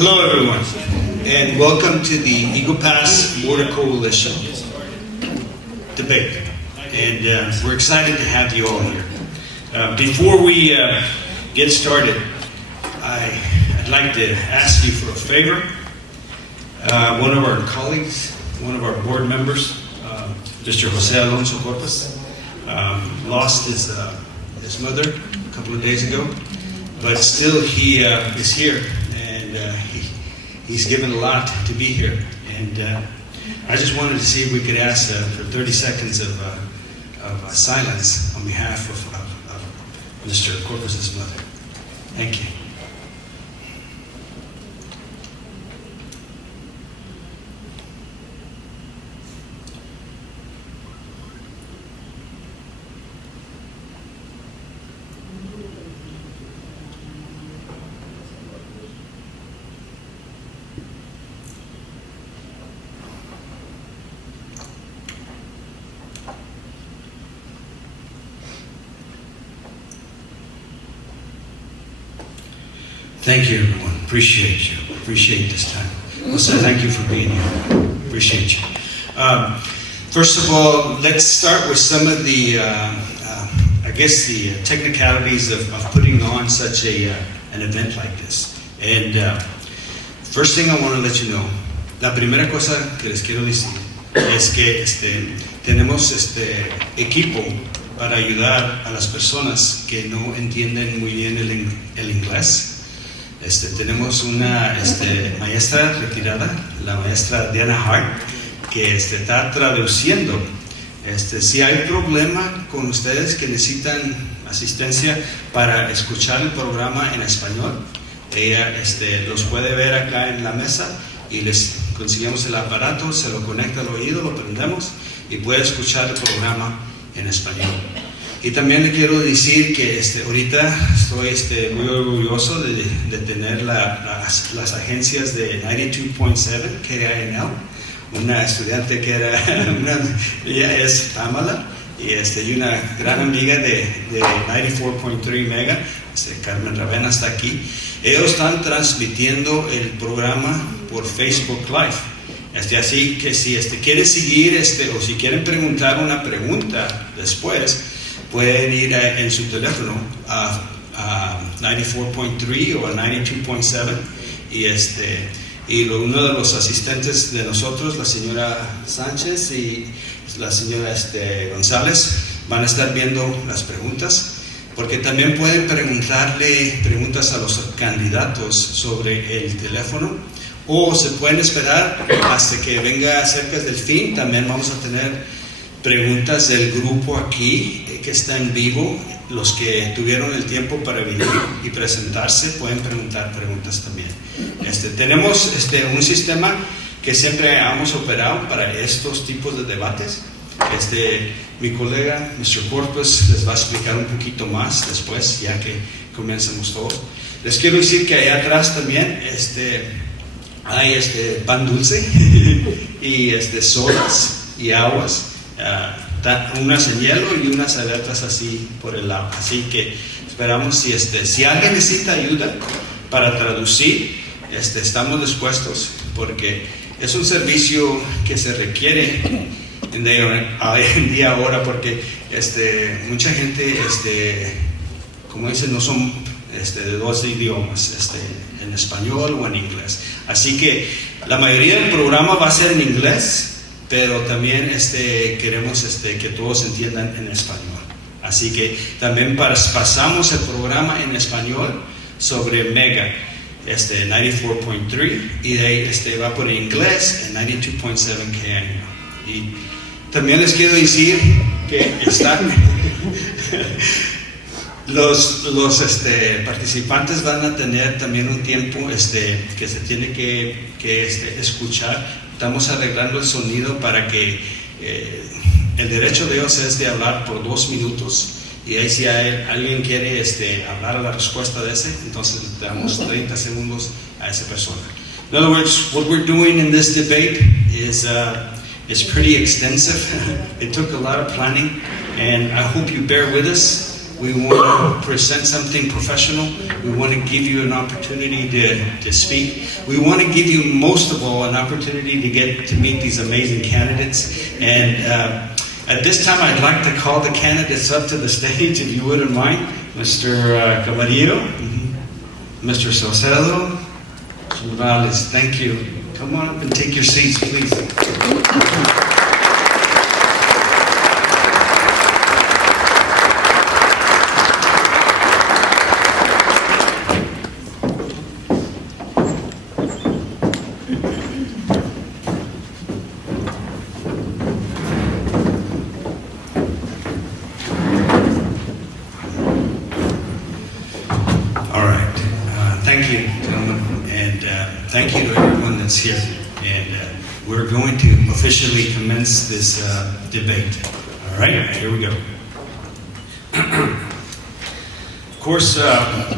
Hello everyone, and welcome to the Eagle Pass Border Coalition debate. And we're excited to have you all here. Before we get started, I'd like to ask you for a favor. One of our colleagues, one of our board members, Mr. Jose Alonso Corpus, lost his mother a couple of days ago, but still he is here. He's given a lot to be here, and I just wanted to see if we could ask for 30 seconds of silence on behalf of Mr. Corpus's mother. Thank you. Thank you, everyone. Appreciate you. Appreciate this time. Also, thank you for being here. Appreciate you. First of all, let's start with some of the, the technicalities of putting on such an event like this. And first thing I want to let you know, la primera cosa que les quiero decir es que tenemos equipo para ayudar a las personas que no entienden muy bien el inglés. Tenemos una maestra retirada, la maestra Diana Hart, que está traduciendo. Si hay problema con ustedes que necesitan asistencia para escuchar el programa en español, ella los puede ver acá en la mesa y les conseguimos el aparato, se lo conecta al oído, lo prendemos y puede escuchar el programa en español. Y también le quiero decir que ahorita estoy muy orgulloso de tener las agencias de 92.7 KINL, una estudiante que ella es Pamela, y una gran amiga de 94.3 Mega, Carmen Ravena está aquí. Ellos están transmitiendo el programa por Facebook Live. Así que si quieren seguir o si quieren preguntar una pregunta después, pueden ir en su teléfono a 94.3 o a 92.7 y uno de los asistentes de nosotros, la señora Sánchez y la señora González, van a estar viendo las preguntas, porque también pueden preguntarle preguntas a los candidatos sobre el teléfono, o se pueden esperar hasta que venga cerca del fin. También vamos a tener preguntas del grupo aquí que está en vivo. Los que tuvieron el tiempo para venir y presentarse pueden preguntar preguntas también. Tenemos un sistema que siempre hemos operado para estos tipos de debates. Mi colega Mr. Corpus les va a explicar un poquito más después, ya que comencemos todos. Les quiero decir que allá atrás también hay pan dulce y sodas y aguas. Unas en hielo y unas abiertas así por el lado. Así que esperamos si alguien necesita ayuda para traducir, estamos dispuestos, porque es un servicio que se requiere en día ahora, porque mucha gente como dicen, no son de dos idiomas, en español o en inglés. Así que la mayoría del programa va a ser en inglés, pero también queremos que todos entiendan en español. Así que también pasamos el programa en español sobre Mega, 94.3, y de ahí va por inglés en 92.7 KINL. Y también les quiero decir que Los participantes van a tener también un tiempo que se tiene que escuchar. Estamos arreglando el sonido para que el derecho de ellos es de hablar por 2 minutos. Y ahí si alguien quiere hablar a la respuesta de ese, entonces le damos 30 segundos a esa persona. In other words, what we're doing in this debate is pretty extensive. It took a lot of planning, and I hope you bear with us. We want to present something professional. We want to give you an opportunity to speak. We want to give you, most of all, an opportunity to get to meet these amazing candidates. And at this time, I'd like to call the candidates up to the stage, if you wouldn't mind. Mr. Camarillo, Mr. Salcedo, Morales, thank you. Come on up and take your seats, please. Thank you, gentlemen, and thank you to everyone that's here. And we're going to officially commence this debate. All right, here we go. Of course,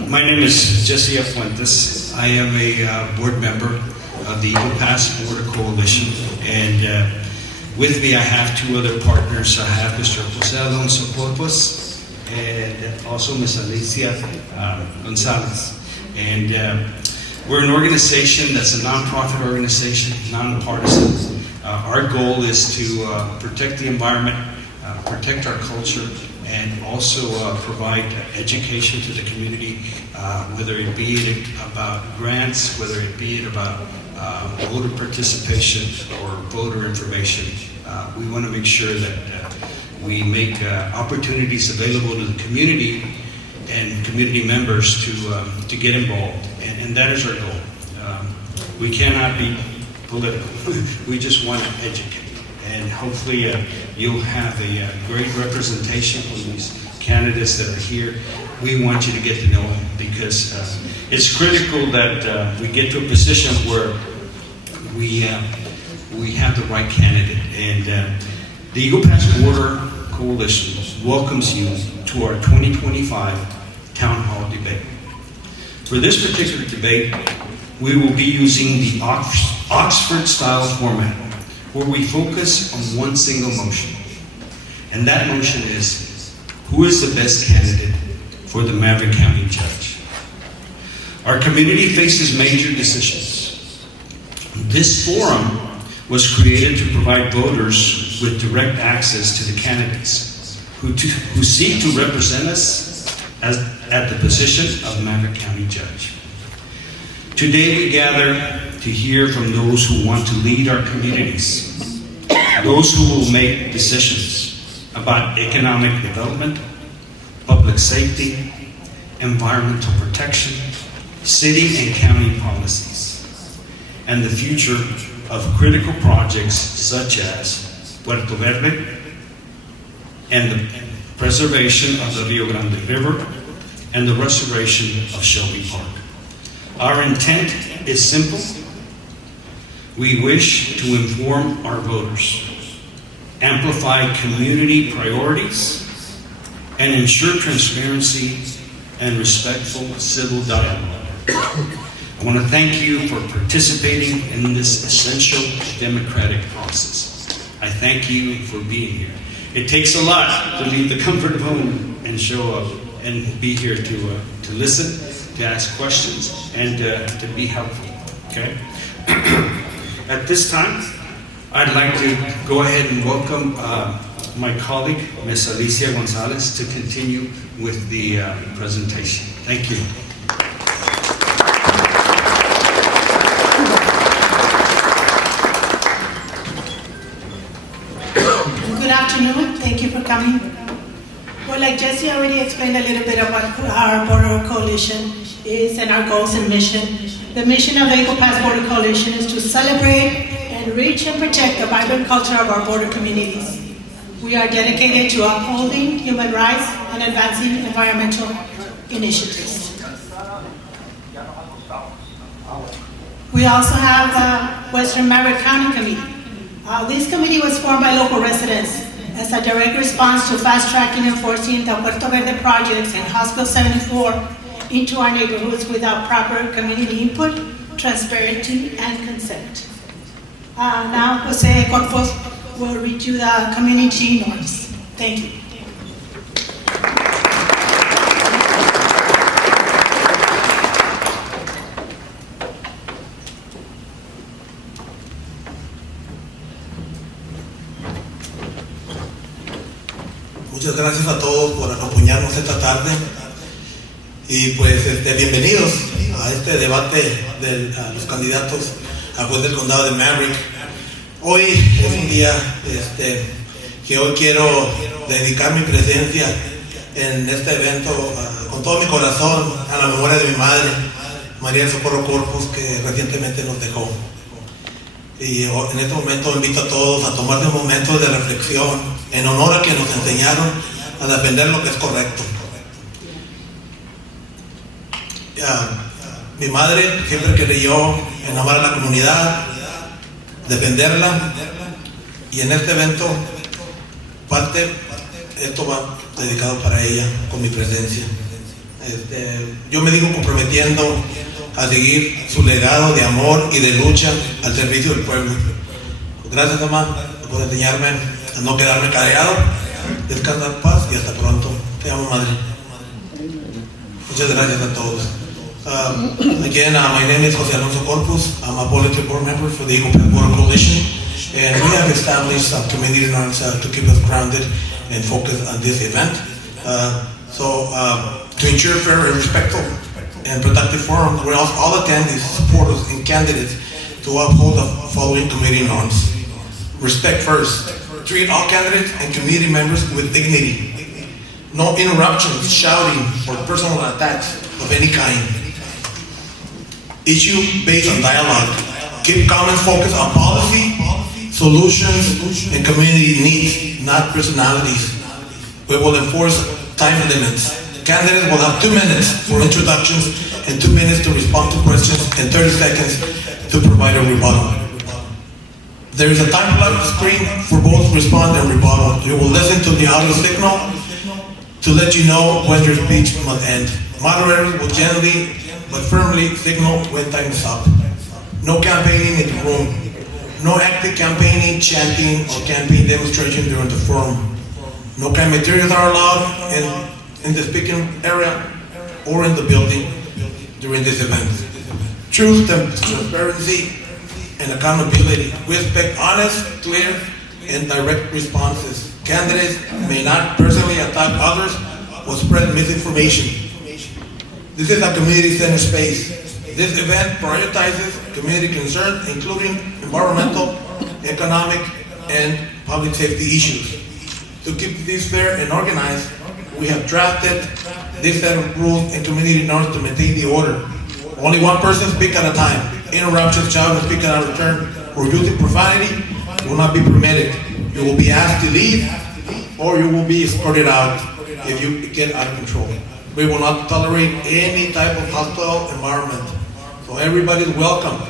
my name is Jesse F. Fuentes. I am a board member of the Eagle Pass Border Coalition, and with me I have 2 other partners. I have Mr. Jose Alonso Corpus and also Ms. Alicia Gonzalez. And we're an organization that's a nonprofit organization, nonpartisan. Our goal is to protect the environment, protect our culture, and also provide education to the community, whether it be about grants, whether it be about voter participation or voter information. We want to make sure that we make opportunities available to the community and community members to get involved, and that is our goal. We cannot be political. We just want to educate, and hopefully you'll have a great representation from these candidates that are here. We want you to get to know them because it's critical that we get to a position where we have the right candidate. And the Eagle Pass Border Coalition welcomes you to our 2025 Town Hall debate. For this particular debate, we will be using the Oxford-style format, where we focus on one single motion. And that motion is, who is the best candidate for the Maverick County Judge? Our community faces major decisions. This forum was created to provide voters with direct access to the candidates who seek to represent us at the position of Maverick County Judge. Today we gather to hear from those who want to lead our communities, those who will make decisions about economic development, public safety, environmental protection, city and county policies, and the future of critical projects such as Puerto Verde and the preservation of the Rio Grande River and the restoration of Shelby Park. Our intent is simple. We wish to inform our voters, amplify community priorities, and ensure transparency and respectful civil dialogue. I want to thank you for participating in this essential democratic process. I thank you for being here. It takes a lot to leave the comfort of home and show up and be here to listen, to ask questions, and to be helpful. Okay? At this time, I'd like to go ahead and welcome my colleague, Ms. Alicia Gonzalez, to continue with the presentation. Thank you. Good afternoon. Thank you for coming. Well, like Jesse already explained a little bit about our Border Coalition is and our goals and mission. The mission of the Eagle Pass Border Coalition is to celebrate, enrich, and protect the vibrant culture of our border communities. We are dedicated to upholding human rights on advancing environmental initiatives. We also have the Western Maverick County Committee. This committee was formed by local residents as a direct response to fast-tracking and enforcing the Puerto Verde projects and House Bill 74 into our neighborhoods without proper community input, transparency, and consent. Now, Jose Corpus will read you the community norms. Thank you. Muchas gracias a todos por acompañarnos esta tarde y pues bienvenidos a este debate de los candidatos a juez del condado de Maverick. Hoy es un día que hoy quiero dedicar mi presencia en este evento con todo mi corazón a la memoria de mi madre, María del Socorro Corpus, que recientemente nos dejó. Y en este momento invito a todos a tomarse un momento de reflexión en honor a quienes nos enseñaron a defender lo que es correcto. Mi madre siempre creyó en amar a la comunidad, defenderla, y en este evento esto va dedicado para ella con mi presencia. Yo me digo comprometiendo a seguir su legado de amor y de lucha al servicio del pueblo. Gracias, mamá, por enseñarme a no quedarme callado. Descansa en paz y hasta pronto. Te amo, madre. Muchas gracias a todos. Again, my name is Jose Alonso Corpus. I'm a political board member for the Eagle Pass Border Coalition, and we have established some community norms to keep us grounded and focused on this event. To ensure fair and respectful and productive forum, we ask all attendees, supporters, and candidates to uphold the following community norms. Respect first. Treat all candidates and community members with dignity. No interruptions, shouting, or personal attacks of any kind. Issue based on dialogue. Keep comments focused on policy, solutions, and community needs, not personalities. We will enforce time limits. Candidates will have 2 minutes for introductions and 2 minutes to respond to questions and 30 seconds to provide a rebuttal. There is a time clock screen for both respond and rebuttal. You will listen to the audio signal to let you know when your speech must end. Moderators will gently but firmly signal when time is up. No campaigning in the room. No active campaigning, chanting, or campaign demonstration during the forum. No kind of materials are allowed in the speaking area or in the building during this event. Truth, transparency, and accountability. We expect honest, clear, and direct responses. Candidates may not personally attack others or spread misinformation. This is a community-centered space. This event prioritizes community concerns, including environmental, economic, and public safety issues. To keep this fair and organized, we have drafted this set of rules and community norms to maintain the order. Only one person speak at a time. Interruptions, shouting, speaking out of turn, or using profanity will not be permitted. You will be asked to leave, or you will be escorted out if you get out of control. We will not tolerate any type of hostile environment. So everybody's welcome.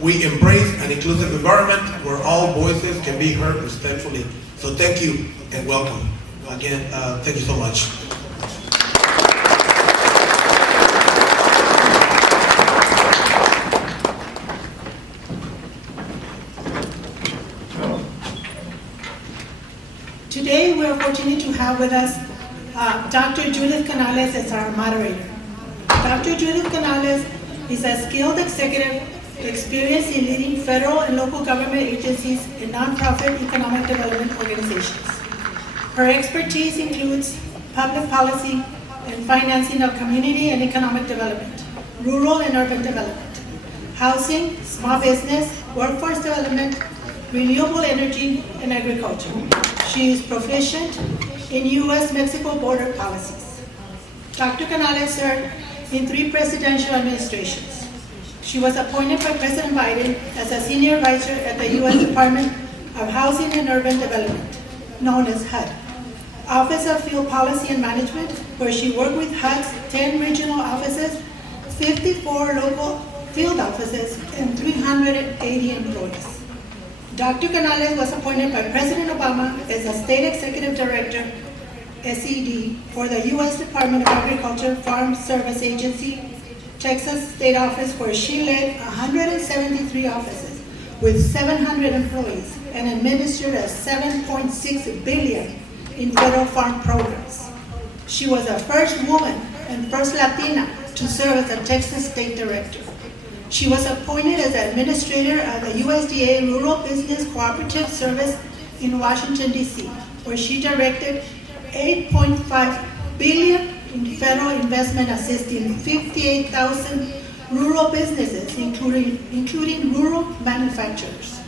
We embrace an inclusive environment where all voices can be heard respectfully. So thank you and welcome. Again, thank you so much. Today, we are fortunate to have with us Dr. Judith Canales as our moderator. Dr. Judith Canales is a skilled executive experienced in leading federal and local government agencies and nonprofit economic development organizations. Her expertise includes public policy and financing of community and economic development, rural and urban development, housing, small business, workforce development, renewable energy, and agriculture. She is proficient in U.S.-Mexico border policies. Dr. Canales served in 3 presidential administrations. She was appointed by President Biden as a senior advisor at the U.S. Department of Housing and Urban Development, known as HUD. Office of Field Policy and Management, where she worked with HUD's 10 regional offices, 54 local field offices, and 380 employees. Dr. Canales was appointed by President Obama as a State Executive Director, SED, for the U.S. Department of Agriculture Farm Service Agency, Texas State Office, where she led 173 offices with 700 employees and administered a $7.6 billion in federal farm programs. She was the first woman and first Latina to serve as a Texas State Director. She was appointed as administrator of the USDA Rural Business Cooperative Service in Washington, D.C., where she directed $8.5 billion in federal investment assisting 58,000 rural businesses, including rural manufacturers.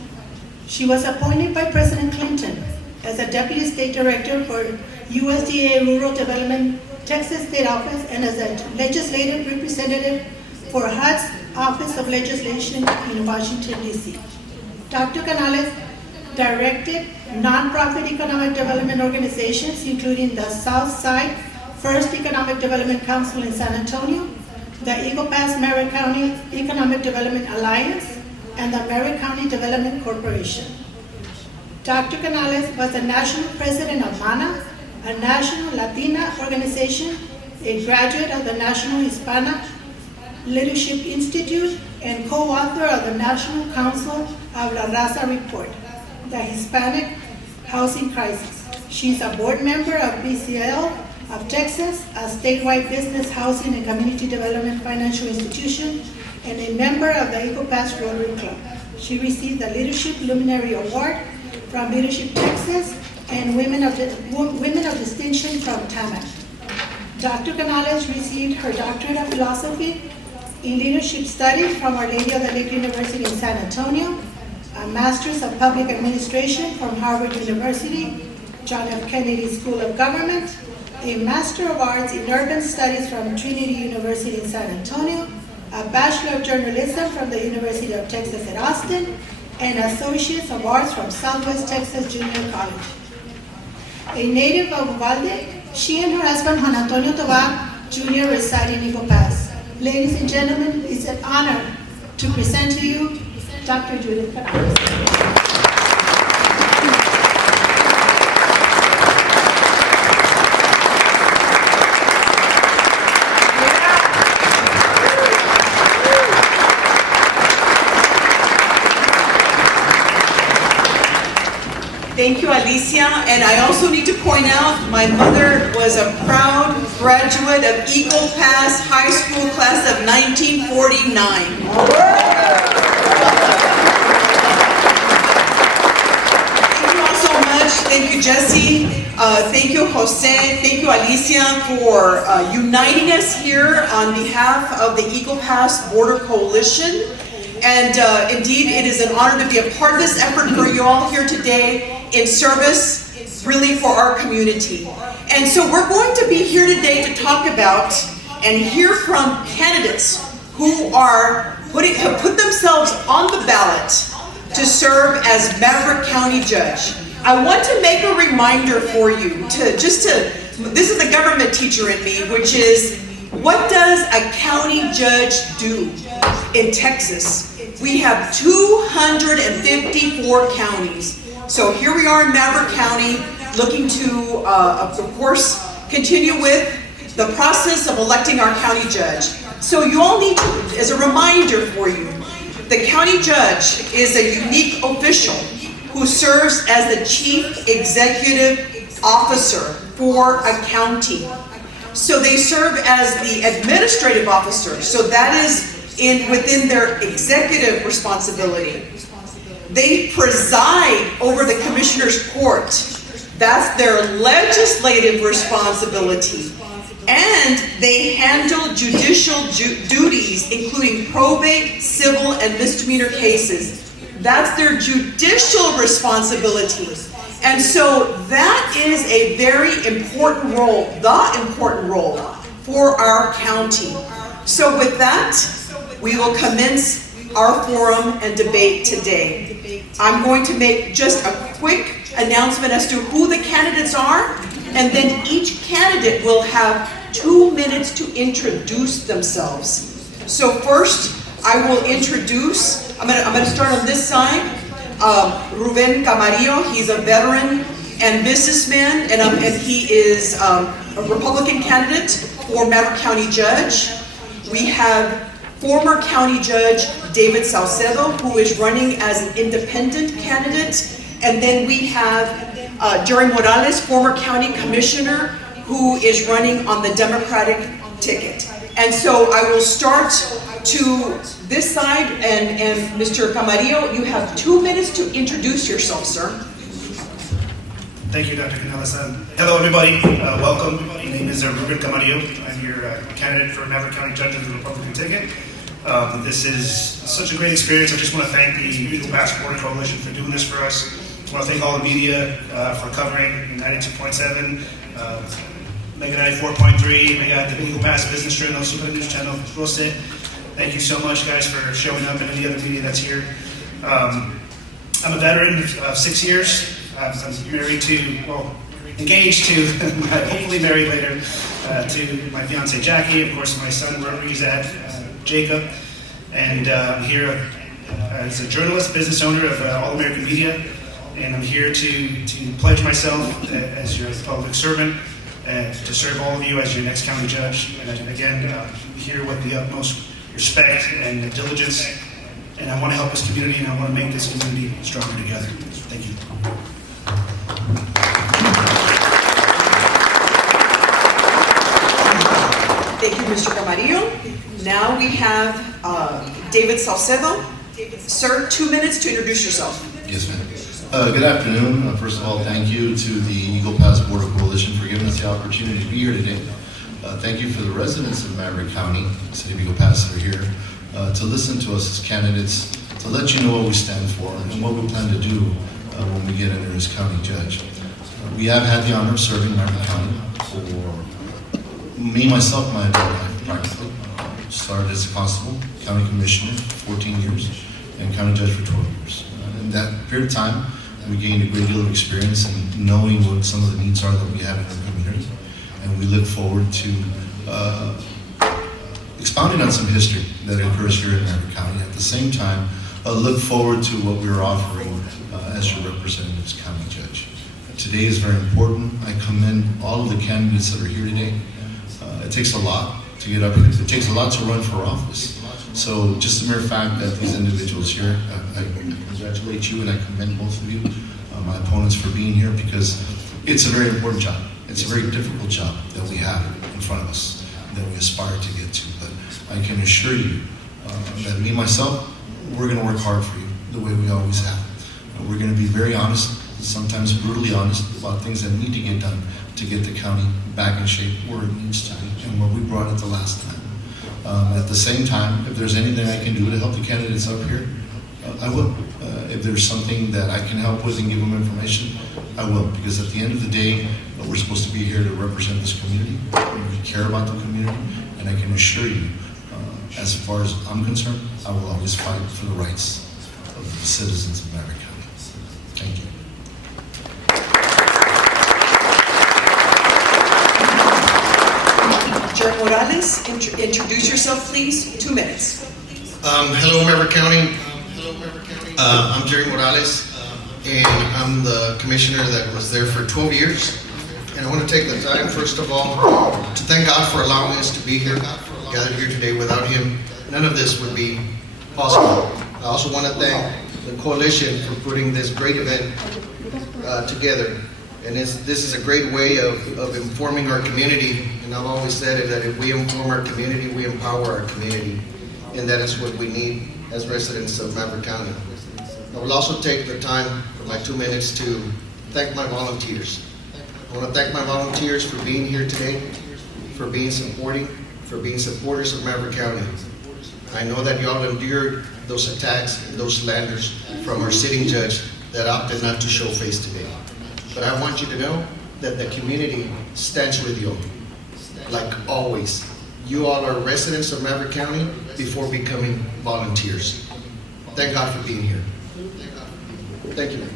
She was appointed by President Clinton as a Deputy State Director for USDA Rural Development Texas State Office and as a legislative representative for HUD's Office of Legislation in Washington, D.C. Dr. Canales directed nonprofit economic development organizations, including the Southside First Economic Development Council in San Antonio, the Eagle Pass Maverick County Economic Development Alliance, and the Maverick County Development Corporation. Dr. Canales was the national president of MANA, a national Latina organization, a graduate of the National Hispanic Leadership Institute, and co-author of the National Council of La Raza Report, the Hispanic Housing Crisis. She's a board member of BCL of Texas, a statewide business, housing, and community development financial institution, and a member of the Eagle Pass Rotary Club. She received the Leadership Luminary Award from Leadership Texas and Women of Distinction from TAMAC. Dr. Canales received her doctorate of philosophy in leadership studies from Our Lady of the Lake University in San Antonio, a master's of public administration from Harvard University, John F. Kennedy School of Government, a Master of Arts in Urban Studies from Trinity University in San Antonio, a Bachelor of Journalism from the University of Texas at Austin, and Associates of Arts from Southwest Texas Junior College. A native of Uvalde, she and her husband Juan Antonio Tobar Jr. reside in Eagle Pass. Ladies and gentlemen, it's an honor to present to you Dr. Judith Canales. Thank you, Alicia. And I also need to point out, my mother was a proud graduate of Eagle Pass High School class of 1949. Thank you all so much. Thank you, Jesse. Thank you, Jose. Thank you, Alicia, for uniting us here on behalf of the Eagle Pass Border Coalition. And indeed, it is an honor to be a part of this effort for you all here today in service, really, for our community. And so we're going to be here today to talk about and hear from candidates who have put themselves on the ballot to serve as Maverick County Judge. I want to make a reminder for you this is the government teacher in me, which is, what does a county judge do in Texas? We have 254 counties. So here we are in Maverick County, looking to, of course, continue with the process of electing our county judge. So you all need to, as a reminder for you, the county judge is a unique official who serves as the chief executive officer for a county. So they serve as the administrative officer. So that is within their executive responsibility. They preside over the commissioner's court. That's their legislative responsibility. And they handle judicial duties, including probate, civil, and misdemeanor cases. That's their judicial responsibility. And so that is a very important role, the important role for our county. So with that, we will commence our forum and debate today. I'm going to make just a quick announcement as to who the candidates are. And then each candidate will have 2 minutes to introduce themselves. So first, I will introduce, I'm gonna start on this side. Ruben Camarillo, he's a veteran and businessman, and he is a Republican candidate for Maverick County Judge. We have former County Judge David Salcedo, who is running as an independent candidate. And then we have Jerry Morales, former County Commissioner, who is running on the Democratic ticket. And so I will start to this side, and Mr. Camarillo, you have 2 minutes to introduce yourself, sir. Thank you, Dr. Canales. Hello, everybody. Welcome. My name is Ruben Camarillo. I'm your candidate for Maverick County Judge of the Republican ticket. This is such a great experience. I just want to thank the Eagle Pass Border Coalition for doing this for us. I want to thank all the media for covering 92.7, Mega 94.3, Mega the Eagle Pass Business Journal, Super News Channel, Rose. Thank you so much, guys, for showing up, and any other media that's here. I'm a veteran of 6 years. I'm married to, well, engaged to, hopefully married later, to my fiancée Jackie, of course my son wherever he's at, Jacob, and I'm here as a journalist, business owner of All American Media, and I'm here to pledge myself as your public servant, to serve all of you as your next county judge, and again, here with the utmost respect and diligence, and I want to help this community, and I want to make this community stronger together. Thank you. Thank you, Mr. Camarillo. Now we have David Salcedo. Sir, 2 minutes to introduce yourself. Yes, ma'am. Good afternoon. First of all, thank you to the Eagle Pass Border Coalition for giving us the opportunity to be here today. Thank you for the residents of Maverick County, City of Eagle Pass, that are here to listen to us as candidates, to let you know what we stand for and what we plan to do when we get in there as county judge. We have had the honor of serving Maverick County for me, myself, my adult life, practically. Started as a constable, county commissioner for 14 years, and county judge for 12 years. In that period of time, we gained a great deal of experience in knowing what some of the needs are that we have in our community. And we look forward to expounding on some history that occurs here in Maverick County. At the same time, look forward to what we're offering as your representative as county judge. Today is very important. I commend all of the candidates that are here today. It takes a lot to get up here. It takes a lot to run for office. So just the mere fact that these individuals here, I congratulate you and I commend both of you, my opponents, for being here, because it's a very important job. It's a very difficult job that we have in front of us, that we aspire to get to. But I can assure you that me, myself, we're going to work hard for you the way we always have. We're going to be very honest, sometimes brutally honest, about things that need to get done to get the county back in shape where it needs to be and where we brought it the last time. At the same time, if there's anything I can do to help the candidates up here, I will. If there's something that I can help with and give them information, I will. Because at the end of the day, we're supposed to be here to represent this community. We care about the community, and I can assure you, as far as I'm concerned, I will always fight for the rights of the citizens of Maverick County. Thank you. Jerry Morales, introduce yourself, please. 2 minutes. Hello, Maverick County. I'm Jerry Morales, and I'm the commissioner that was there for 12 years. And I want to take the time, first of all, to thank God for allowing us to be here, gathered here today. Without Him, none of this would be possible. I also want to thank the coalition for putting this great event together. And this is a great way of informing our community. And I've always said it, that if we inform our community, we empower our community. And that is what we need as residents of Maverick County. I will also take the time for my 2 minutes to thank my volunteers. I want to thank my volunteers for being here today, for being supporters of Maverick County. I know that y'all endured those attacks and those slanders from our sitting judge that opted not to show face today. But I want you to know that the community stands with you, like always. You all are residents of Maverick County before becoming volunteers. Thank God for being here. Thank you.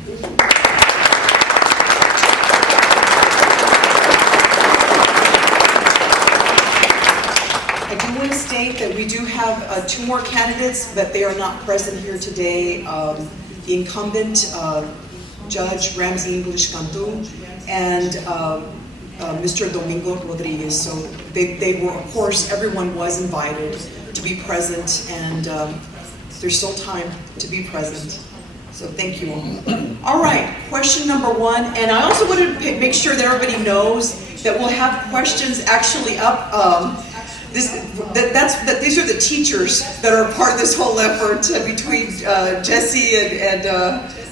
I do want to state that we do have 2 more candidates, but they are not present here today. The incumbent Judge Ramsey English Cantu and Mr. Domingo Rodriguez. So they were, of course, everyone was invited to be present, and there's still time to be present. So thank you all. All right, question number 1, and I also wanted to make sure that everybody knows that we'll have questions actually up. These are the teachers that are part of this whole effort between Jesse and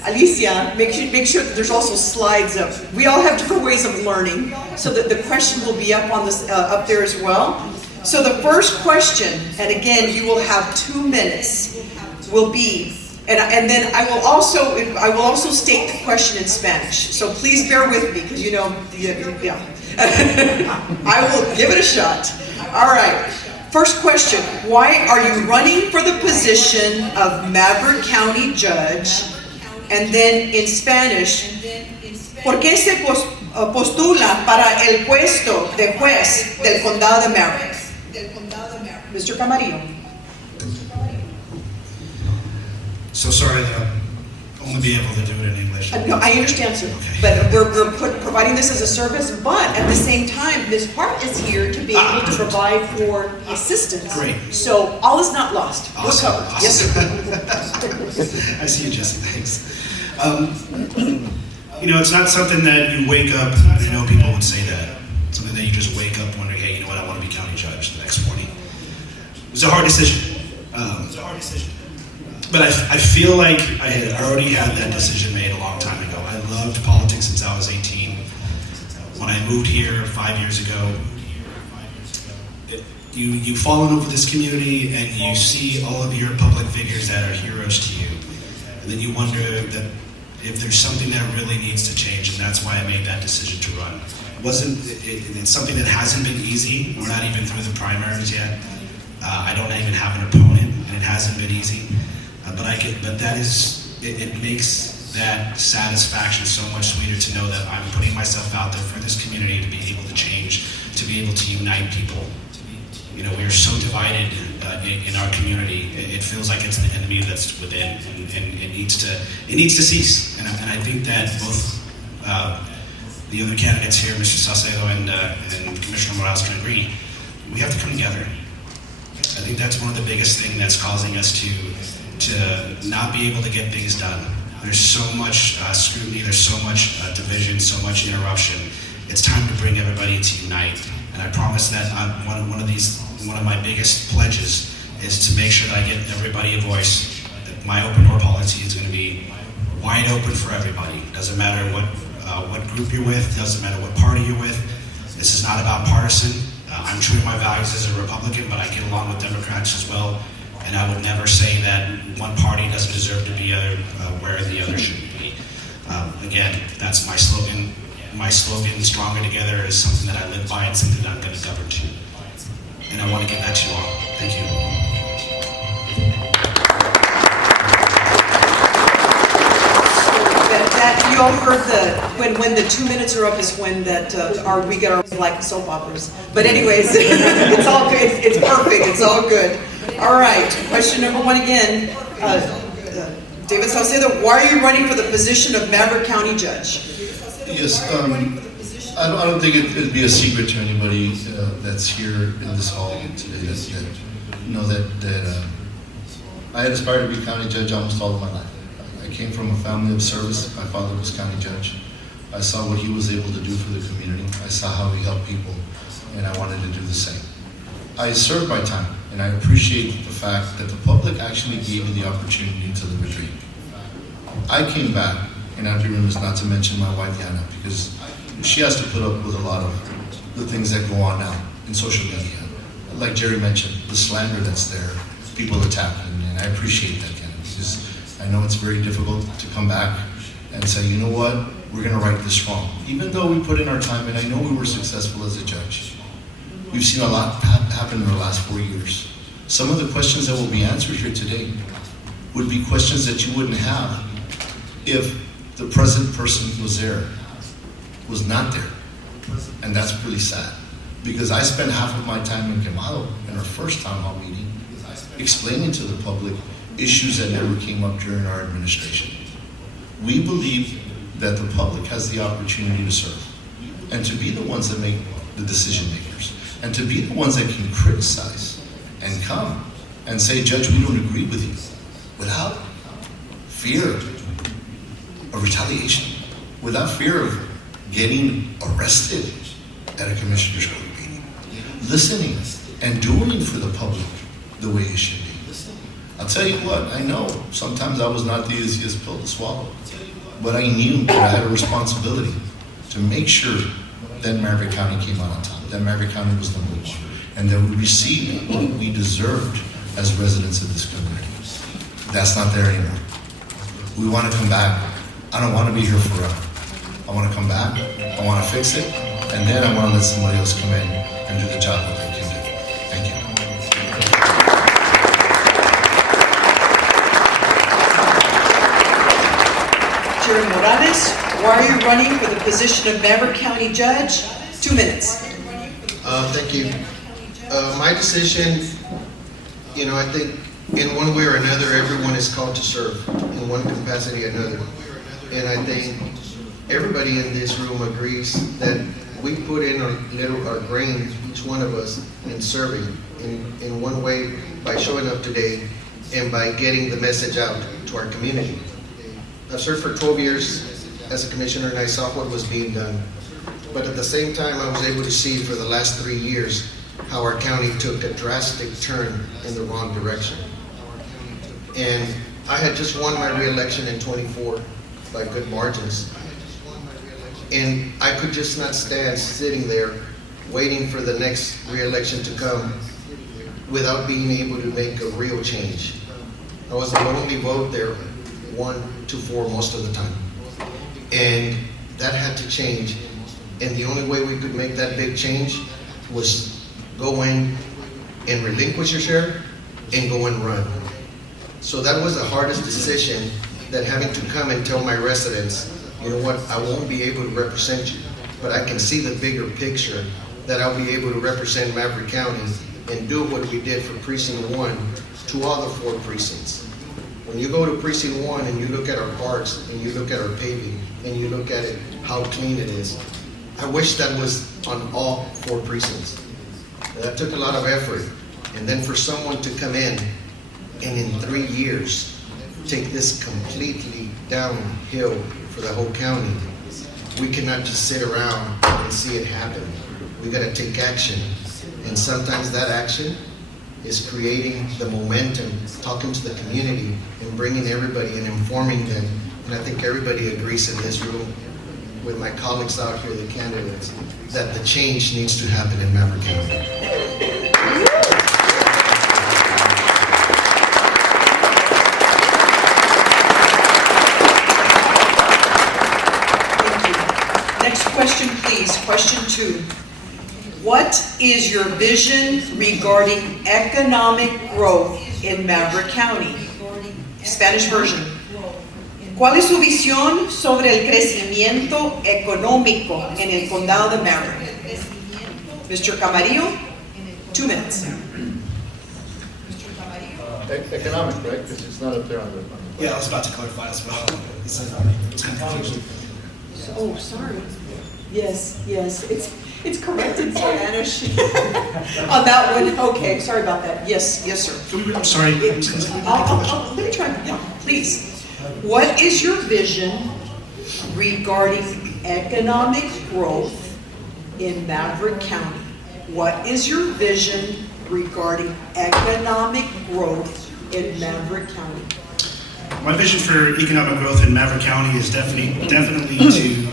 Alicia. Make sure that there's also slides up. We all have different ways of learning, so that the question will be up on this up there as well. So the first question, and again, you will have 2 minutes, will be. And then I will also state the question in Spanish. So please bear with me, because yeah. I will give it a shot. All right. First question: why are you running for the position of Maverick County Judge? And then in Spanish, ¿por qué se postula para el puesto de juez del condado de Maverick? Mr. Camarillo. So sorry that I'll only be able to do it in English. No, I understand, sir. Okay. But we're providing this as a service, but at the same time, Ms. Hart is here to be able to provide for assistance. Great. So all is not lost. Awesome. We're covered. Awesome. Yes, sir. I see you, Jesse. Thanks. It's not something that you wake up, and I know people would say that, something that you just wake up wondering, hey, you know what, I want to be county judge the next morning. It was a hard decision. But I feel like I had already had that decision made a long time ago. I loved politics since I was 18. When I moved here 5 years ago, you fall in love with this community and you see all of your public figures that are heroes to you. And then you wonder that if there's something that really needs to change, and that's why I made that decision to run. It's something that hasn't been easy. We're not even through the primaries yet. I don't even have an opponent, and it hasn't been easy. But that is, it makes that satisfaction so much sweeter to know that I'm putting myself out there for this community to be able to change, to be able to unite people. We are so divided in our community. It feels like it's an enemy that's within, and it needs to cease. And I think that both the other candidates here, Mr. Salcedo and Commissioner Morales, can agree. We have to come together. I think that's one of the biggest things that's causing us to not be able to get things done. There's so much scrutiny, there's so much division, so much interruption. It's time to bring everybody to unite. And I promise that one of my biggest pledges is to make sure that I get everybody a voice. That my open door policy is going to be wide open for everybody. Doesn't matter what group you're with, doesn't matter what party you're with. This is not about partisan. I'm true to my values as a Republican, but I get along with Democrats as well. And I would never say that one party doesn't deserve to be where the other should be. Again, that's my slogan. My slogan, Stronger Together, is something that I live by and something that I'm going to govern to. And I want to give that to you all. Thank you. That you all heard when the 2 minutes are up is when we get our like soap operas. But anyways, it's all good. It's perfect. It's all good. All right. Question number 1 again. David Salcedo, why are you running for the position of Maverick County Judge? Yes, I don't think it'd be a secret to anybody that's here in this hall today that I had aspired to be county judge almost all of my life. I came from a family of service. My father was county judge. I saw what he was able to do for the community. I saw how he helped people, and I wanted to do the same. I served my time, and I appreciate the fact that the public actually gave me the opportunity to live a dream. I came back, and I'd be remiss not to mention my wife, Yana, because she has to put up with a lot of the things that go on now in social media. Like Jerry mentioned, the slander that's there, people attacking, and I appreciate that, Yana, because I know it's very difficult to come back and say, you know what, we're going to right this wrong. Even though we put in our time, and I know we were successful as a judge. We've seen a lot happen in the last 4 years. Some of the questions that will be answered here today would be questions that you wouldn't have if the present person who was there was not there. And that's pretty sad. Because I spent half of my time in Quemado in our first town hall meeting explaining to the public issues that never came up during our administration. We believe that the public has the opportunity to serve and to be the ones that make the decision makers and to be the ones that can criticize and come and say, Judge, we don't agree with you, without fear of retaliation, without fear of getting arrested at a commissioner's court meeting, listening and doing for the public the way it should be. I'll tell you what, I know sometimes I was not the easiest pill to swallow, but I knew that I had a responsibility to make sure that Maverick County came out on top, that Maverick County was number one, and that we received what we deserved as residents of this community. That's not there anymore. We want to come back. I don't want to be here forever. I want to come back, I want to fix it, and then I want to let somebody else come in and do the job that they can do. Thank you. Jerry Morales, why are you running for the position of Maverick County Judge? 2 minutes. Thank you. My decision, I think in one way or another, everyone is called to serve in one capacity or another. And I think everybody in this room agrees that we put in our grain, each one of us, in serving in one way by showing up today and by getting the message out to our community. I've served for 12 years as a commissioner and I saw what was being done. But at the same time, I was able to see for the last 3 years how our county took a drastic turn in the wrong direction. And I had just won my re-election in 24 by good margins. And I could just not stand sitting there waiting for the next re-election to come without being able to make a real change. I was the only vote there, 1-4 most of the time. And that had to change. And the only way we could make that big change was go in and relinquish your share and go and run. So that was the hardest decision, that having to come and tell my residents, you know what, I won't be able to represent you, but I can see the bigger picture, that I'll be able to represent Maverick County and do what we did for Precinct 1 to all the 4 precincts. When you go to Precinct 1 and you look at our parks and you look at our paving and you look at it, how clean it is, I wish that was on all 4 precincts. That took a lot of effort. And then for someone to come in and in 3 years take this completely downhill for the whole county, we cannot just sit around and see it happen. We got to take action. And sometimes that action is creating the momentum, talking to the community and bringing everybody and informing them. And I think everybody agrees in this room with my colleagues out here, the candidates, that the change needs to happen in Maverick County. Next question, please. Question 2. What is your vision regarding economic growth in Maverick County? Spanish version. ¿Cuál es su visión sobre el crecimiento económico en el condado de Maverick? Mr. Camarillo, 2 minutes. Economic, right? Because it's not up there on the... Yeah, I was about to clarify as well. It's kind of confusing. Oh, sorry. Yes, it's correct in Spanish. On that one, okay, sorry about that. Yes, sir. I'm sorry. Let me try, yeah, please. What is your vision regarding economic growth in Maverick County? What is your vision regarding economic growth in Maverick County? My vision for economic growth in Maverick County is definitely to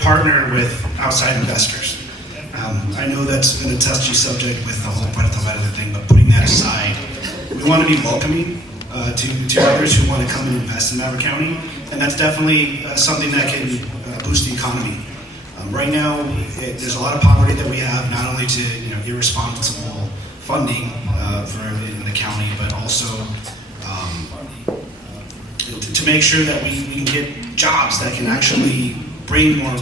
partner with outside investors. I know that's been a touchy subject with the whole Puerto Vallarta thing, but putting that aside, we want to be welcoming to others who want to come and invest in Maverick County, and that's definitely something that can boost the economy. Right now, there's a lot of poverty that we have, not only to irresponsible funding in the county, but also to make sure that we can get jobs that can actually bring more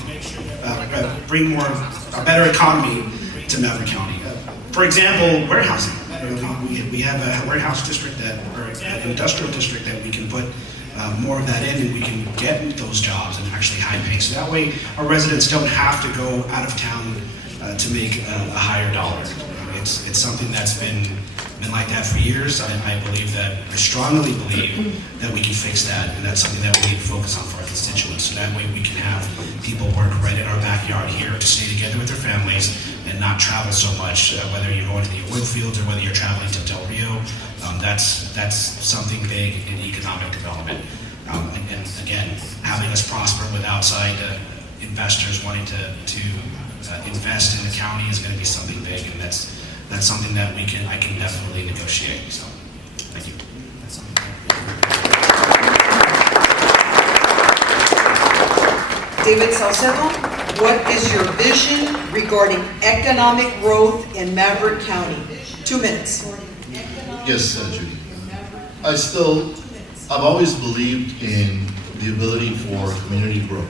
a better economy to Maverick County. For example, warehousing. We have a warehouse district or an industrial district that we can put more of that in, and we can get those jobs and actually high paying. So that way our residents don't have to go out of town to make a higher dollar. It's something that's been like that for years. I strongly believe that we can fix that, and that's something that we need to focus on for our constituents. So that way we can have people work right in our backyard here to stay together with their families and not travel so much, whether you're going to the oil fields or whether you're traveling to Del Rio. That's something big in economic development. And again, having us prosper with outside investors wanting to invest in the county is going to be something big, and that's something that I can definitely negotiate. So, thank you. David Salcedo, what is your vision regarding economic growth in Maverick County? 2 minutes. Yes, Judy. I've always believed in the ability for community growth.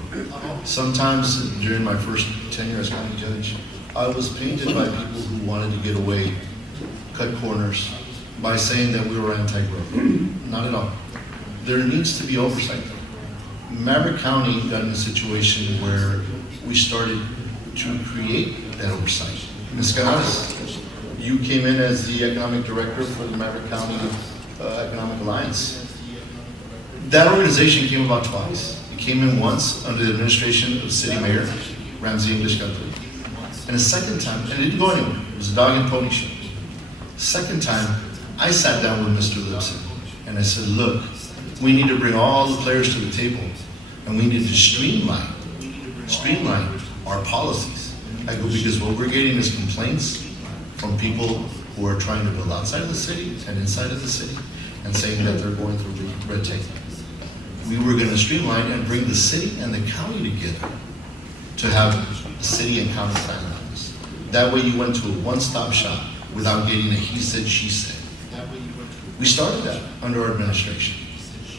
Sometimes during my first tenure as county judge, I was painted by people who wanted to get away, cut corners, by saying that we were anti-growth. Not at all. There needs to be oversight. Maverick County got in a situation where we started to create that oversight. Ms. Canales, you came in as the economic director for the Maverick County Economic Alliance. That organization came about twice. It came in once under the administration of City Mayor Ramsey English Guthrie. And a second time, and it didn't go anywhere. It was a dog and pony show. Second time, I sat down with Mr. Lipson and I said, look, we need to bring all the players to the table and we need to streamline our policies. I go, because what we're getting is complaints from people who are trying to build outside of the city and inside of the city and saying that they're going through red tape. We were going to streamline and bring the city and the county together to have the city and county plan office. That way you went to a one-stop shop without getting a he said, she said. We started that under our administration.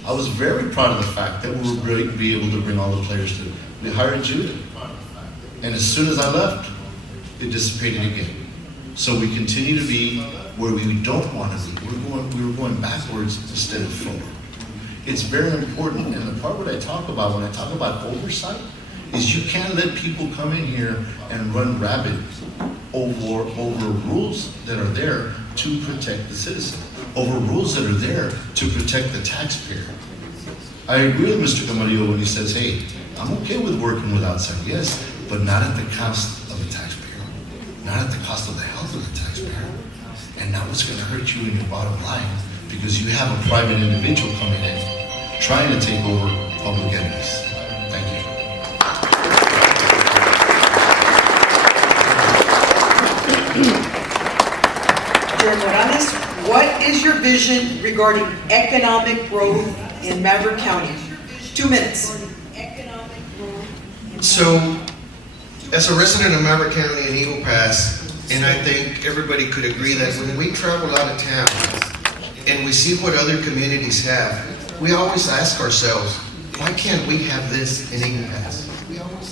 I was very proud of the fact that we would be able to bring all the players to. We hired Judith. And as soon as I left, it dissipated again. So we continue to be where we don't want to be. We were going backwards instead of forward. It's very important, and the part what I talk about when I talk about oversight is you can't let people come in here and run rabbit over rules that are there to protect the citizen, over rules that are there to protect the taxpayer. I agree with Mr. Camarillo when he says, hey, I'm okay with working with outside, yes, but not at the cost of the taxpayer, not at the cost of the health of the taxpayer, and not what's going to hurt you in your bottom line because you have a private individual coming in trying to take over public entities. Thank you. Jerry Morales, what is your vision regarding economic growth in Maverick County? 2 minutes. So, as a resident of Maverick County and Eagle Pass, and I think everybody could agree that when we travel out of town and we see what other communities have, we always ask ourselves, why can't we have this in Eagle Pass?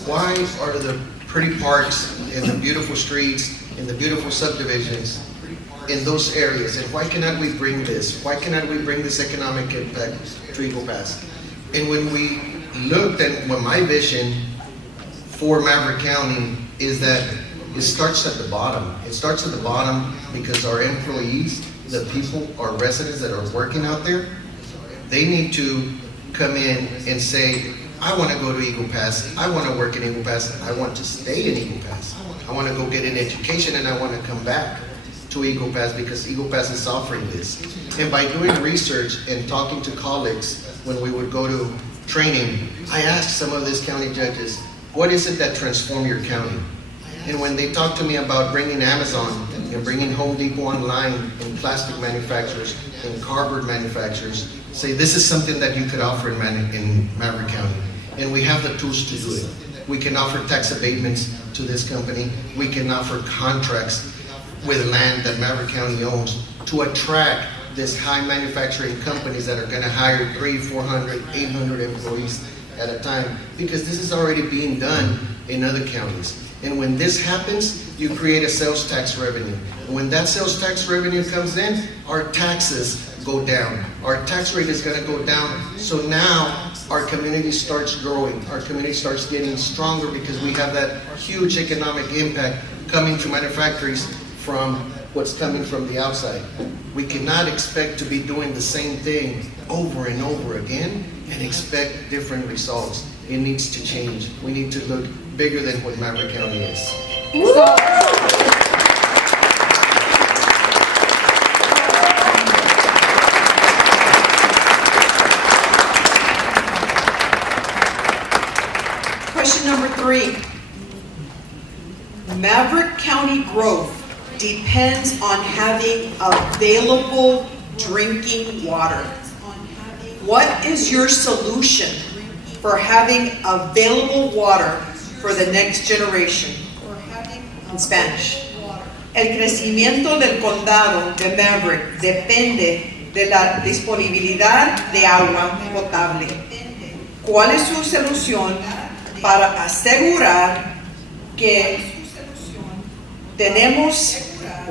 Why are the pretty parks and the beautiful streets and the beautiful subdivisions in those areas, and why cannot we bring this? Why cannot we bring this economic impact to Eagle Pass? And when we looked at what my vision for Maverick County is that it starts at the bottom. It starts at the bottom because our employees, the people, our residents that are working out there, they need to come in and say, I want to go to Eagle Pass, I want to work in Eagle Pass, I want to stay in Eagle Pass, I want to go get an education, and I want to come back to Eagle Pass because Eagle Pass is offering this. And by doing research and talking to colleagues when we would go to training, I asked some of these county judges, what is it that transformed your county? And when they talked to me about bringing Amazon and bringing Home Depot online and plastic manufacturers and cardboard manufacturers, say this is something that you could offer in Maverick County. And we have the tools to do it. We can offer tax abatements to this company. We can offer contracts with land that Maverick County owns to attract this high manufacturing companies that are going to hire 300, 400, 800 employees at a time, because this is already being done in other counties. And when this happens, you create a sales tax revenue. And when that sales tax revenue comes in, our taxes go down. Our tax rate is going to go down. So now our community starts growing. Our community starts getting stronger because we have that huge economic impact coming to manufacturers from what's coming from the outside. We cannot expect to be doing the same thing over and over again and expect different results. It needs to change. We need to look bigger than what Maverick County is. Question number 3. Maverick County growth depends on having available drinking water. What is your solution for having available water for the next generation? In Spanish. El crecimiento del condado de Maverick depende de la disponibilidad de agua potable. ¿Cuál es su solución para asegurar que tenemos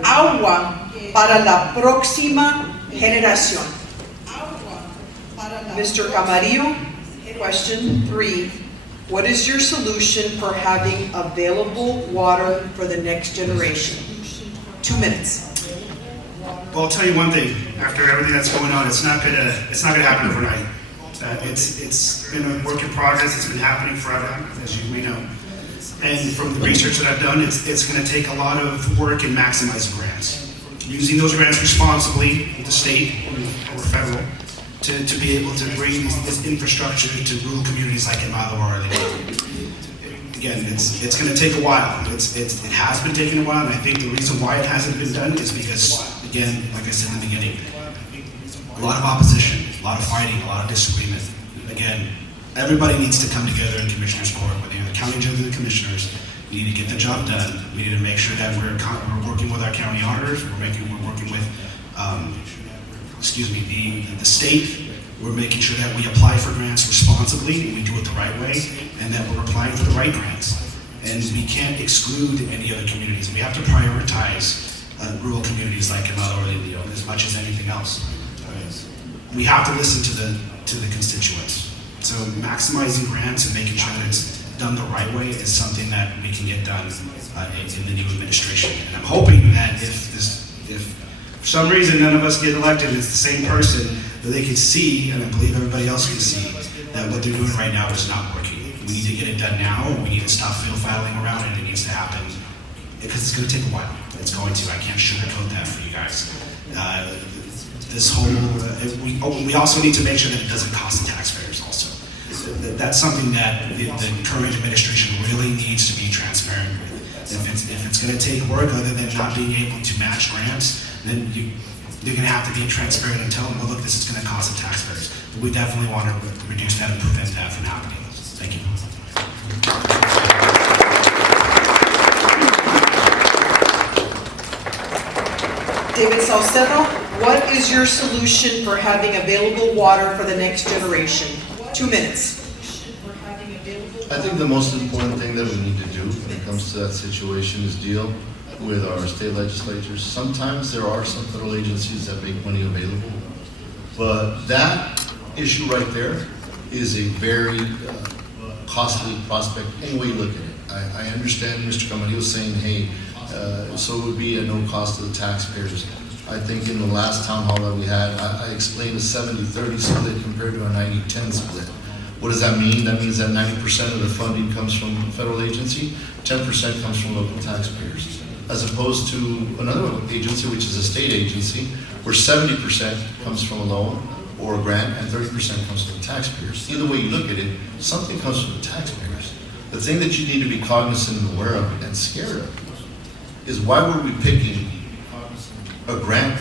agua para la próxima generación? Mr. Camarillo, question 3. What is your solution for having available water for the next generation? 2 minutes. Well, I'll tell you one thing. After everything that's going on, it's not gonna happen overnight. It's been a work in progress. It's been happening forever, as you may know. And from the research that I've done, it's going to take a lot of work in maximizing grants, using those grants responsibly with the state or federal to be able to bring this infrastructure to rural communities like in Malabar. Again, it's going to take a while. It has been taking a while, and I think the reason why it hasn't been done is because, again, like I said in the beginning, a lot of opposition, a lot of fighting, a lot of disagreement. Again, everybody needs to come together in Commissioners Court, whether you're the county judge or the commissioners. We need to get the job done. We need to make sure that we're working with our county auditors. We're working with, the state. We're making sure that we apply for grants responsibly and we do it the right way, and that we're applying for the right grants. And we can't exclude any other communities. We have to prioritize rural communities like Canal or Leo as much as anything else. We have to listen to the constituents. So maximizing grants and making sure that it's done the right way is something that we can get done in the new administration. And I'm hoping that if for some reason none of us get elected, it's the same person, that they can see, and I believe everybody else can see, that what they're doing right now is not working. We need to get it done now, and we need to stop fiddle-faddling around it. It needs to happen because it's going to take a while. It's going to. I can't sugarcoat that for you guys. We also need to make sure that it doesn't cost the taxpayers also. That's something that the current administration really needs to be transparent with. If it's going to take work other than not being able to match grants, then you're going to have to be transparent and tell them, well, look, this is going to cost the taxpayers. But we definitely want to reduce that and prevent that from happening. Thank you. David Salcedo, what is your solution for having available water for the next generation? 2 minutes. I think the most important thing that we need to do when it comes to that situation is deal with our state legislatures. Sometimes there are some federal agencies that make money available, but that issue right there is a very costly prospect any way you look at it. I understand Mr. Camarillo saying, hey, so it would be at no cost to the taxpayers. I think in the last town hall that we had, I explained a 70-30 split compared to a 90-10 split. What does that mean? That means that 90% of the funding comes from a federal agency, 10% comes from local taxpayers, as opposed to another agency, which is a state agency, where 70% comes from a loan or a grant and 30% comes from the taxpayers. Either way you look at it, something comes from the taxpayers. The thing that you need to be cognizant and aware of and scared of is why were we picking a grant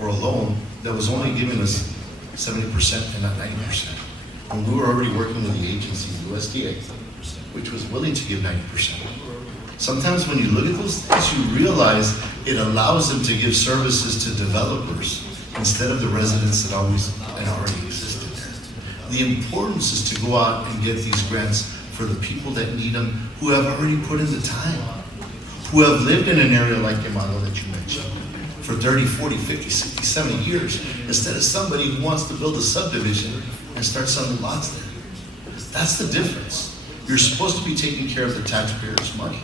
or a loan that was only giving us 70% and not 90%? When we were already working with the agency, USDA, which was willing to give 90%. Sometimes when you look at those things, you realize it allows them to give services to developers instead of the residents that already existed there. The importance is to go out and get these grants for the people that need them, who have already put in the time, who have lived in an area like Yamalo that you mentioned for 30, 40, 50, 60, 70 years, instead of somebody who wants to build a subdivision and start selling lots there. That's the difference. You're supposed to be taking care of the taxpayers' money.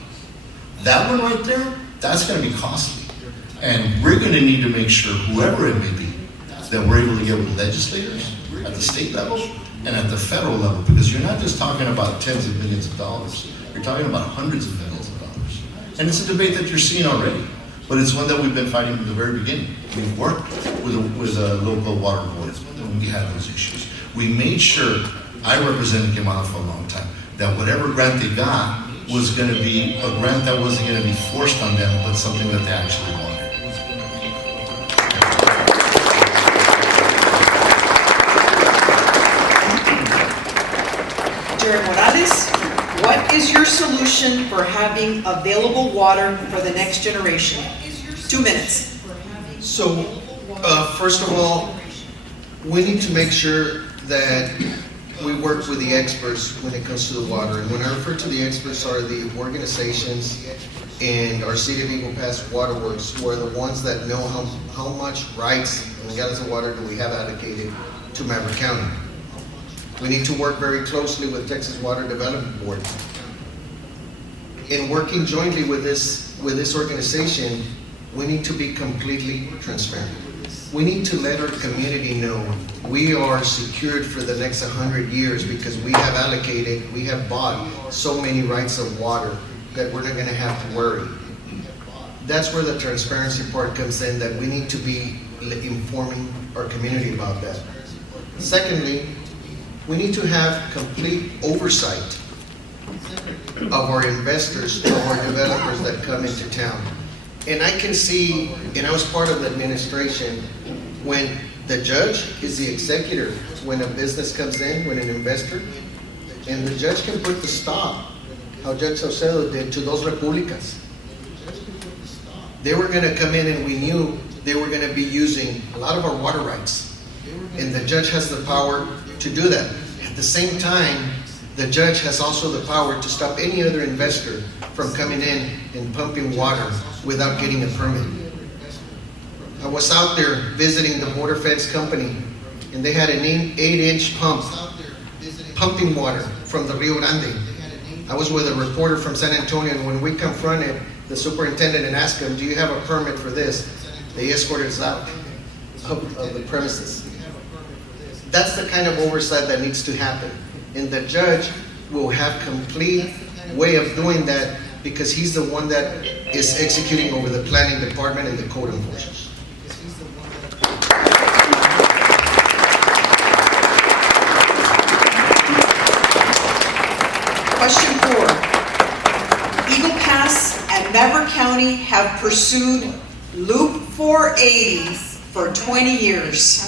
That one right there, that's going to be costly. And we're going to need to make sure, whoever it may be, that we're able to get with legislators at the state level and at the federal level, because you're not just talking about tens of millions of dollars, you're talking about hundreds of millions of dollars. And it's a debate that you're seeing already, but it's one that we've been fighting from the very beginning. We've worked with a local water board when we had those issues. We made sure, I represented Yamalo for a long time, that whatever grant they got was going to be a grant that wasn't going to be forced on them, but something that they actually wanted. Morales, what is your solution for having available water for the next generation? 2 minutes. So, first of all, we need to make sure that we work with the experts when it comes to the water. And when I refer to the experts, are the organizations and our City of Eagle Pass Waterworks, who are the ones that know how much rights and gallons of water do we have allocated to Maverick County. We need to work very closely with Texas Water Development Board. In working jointly with this organization, we need to be completely transparent. We need to let our community know we are secured for the next 100 years because we have allocated, we have bought so many rights of water that we're not going to have to worry. That's where the transparency part comes in, that we need to be informing our community about that. Secondly, we need to have complete oversight of our investors, of our developers that come into town. And I can see, and I was part of the administration, when the judge is the executor, when a business comes in, when an investor, and the judge can put the stop, how Judge Saucedo did to those repúblicas. They were going to come in and we knew they were going to be using a lot of our water rights. And the judge has the power to do that. At the same time, the judge has also the power to stop any other investor from coming in and pumping water without getting a permit. I was out there visiting the border fence company, and they had an 8-inch pump pumping water from the Rio Grande. I was with a reporter from San Antonio, and when we confronted the superintendent and asked him, "Do you have a permit for this?" they escorted us out of the premises. That's the kind of oversight that needs to happen. And the judge will have complete way of doing that because he's the one that is executing over the planning department and the code enforcers. Question 4. Eagle Pass and Maverick County have pursued Loop 480 for 20 years.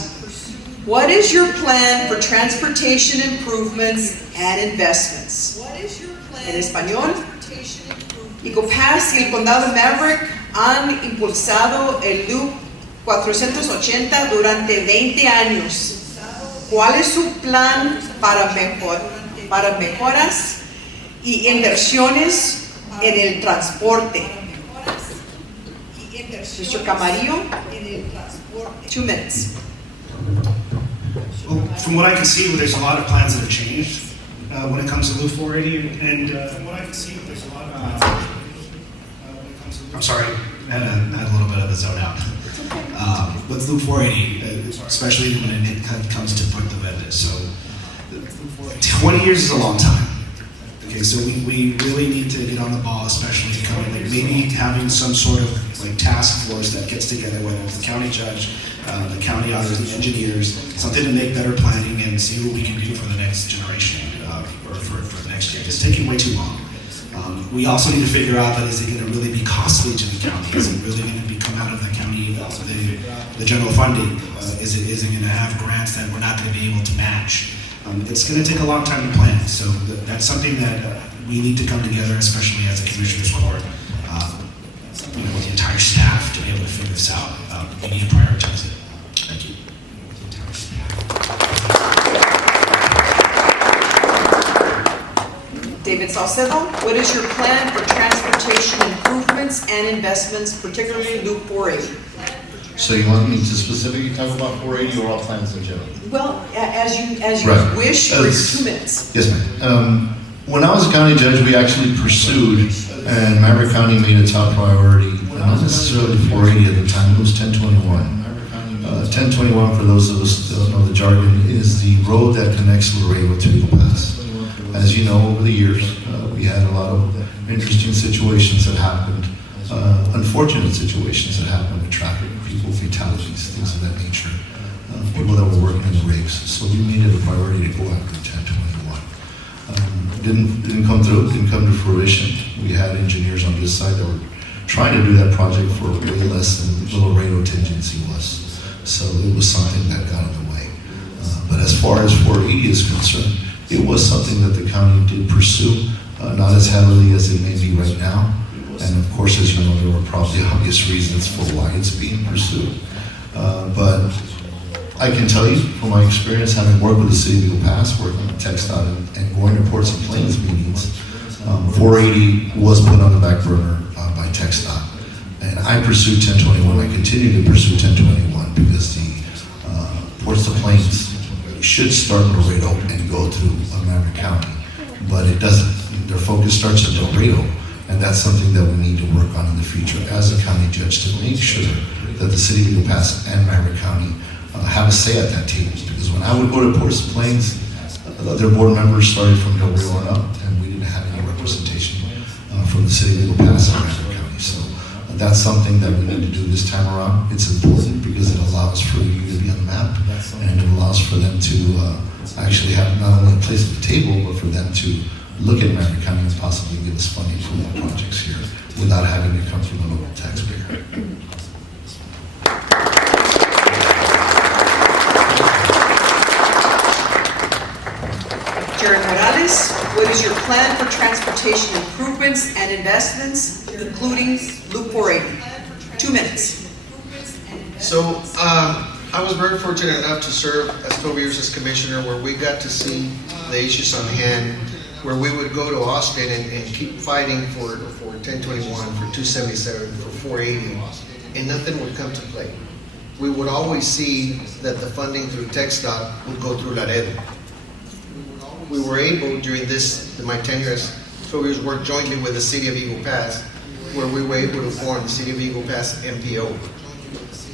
What is your plan for transportation improvements and investments? En español, Eagle Pass y el condado de Maverick han impulsado el Loop 480 durante 20 años. ¿Cuál es su plan para mejoras y inversiones en el transporte? Mr. Camarillo, 2 minutes. Well, from what I can see, there's a lot of plans that have changed when it comes to Loop 480, and from what I can see, there's a lot of plans that have changed when it comes to. I'm sorry, I had a little bit of a zone out. With Loop 480, especially when it comes to Puerto Verde, so 20 years is a long time. Okay, so we really need to get on the ball, especially coming, like maybe having some sort of like task force that gets together, whether it's the county judge, the county auditors, the engineers, something to make better planning and see what we can do for the next generation or for the next year. It's taking way too long. We also need to figure out that is it going to really be costly to the county? Is it really going to come out of the county, the general funding? Is it going to have grants that we're not going to be able to match? It's going to take a long time to plan, so that's something that we need to come together, especially as a commissioner's court, with the entire staff to be able to figure this out. We need to prioritize it. Thank you. David Salcedo, what is your plan for transportation improvements and investments, particularly Loop 480? So you want me to specifically talk about 480 or all plans in general? Well, as you Right. wish, for your 2 minutes. Yes, ma'am. When I was a county judge, we actually pursued, and Maverick County made a top priority, not necessarily 480 at the time, it was 1021. 1021, for those of us who don't know the jargon, is the road that connects Laredo to Eagle Pass. As you know, over the years, we had a lot of interesting situations that happened, unfortunate situations that happened with traffic, people fatalities, things of that nature, people that were working in the rigs. So we made it a priority to go after 1021. Didn't come through, didn't come to fruition. We had engineers on this side that were trying to do that project for way less than the Laredo contingency was. So it was something that got in the way. But as far as 480 is concerned, it was something that the county did pursue, not as heavily as it may be right now. And of course, as you know, there were probably obvious reasons for why it's being pursued. But I can tell you from my experience, having worked with the city of Eagle Pass, working with TxDOT and going to Ports and Plains meetings, 480 was put on the back burner by TxDOT. And I pursued 1021, I continue to pursue 1021 because the Ports to Plains should start in Laredo and go through Maverick County, but it doesn't. Their focus starts in Laredo, and that's something that we need to work on in the future as a county judge to make sure that the city of Eagle Pass and Maverick County have a say at that table. Because when I would go to Ports to Plains, their board members started from Del Rio on up, and we didn't have any representation from the city of Eagle Pass and Maverick County. So that's something that we need to do this time around. It's important because it allows for you to be on the map, and it allows for them to actually have not only a place at the table, but for them to look at Maverick County and possibly give us funding for more projects here without having to come from the local taxpayer. Jared Morales, what is your plan for transportation improvements and investments, including Loop 480? 2 minutes. So, I was very fortunate enough to serve as 12 years as commissioner, where we got to see the issues on hand, where we would go to Austin and keep fighting for 1021, for 277, for 480, and nothing would come to play. We would always see that the funding through TxDOT would go through Laredo. We were able, during my tenure as 12 years, work jointly with the city of Eagle Pass, where we were able to form the city of Eagle Pass MPO.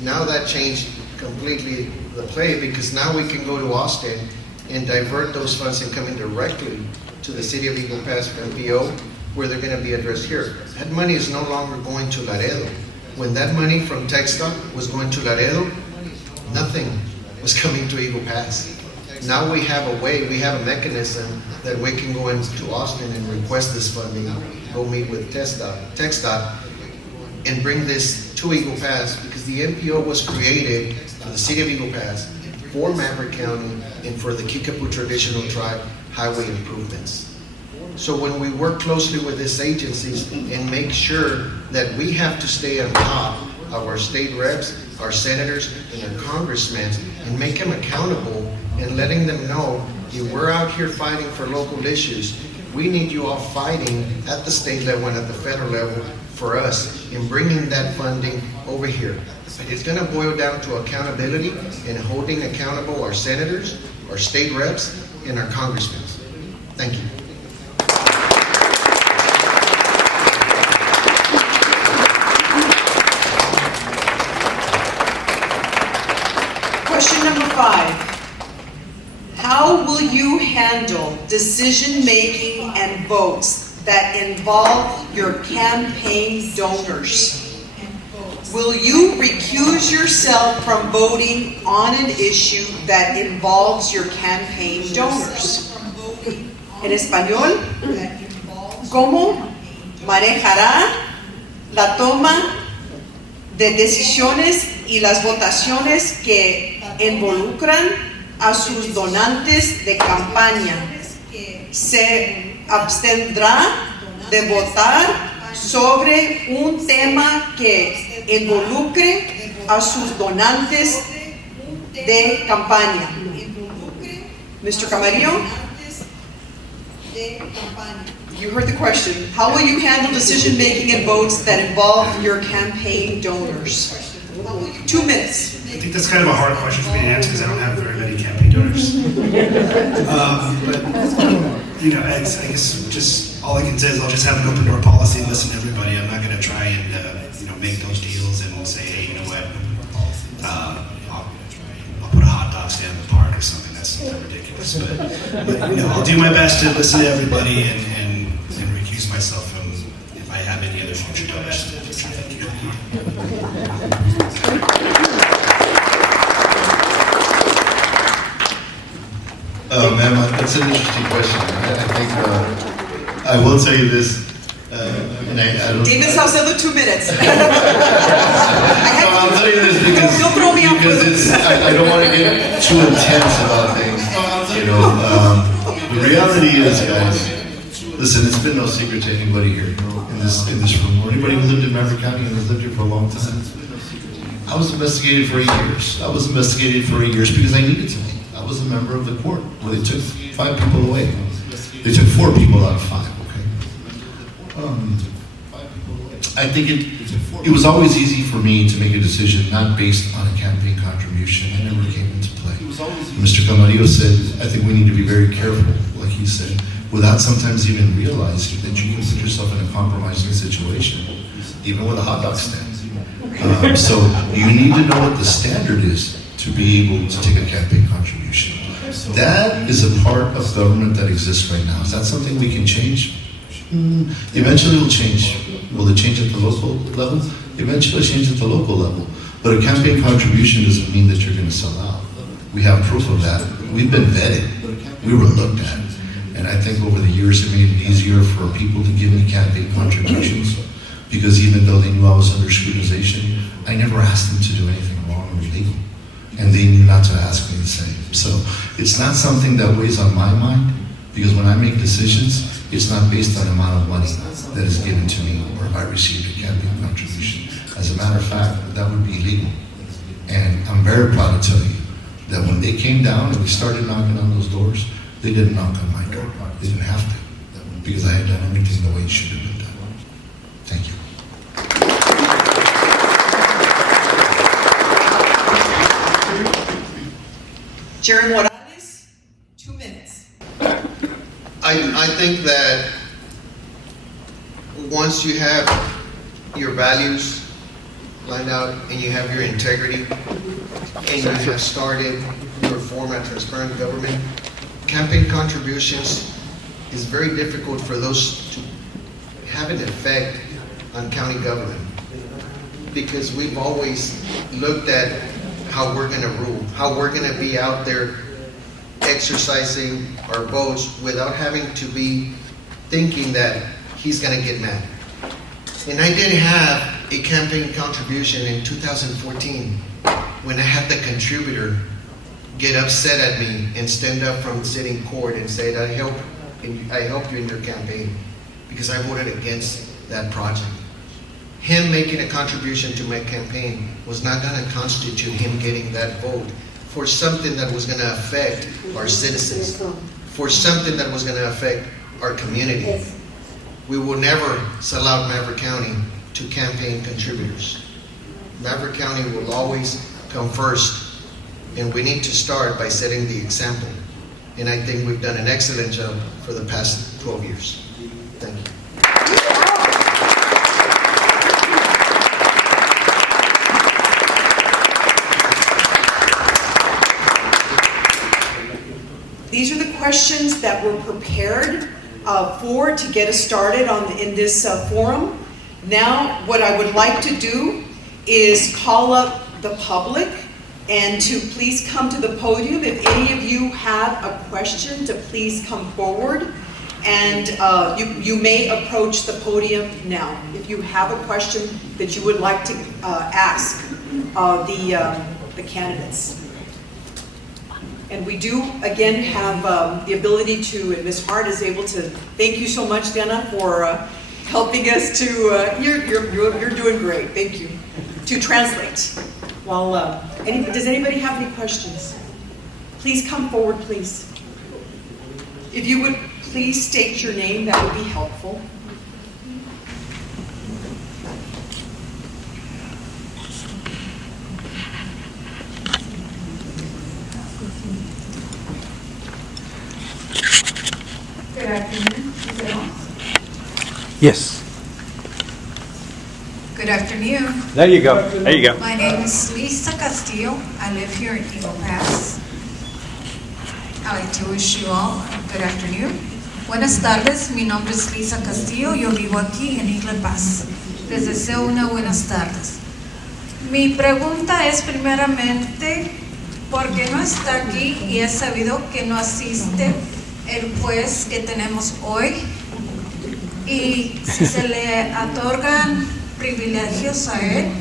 Now that changed completely the play, because now we can go to Austin and divert those funds and come in directly to the city of Eagle Pass MPO, where they're going to be addressed here. That money is no longer going to Laredo. When that money from TxDOT was going to Laredo, nothing was coming to Eagle Pass. Now we have a way, we have a mechanism that we can go into Austin and request this funding, go meet with TxDOT, and bring this to Eagle Pass, because the MPO was created for the city of Eagle Pass, for Maverick County, and for the Kickapoo Traditional Tribe highway improvements. So when we work closely with these agencies and make sure that we have to stay on top of our state reps, our senators, and our congressmen, and make them accountable and letting them know, if we're out here fighting for local issues, we need you all fighting at the state level and at the federal level for us in bringing that funding over here. But it's going to boil down to accountability and holding accountable our senators, our state reps, and our congressmen. Thank you. Question number 5. How will you handle decision-making and votes that involve your campaign donors? Will you recuse yourself from voting on an issue that involves your campaign donors? En español, ¿cómo manejará la toma de decisiones y las votaciones que involucran a sus donantes de campaña? ¿Se abstendrá de votar sobre un tema que involucre a sus donantes de campaña? Mr. Camarillo? You heard the question. How will you handle decision-making and votes that involve your campaign donors? 2 minutes. I think that's kind of a hard question for me to answer because I don't have very many campaign donors. But you know, I guess just all I can say is I'll just have an open door policy and listen to everybody. I'm not going to try and you know, make those deals and say, hey, you know what, I'll put a hot dog stand in the park or something. That's ridiculous. But you know, I'll do my best to listen to everybody and recuse myself from if I have any other future donors. Thank you. Ma'am, that's an interesting question. I think I will tell you this, and I don't. David Saucedo, 2 minutes. No, I'm telling you this because, Don't throw me off because I don't want to get too intense about things. You know, the reality is, guys, listen, it's been no secret to anybody here in this room, or anybody who lived in Maverick County and has lived here for a long time. I was investigated for 8 years. I was investigated for 8 years because I needed to be. I was a member of the court where they took 5 people away. They took 4 people out of 5, okay? I think it was always easy for me to make a decision not based on a campaign contribution. I never came into play. Mr. Camarillo said, I think we need to be very careful, like he said, without sometimes even realizing that you can put yourself in a compromising situation, even with a hot dog stand. So you need to know what the standard is to be able to take a campaign contribution. That is a part of government that exists right now. Is that something we can change? Eventually it'll change. Will it change at the local level? Eventually it'll change at the local level. But a campaign contribution doesn't mean that you're going to sell out. We have proof of that. We've been vetted. We were looked at. And I think over the years it made it easier for people to give me campaign contributions, because even though they knew I was under scrutinization, I never asked them to do anything wrong or illegal. And they knew not to ask me the same. So it's not something that weighs on my mind, because when I make decisions, it's not based on the amount of money that is given to me or if I received a campaign contribution. As a matter of fact, that would be illegal. And I'm very proud to tell you that when they came down and we started knocking on those doors, they didn't knock on my door. They didn't have to, because I had done everything the way it should have been done. Thank you. Jerry Morales, 2 minutes. I think that once you have your values lined out and you have your integrity and you have started your form of transparent government, campaign contributions is very difficult for those to have an effect on county government, because we've always looked at how we're going to rule, how we're going to be out there exercising our votes without having to be thinking that he's going to get mad. And I did have a campaign contribution in 2014 when I had the contributor get upset at me and stand up from sitting court and say that I helped you in your campaign because I voted against that project. Him making a contribution to my campaign was not going to constitute him getting that vote for something that was going to affect our citizens, for something that was going to affect our community. We will never sell out Maverick County to campaign contributors. Maverick County will always come first, and we need to start by setting the example. And I think we've done an excellent job for the past 12 years. Thank you. These are the questions that were prepared to get us started in this forum. Now, what I would like to do is call up the public and to please come to the podium. If any of you have a question, to please come forward. And you may approach the podium now if you have a question that you would like to ask the candidates. And we do, again, have the ability to, and Ms. Hart is able to, thank you so much, Diana, for helping us to, you're doing great, thank you, to translate. Well, does anybody have any questions? Please come forward, please. If you would please state your name, that would be helpful. Good afternoon. Yes. Good afternoon. There you go. There you go. My name is Lisa Castillo. I live here in Eagle Pass. I'd like to wish you all a good afternoon. Buenas tardes, mi nombre es Lisa Castillo. Yo vivo aquí en Eagle Pass. Les deseo una buenas tardes. Mi pregunta es primeramente, ¿por qué no está aquí y es sabido que no asiste el juez que tenemos hoy? Y si se le otorgan privilegios a él,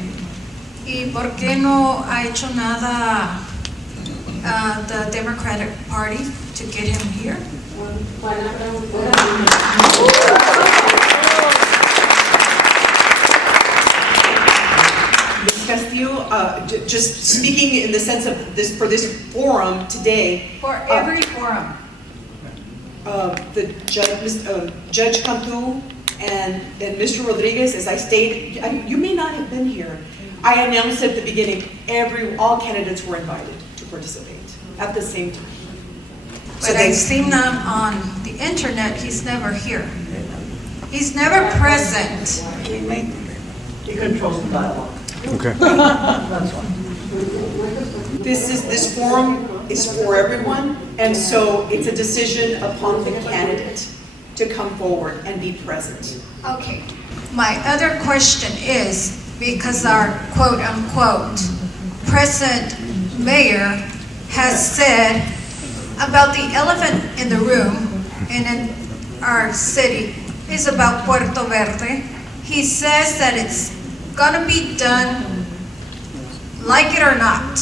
y por qué no ha hecho nada the Democratic Party to get him here? Ms. Castillo, just speaking in the sense of this, for this forum today. For every forum. The Judge Cantu and Mr. Rodriguez, as I stated, you may not have been here. I announced at the beginning, all candidates were invited to participate at the same time. But I've seen him on the internet, he's never here. He's never present. He controls the dialogue. Okay. This forum is for everyone, and so it's a decision upon the candidate to come forward and be present. Okay. My other question is, because our quote-unquote present mayor has said about the elephant in the room and in our city is about Puerto Verde. He says that it's gonna be done like it or not.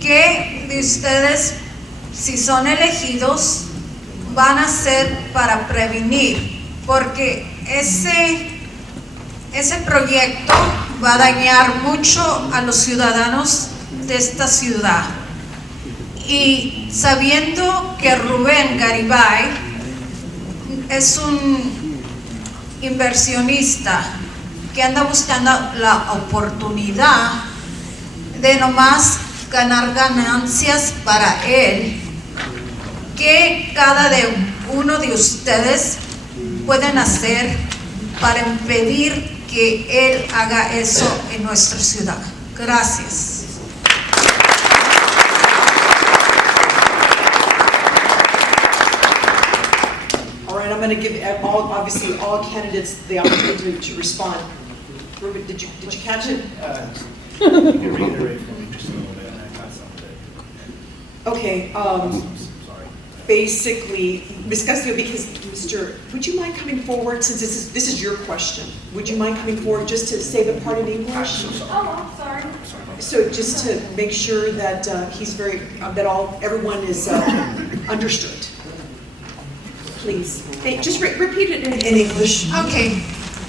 ¿Qué de ustedes, si son elegidos, van a hacer para prevenir? Porque ese proyecto va a dañar mucho a los ciudadanos de esta ciudad. Y sabiendo que Rubén Garibay es un inversionista que anda buscando la oportunidad de nomás ganar ganancias para él, ¿qué cada uno de ustedes pueden hacer para impedir que él haga eso en nuestra ciudad? Gracias. All right, I'm going to give obviously all candidates the opportunity to respond. Ruben, did you catch it? You can reiterate for me just a little bit, and I caught some of it. Okay. Sorry. Basically, Ms. Castillo, because would you mind coming forward since this is your question? Would you mind coming forward just to say the part in English? Oh, I'm sorry. So just to make sure that everyone is understood. Please, hey, just repeat it in English. Okay.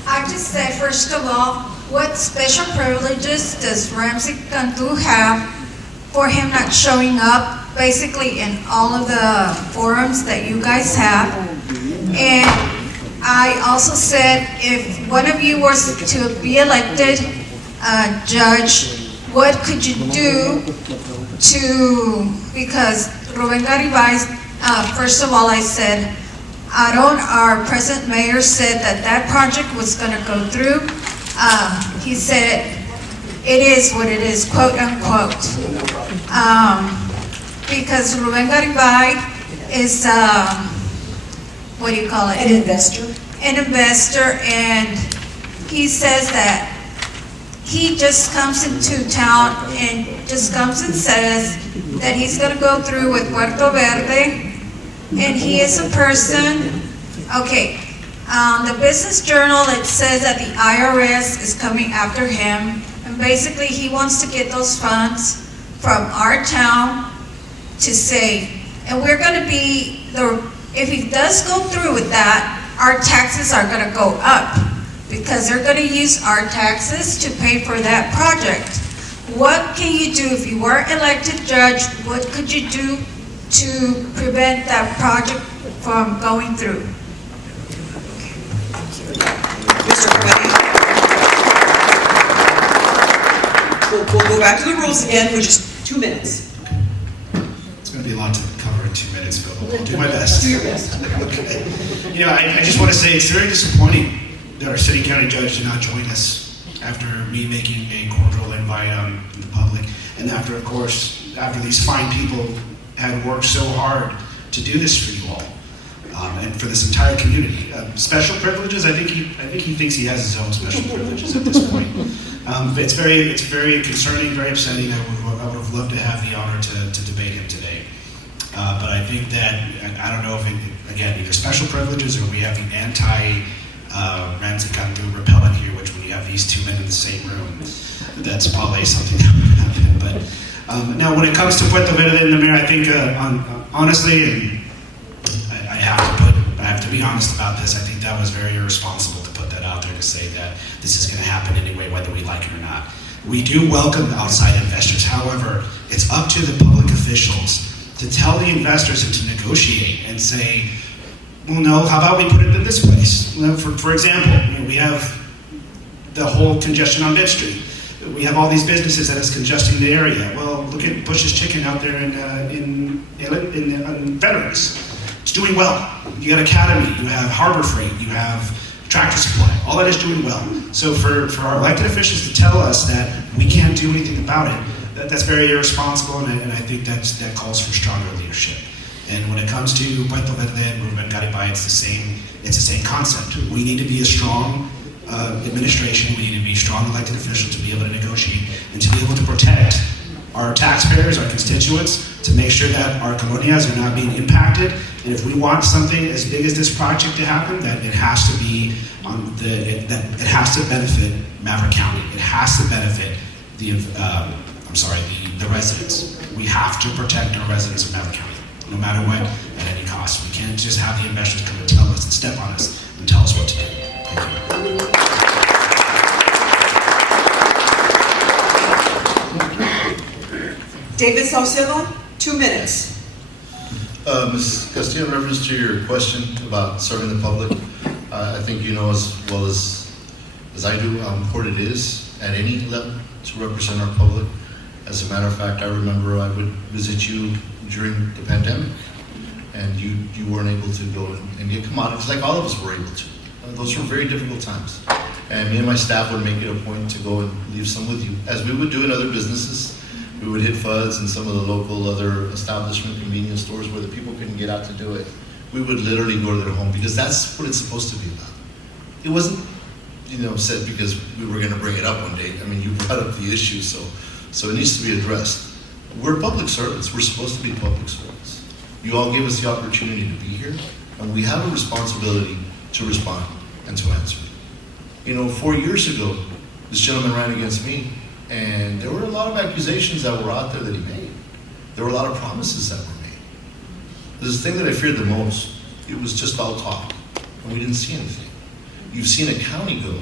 I just say, first of all, what special privileges does Ramsey Cantu have for him not showing up basically in all of the forums that you guys have? And I also said, if one of you was to be elected judge, what could you do because Rubén Garibay, first of all, I said, our present mayor said that project was going to go through. He said, it is what it is, quote unquote. Because Rubén Garibay is, what do you call it? An investor. An investor, and he says that he just comes into town and just comes and says that he's going to go through with Puerto Verde. And he is a person, okay, the Business Journal, it says that the IRS is coming after him, and basically he wants to get those funds from our town to save. And we're going to be, if he does go through with that, our taxes are going to go up because they're going to use our taxes to pay for that project. What can you do if you were elected judge? What could you do to prevent that project from going through. Mr. Carmody? We'll go back to the rules again, which is 2 minutes. It's going to be a lot to cover in 2 minutes, but I'll do my best. Do your best. Okay. You know, I just want to say it's very disappointing that our city county judge did not join us after me making a cordial invite in the public, and after, of course, after these fine people had worked so hard to do this for you all, and for this entire community. Special privileges, I think he thinks he has his own special privileges at this point. But it's very concerning, very upsetting. I would have loved to have the honor to debate him today. But I think that, I don't know if, again, either special privileges or we have the anti-Ramsey-Cantu repellent here, which when you have these two men in the same room, that's probably something that would happen. But now when it comes to Puerto Verde and the mayor, I think, honestly, and I have to be honest about this, I think that was very irresponsible to put that out there to say that this is going to happen anyway, whether we like it or not. We do welcome outside investors. However, it's up to the public officials to tell the investors and to negotiate and say, well, no, how about we put it in this place? You know, for example, we have the whole congestion on Mid Street. We have all these businesses that is congesting the area. Well, look at Bush's Chicken out there in Veterans. It's doing well. You got Academy, you have Harbor Freight, you have Tractor Supply. All that is doing well. So for our elected officials to tell us that we can't do anything about it, that's very irresponsible, and I think that calls for stronger leadership. And when it comes to Puerto Verde and Ruben Garibay, it's the same concept. We need to be a strong administration. We need to be strong elected officials to be able to negotiate and to be able to protect our taxpayers, our constituents, to make sure that our colonias are not being impacted. And if we want something as big as this project to happen, that it has to be it has to benefit Maverick County. It has to benefit the residents. We have to protect our residents of Maverick County, no matter what, at any cost. We can't just have the investors come and tell us and step on us and tell us what to do. Thank you. David Saucedo, 2 minutes. Ms. Castillo, in reference to your question about serving the public, I think you know as well as I do how important it is at any level to represent our public. As a matter of fact, I remember I would visit you during the pandemic, and you weren't able to go and get commodities like all of us were able to. Those were very difficult times. And me and my staff would make it a point to go and leave some with you, as we would do in other businesses. We would hit FUDs and some of the local other establishment convenience stores where the people couldn't get out to do it. We would literally go to their home because that's what it's supposed to be about. It wasn't, said because we were going to bring it up one day. I mean, you brought up the issue, so it needs to be addressed. We're public servants. We're supposed to be public servants. You all gave us the opportunity to be here, and we have a responsibility to respond and to answer. 4 years ago, this gentleman ran against me, and there were a lot of accusations that were out there that he made. There were a lot of promises that were made. There's the thing that I feared the most. It was just all talk, and we didn't see anything. You've seen a county go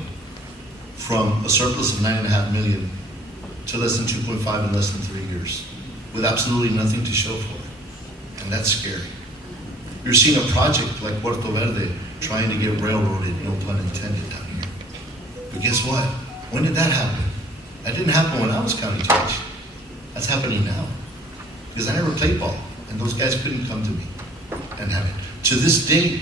from a surplus of $9.5 million to less than 2.5 in less than 3 years, with absolutely nothing to show for it. And that's scary. You're seeing a project like Puerto Verde trying to get railroaded, no pun intended, down here. But guess what? When did that happen? That didn't happen when I was county judge. That's happening now. Because I never played ball, and those guys couldn't come to me and have it. To this day,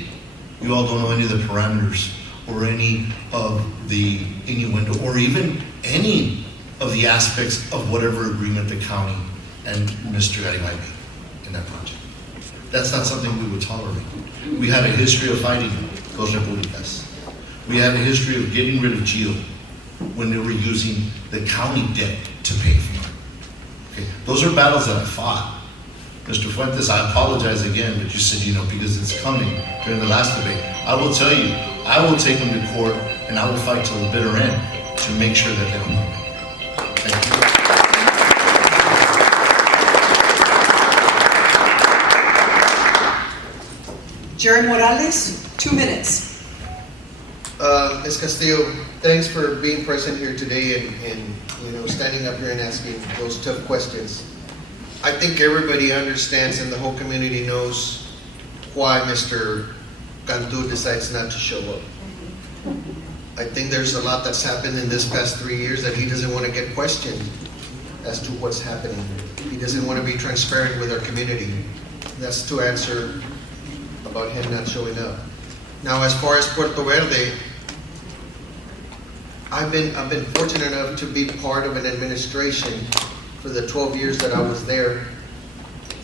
you all don't know any of the parameters or any of the innuendo or even any of the aspects of whatever agreement the county and Mr. Garibay made in that project. That's not something we would tolerate. We have a history of fighting those repúblicas. We have a history of getting rid of GIO when they were using the county debt to pay for it. Okay? Those are battles that I fought. Mr. Fuentes, I apologize again, but you said, because it's coming during the last debate. I will tell you, I will take them to court and I will fight till the bitter end to make sure that they don't come. Thank you. Jared Morales, 2 minutes. Ms. Castillo, thanks for being present here today and standing up here and asking those tough questions. I think everybody understands and the whole community knows why Mr. Cantu decides not to show up. I think there's a lot that's happened in this past 3 years that he doesn't want to get questioned as to what's happening. He doesn't want to be transparent with our community. That's to answer about him not showing up. Now, as far as Puerto Verde, I've been fortunate enough to be part of an administration for the 12 years that I was there,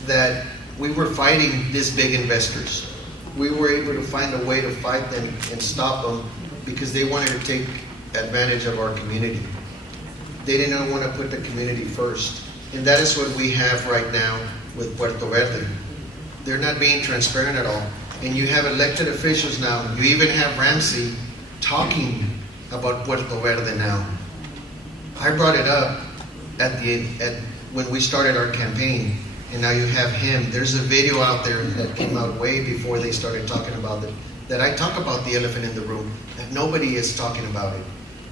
that we were fighting these big investors. We were able to find a way to fight them and stop them because they wanted to take advantage of our community. They didn't want to put the community first. And that is what we have right now with Puerto Verde. They're not being transparent at all. And you have elected officials now. You even have Ramsey talking about Puerto Verde now. I brought it up when we started our campaign, and now you have him. There's a video out there that came out way before they started talking about it, that I talk about the elephant in the room, that nobody is talking about it.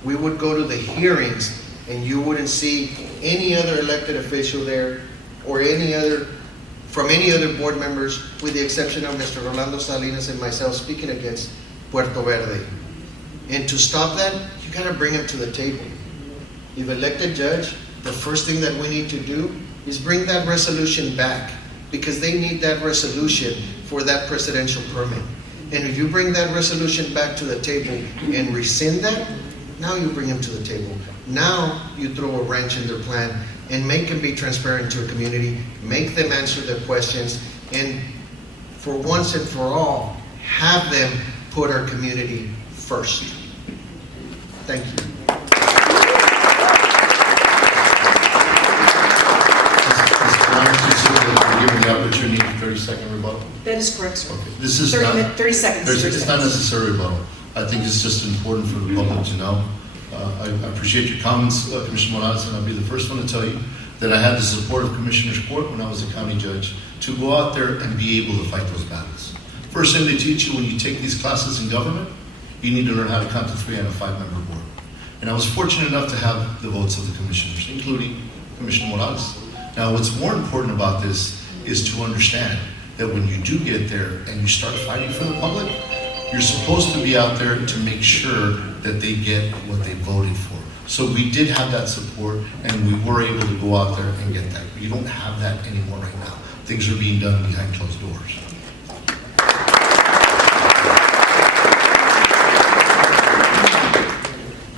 We would go to the hearings, and you wouldn't see any other elected official there, or from any other board members, with the exception of Mr. Rolando Salinas and myself speaking against Puerto Verde. And to stop that, you got to bring him to the table. If elected judge, the first thing that we need to do is bring that resolution back, because they need that resolution for that presidential permit. And if you bring that resolution back to the table and rescind that, now you bring them to the table. Now you throw a wrench in their plan and make them be transparent to a community, make them answer their questions, and for once and for all, have them put our community first. Thank you. Given the opportunity for 30-second rebuttal. That is correct, sir. Okay. This is 30 seconds. It's not necessary rebuttal. I think it's just important for the public to know. I appreciate your comments, Commissioner Morales, and I'll be the first one to tell you that I had the support of Commissioner's Court when I was a county judge to go out there and be able to fight those battles. First thing they teach you when you take these classes in government, you need to learn how to count to 3 on a 5-member board. And I was fortunate enough to have the votes of the commissioners, including Commissioner Morales. Now, what's more important about this is to understand that when you do get there and you start fighting for the public, you're supposed to be out there to make sure that they get what they voted for. So we did have that support, and we were able to go out there and get that. You don't have that anymore right now. Things are being done behind closed doors.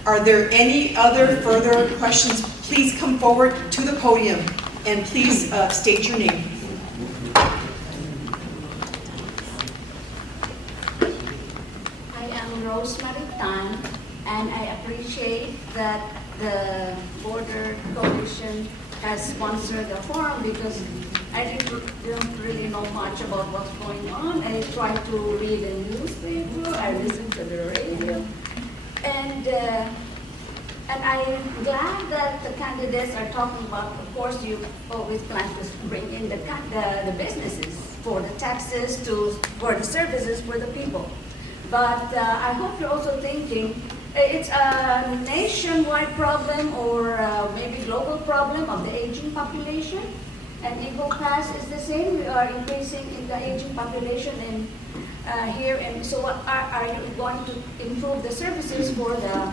Are there any other further questions? Please come forward to the podium and please state your name. I am Rosemary Tan, and I appreciate that the Border Coalition has sponsored the forum, because I don't really know much about what's going on. I try to read the newspaper, I listen to the radio, and I'm glad that the candidates are talking about, of course, you always plan to bring in the businesses for the taxes, for the services for the people. But I hope you're also thinking it's a nationwide problem, or maybe global problem of the aging population. And Eagle Pass is the same. We are increasing in the aging population here. And so what are you going to improve the services for the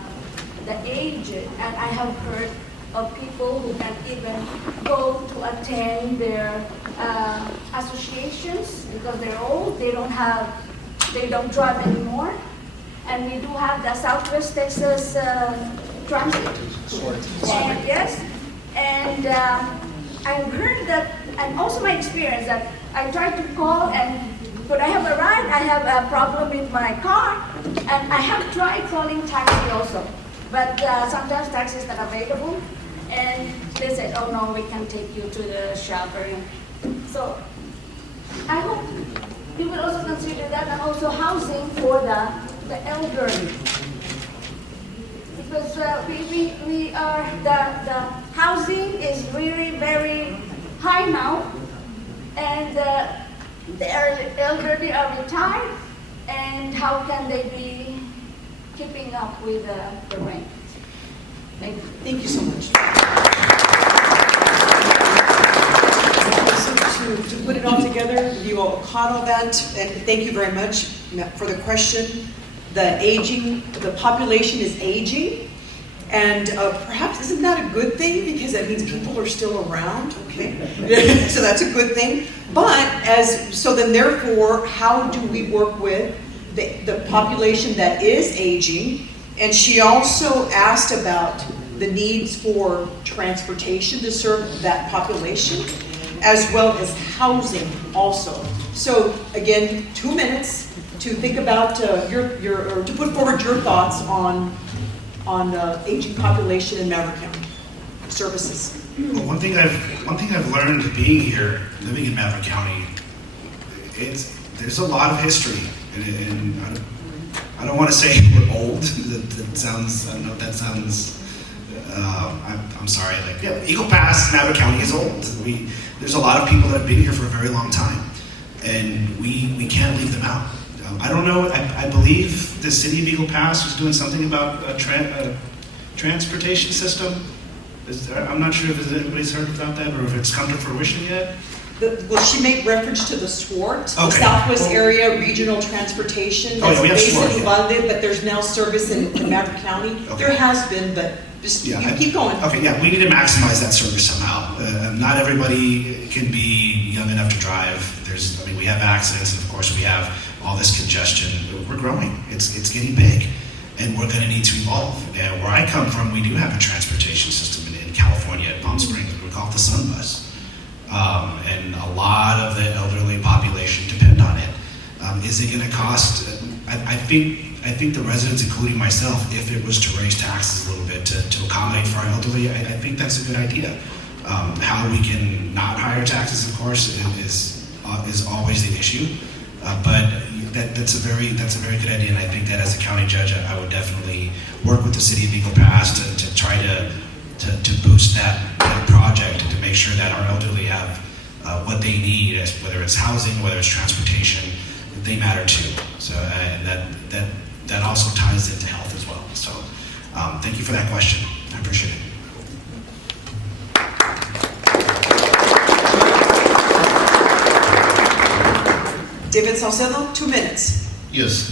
aged? And I have heard of people who can even go to attend their associations because they're old, they don't drive anymore. And we do have the Southwest Texas Transit. And yes, and I've heard that, and also my experience that I tried to call and could I have a ride? I have a problem with my car, and I have tried calling taxi also, but sometimes taxi is not available, and they said, oh no, we can take you to the shelter. So I hope you will also consider that, and also housing for the elderly. Because we are, the housing is really very high now, and the elderly are retired, and how can they be keeping up with the rent? Thank you. Thank you so much. to put it all together. You all caught all that, and thank you very much for the question. The population is aging, and perhaps isn't that a good thing, because that means people are still around, okay? So that's a good thing. But then therefore, how do we work with the population that is aging? And she also asked about the needs for transportation to serve that population, as well as housing also. So again, 2 minutes to think about or to put forward your thoughts on aging population in Maverick County services. Well, one thing I've learned being here, living in Maverick County, there's a lot of history, and I don't want to say we're old. That sounds, I don't know if that sounds. I'm sorry. Eagle Pass, Maverick County is old. There's a lot of people that have been here for a very long time, and we can't leave them out. I don't know. I believe the city of Eagle Pass was doing something about a transportation system. I'm not sure if anybody's heard about that or if it's come to fruition yet. Well, she made reference to the SWART, Okay. the Southwest Area Regional Transportation. Oh, yeah, we have based SWART, in yeah. Uvalde, but there's now service in Maverick County. Okay. There has been, but just you keep going. Okay, yeah, we need to maximize that service somehow. Not everybody can be young enough to drive. We have accidents, and of course we have all this congestion. We're growing. It's getting big, and we're going to need to evolve. And where I come from, we do have a transportation system in California at Palm Springs. We call it the Sun Bus. And a lot of the elderly population depend on it. Is it going to cost? I think the residents, including myself, if it was to raise taxes a little bit to accommodate for our elderly, I think that's a good idea. How we can not higher taxes, of course, is always the issue. But that's a very good idea, and I think that as a county judge, I would definitely work with the city of Eagle Pass to try to boost that project and to make sure that our elderly have what they need, whether it's housing, whether it's transportation, they matter too. So that also ties into health as well. So thank you for that question. I appreciate it. David Salcedo, 2 minutes. Yes,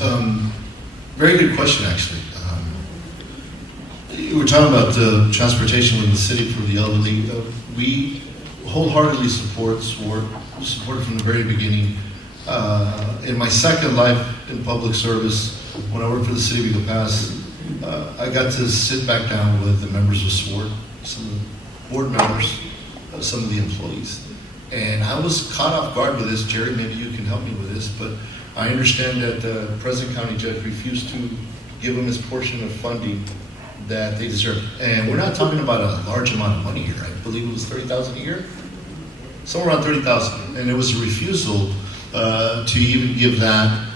very good question, actually. We're talking about transportation in the city for the elderly. We wholeheartedly support SWORD. We support it from the very beginning. In my second life in public service, when I worked for the city of Eagle Pass, I got to sit back down with the members of SWORD, some of the board members, some of the employees. And I was caught off guard with this. Jerry, maybe you can help me with this, but I understand that the present county judge refused to give them his portion of funding that they deserve. And we're not talking about a large amount of money here. I believe it was $30,000 a year, somewhere around $30,000. And it was a refusal to even give that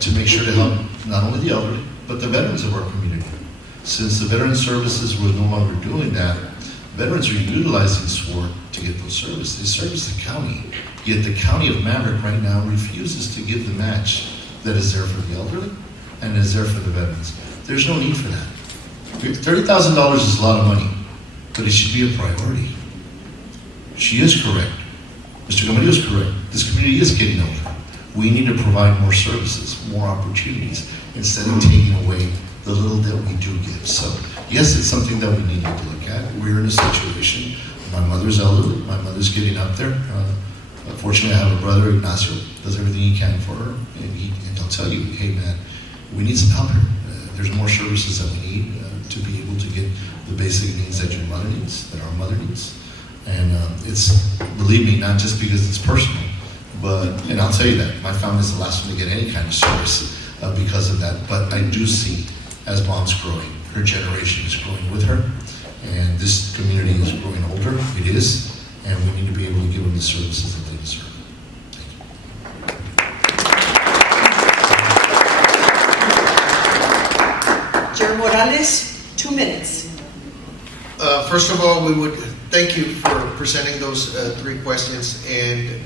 to make sure to help not only the elderly, but the veterans of our community. Since the veteran services were no longer doing that, veterans are utilizing SWORD to get those services. They service the county, yet the county of Maverick right now refuses to give the match that is there for the elderly and is there for the veterans. There's no need for that. $30,000 is a lot of money, but it should be a priority. She is correct. Mr. Camarillo is correct. This community is getting older. We need to provide more services, more opportunities, instead of taking away the little that we do give. So, yes, it's something that we need to look at. We're in a situation. My mother's elderly. My mother's getting up there. Fortunately, I have a brother, Ignacio, does everything he can for her, and he'll tell you, hey man, we need some help here. There's more services that we need to be able to get the basic needs that your mother needs, that our mother needs. And it's, believe me, not just because it's personal, but, and I'll tell you that, my family's the last one to get any kind of service because of that. But I do see, as mom's growing, her generation is growing with her, and this community is growing older. It is, and we need to be able to give them the services that they deserve. Jerry Morales, 2 minutes. First of all, we would thank you for presenting those 3 questions, and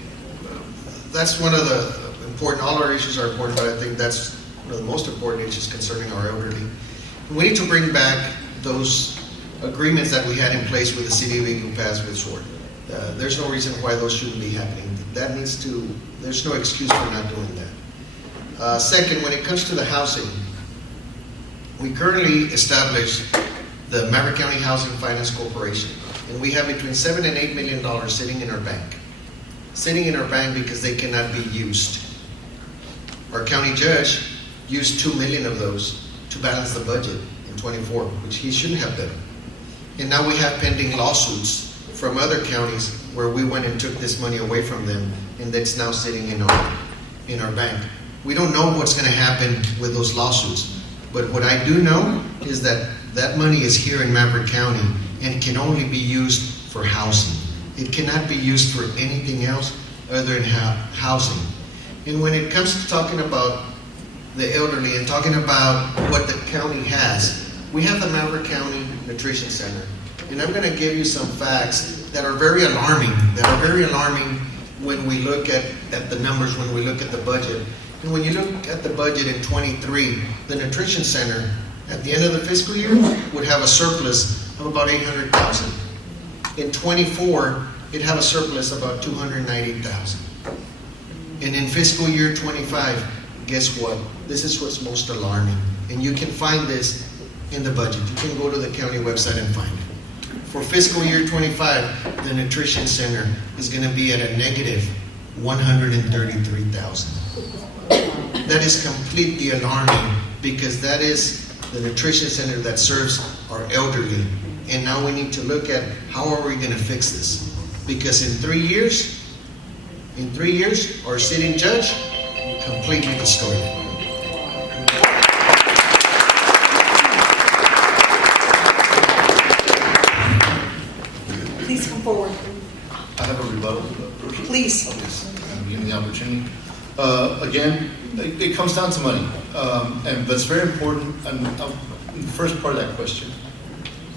that's one of the important, all our issues are important, but I think that's one of the most important issues concerning our elderly. We need to bring back those agreements that we had in place with the city of Eagle Pass with SWORD. There's no reason why those shouldn't be happening. There's no excuse for not doing that. Second, when it comes to the housing, we currently established the Maverick County Housing Finance Corporation, and we have between $7 and $8 million sitting in our bank. Sitting in our bank because they cannot be used. Our county judge used $2 million of those to balance the budget in 24, which he shouldn't have done. And now we have pending lawsuits from other counties where we went and took this money away from them, and that's now sitting in our bank. We don't know what's going to happen with those lawsuits, but what I do know is that that money is here in Maverick County and can only be used for housing. It cannot be used for anything else other than housing. And when it comes to talking about the elderly and talking about what the county has, we have the Maverick County Nutrition Center. And I'm going to give you some facts that are very alarming, when we look at the numbers, when we look at the budget. And when you look at the budget in 23, the Nutrition Center, at the end of the fiscal year, would have a surplus of about $800,000. In 24, it'd have a surplus of about $290,000. And in fiscal year 25, guess what? This is what's most alarming. And you can find this in the budget. You can go to the county website and find it. For fiscal year 25, the Nutrition Center is going to be at a negative $133,000. That is completely alarming because that is the Nutrition Center that serves our elderly. And now we need to look at how are we going to fix this? Because in 3 years, our sitting judge completely destroyed it. Please come forward. I have a rebuttal. Please. Give me the opportunity. Again, it comes down to money. But it's very important. And the first part of that question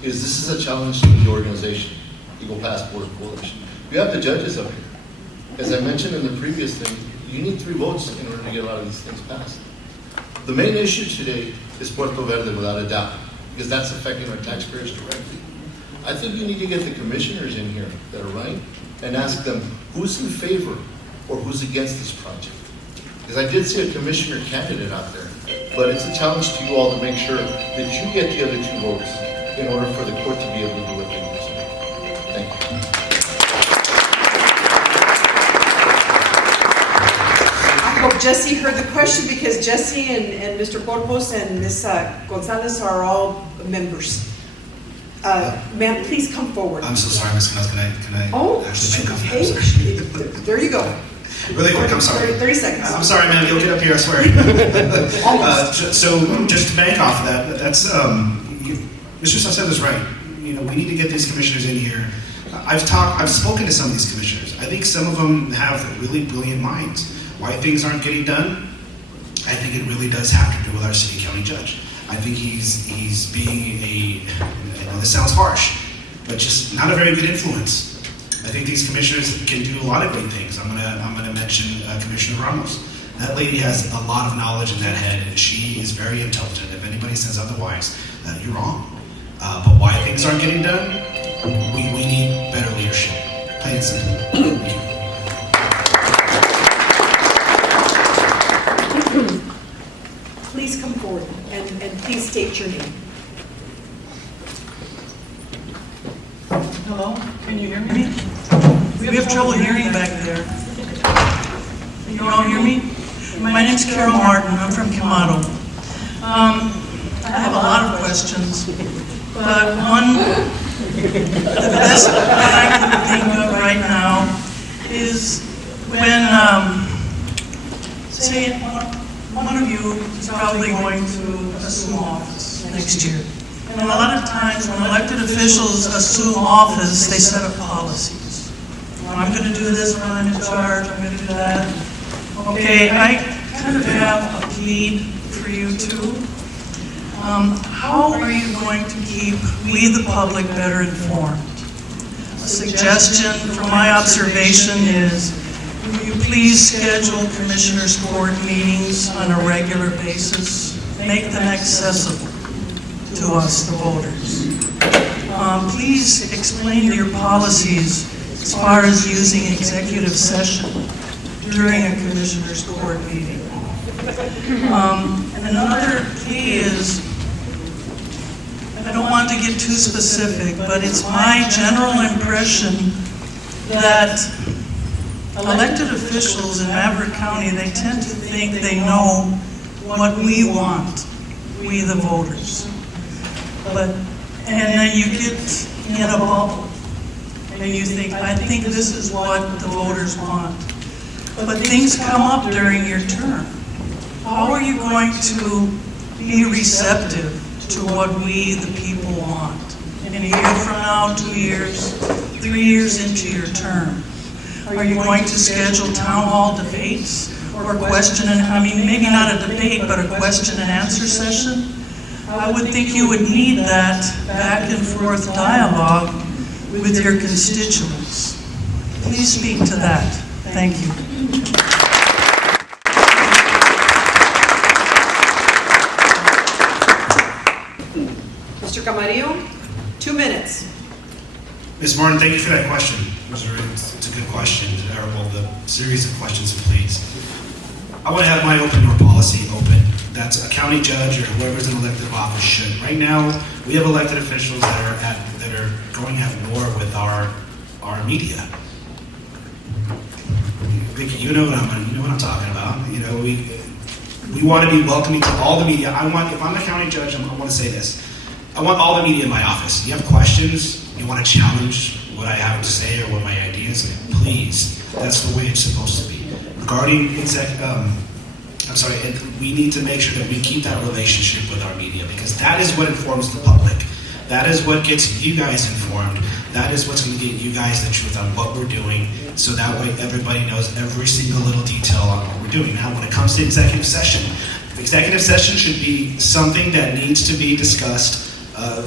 is this is a challenge to the organization, Eagle Pass Border Coalition. You have the judges up here. As I mentioned in the previous thing, you need 3 votes in order to get a lot of these things passed. The main issue today is Puerto Verde, without a doubt, because that's affecting our taxpayers directly. I think you need to get the commissioners in here that are running and ask them who's in favor or who's against this project. Because I did see a commissioner candidate out there, but it's a challenge to you all to make sure that you get the other 2 votes in order for the court to be able to do what they need to do. Thank you. I hope Jesse heard the question because Jesse and Mr. Corpus and Ms. Gonzalez are all members. Ma'am, please come forward. I'm so sorry, Ms. Canales. Can I actually make a comment? Okay. There you go. Really quick, I'm sorry. 30 seconds. I'm sorry, ma'am. You'll get up here, I swear. So, just to bank off of that, that's Mr. Substantive is right. We need to get these commissioners in here. I've spoken to some of these commissioners. I think some of them have really brilliant minds. Why things aren't getting done? I think it really does have to do with our city county judge. I think he's being I know this sounds harsh, but just not a very good influence. I think these commissioners can do a lot of great things. I'm gonna mention Commissioner Ramos. That lady has a lot of knowledge in that head, and she is very intelligent. If anybody says otherwise, you're wrong. But why things aren't getting done? We need better leadership. Plain and simple. Thank you. Please come forward and please state your name. Hello, can you hear me? We have trouble hearing back there. You all hear me? My name's Carol Martin. I'm from Quemado. I have a lot of questions, but the best that I can think of right now is when, say, one of you is probably going to assume office next year. And a lot of times when elected officials assume office, they set up policies. I'm going to do this when I'm in charge, I'm going to do that. Okay, I kind of have a plea for you too. How are you going to keep we the public better informed? A suggestion from my observation is, will you please schedule commissioners' court meetings on a regular basis? Make them accessible to us, the voters. Please explain your policies as far as using executive session during a commissioner's court meeting. And another key is, I don't want to get too specific, but it's my general impression that elected officials in Maverick County, they tend to think they know what we want, we the voters. And then you get in a bubble, and you think, I think this is what the voters want. But things come up during your term. How are you going to be receptive to what we, the people, want? In a year from now, 2 years, 3 years into your term, are you going to schedule town hall debates or question and, I mean, maybe not a debate, but a question and answer session? I would think you would need that back and forth dialogue with your constituents. Please speak to that. Thank you. Mr. Camarillo, 2 minutes. Ms. Martin, thank you for that question. It's a good question, or well, the series of questions, please. I want to have my open door policy open. That's a county judge or whoever's in elected office should. Right now, we have elected officials that are going at war with our media. Vicky, you know what I'm talking about. You know, we want to be welcoming to all the media. If I'm the county judge, I want to say this. I want all the media in my office. You have questions, you want to challenge what I have to say or what my ideas, please. That's the way it's supposed to be. Regarding we need to make sure that we keep that relationship with our media, because that is what informs the public. That is what gets you guys informed. That is what's going to get you guys the truth on what we're doing, so that way everybody knows every single little detail on what we're doing. Now, when it comes to executive session should be something that needs to be discussed. I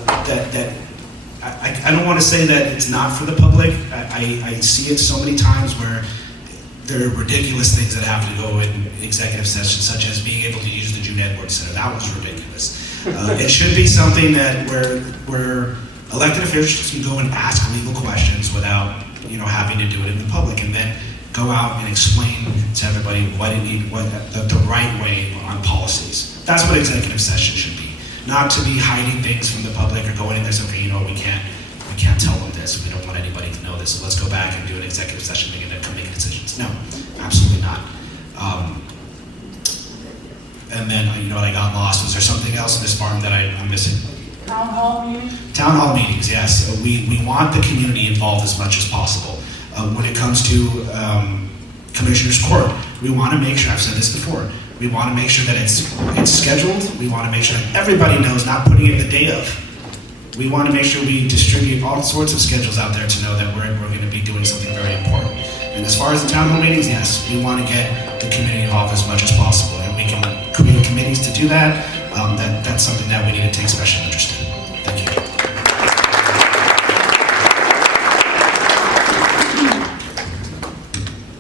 don't want to say that it's not for the public. I see it so many times where there are ridiculous things that have to go in executive session, such as being able to use the June Edwards Center. That was ridiculous. It should be something that where elected officials can go and ask legal questions without having to do it in the public, and then go out and explain to everybody the right way on policies. That's what executive session should be. Not to be hiding things from the public or going in there saying, we can't tell them this. We don't want anybody to know this. So let's go back and do an executive session and come make decisions. No, absolutely not. And then, I got lost. Was there something else, Ms. Martin, that I'm missing? Town hall meetings? Town hall meetings, yes. We want the community involved as much as possible. When it comes to Commissioner's Court, we want to make sure, I've said this before, we want to make sure that it's scheduled. We want to make sure that everybody knows, not putting it the day of. We want to make sure we distribute all sorts of schedules out there to know that we're going to be doing something very important. And as far as the town hall meetings, yes, we want to get the community involved as much as possible. And we can create committees to do that. That's something that we need to take special interest in. Thank you.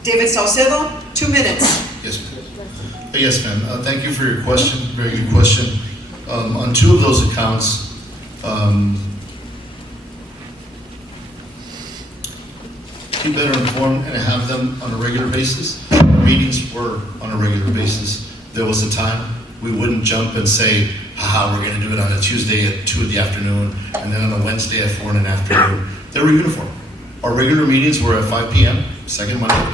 David Saucedo, 2 minutes. Yes, ma'am. Thank you for your question. Very good question. On 2 of those accounts, keep better informed and have them on a regular basis. Meetings were on a regular basis. There was a time we wouldn't jump and say, we're going to do it on a Tuesday at 2 in the afternoon, and then on a Wednesday at 4 in the afternoon. They were uniform. Our regular meetings were at 5 p.m., second Monday.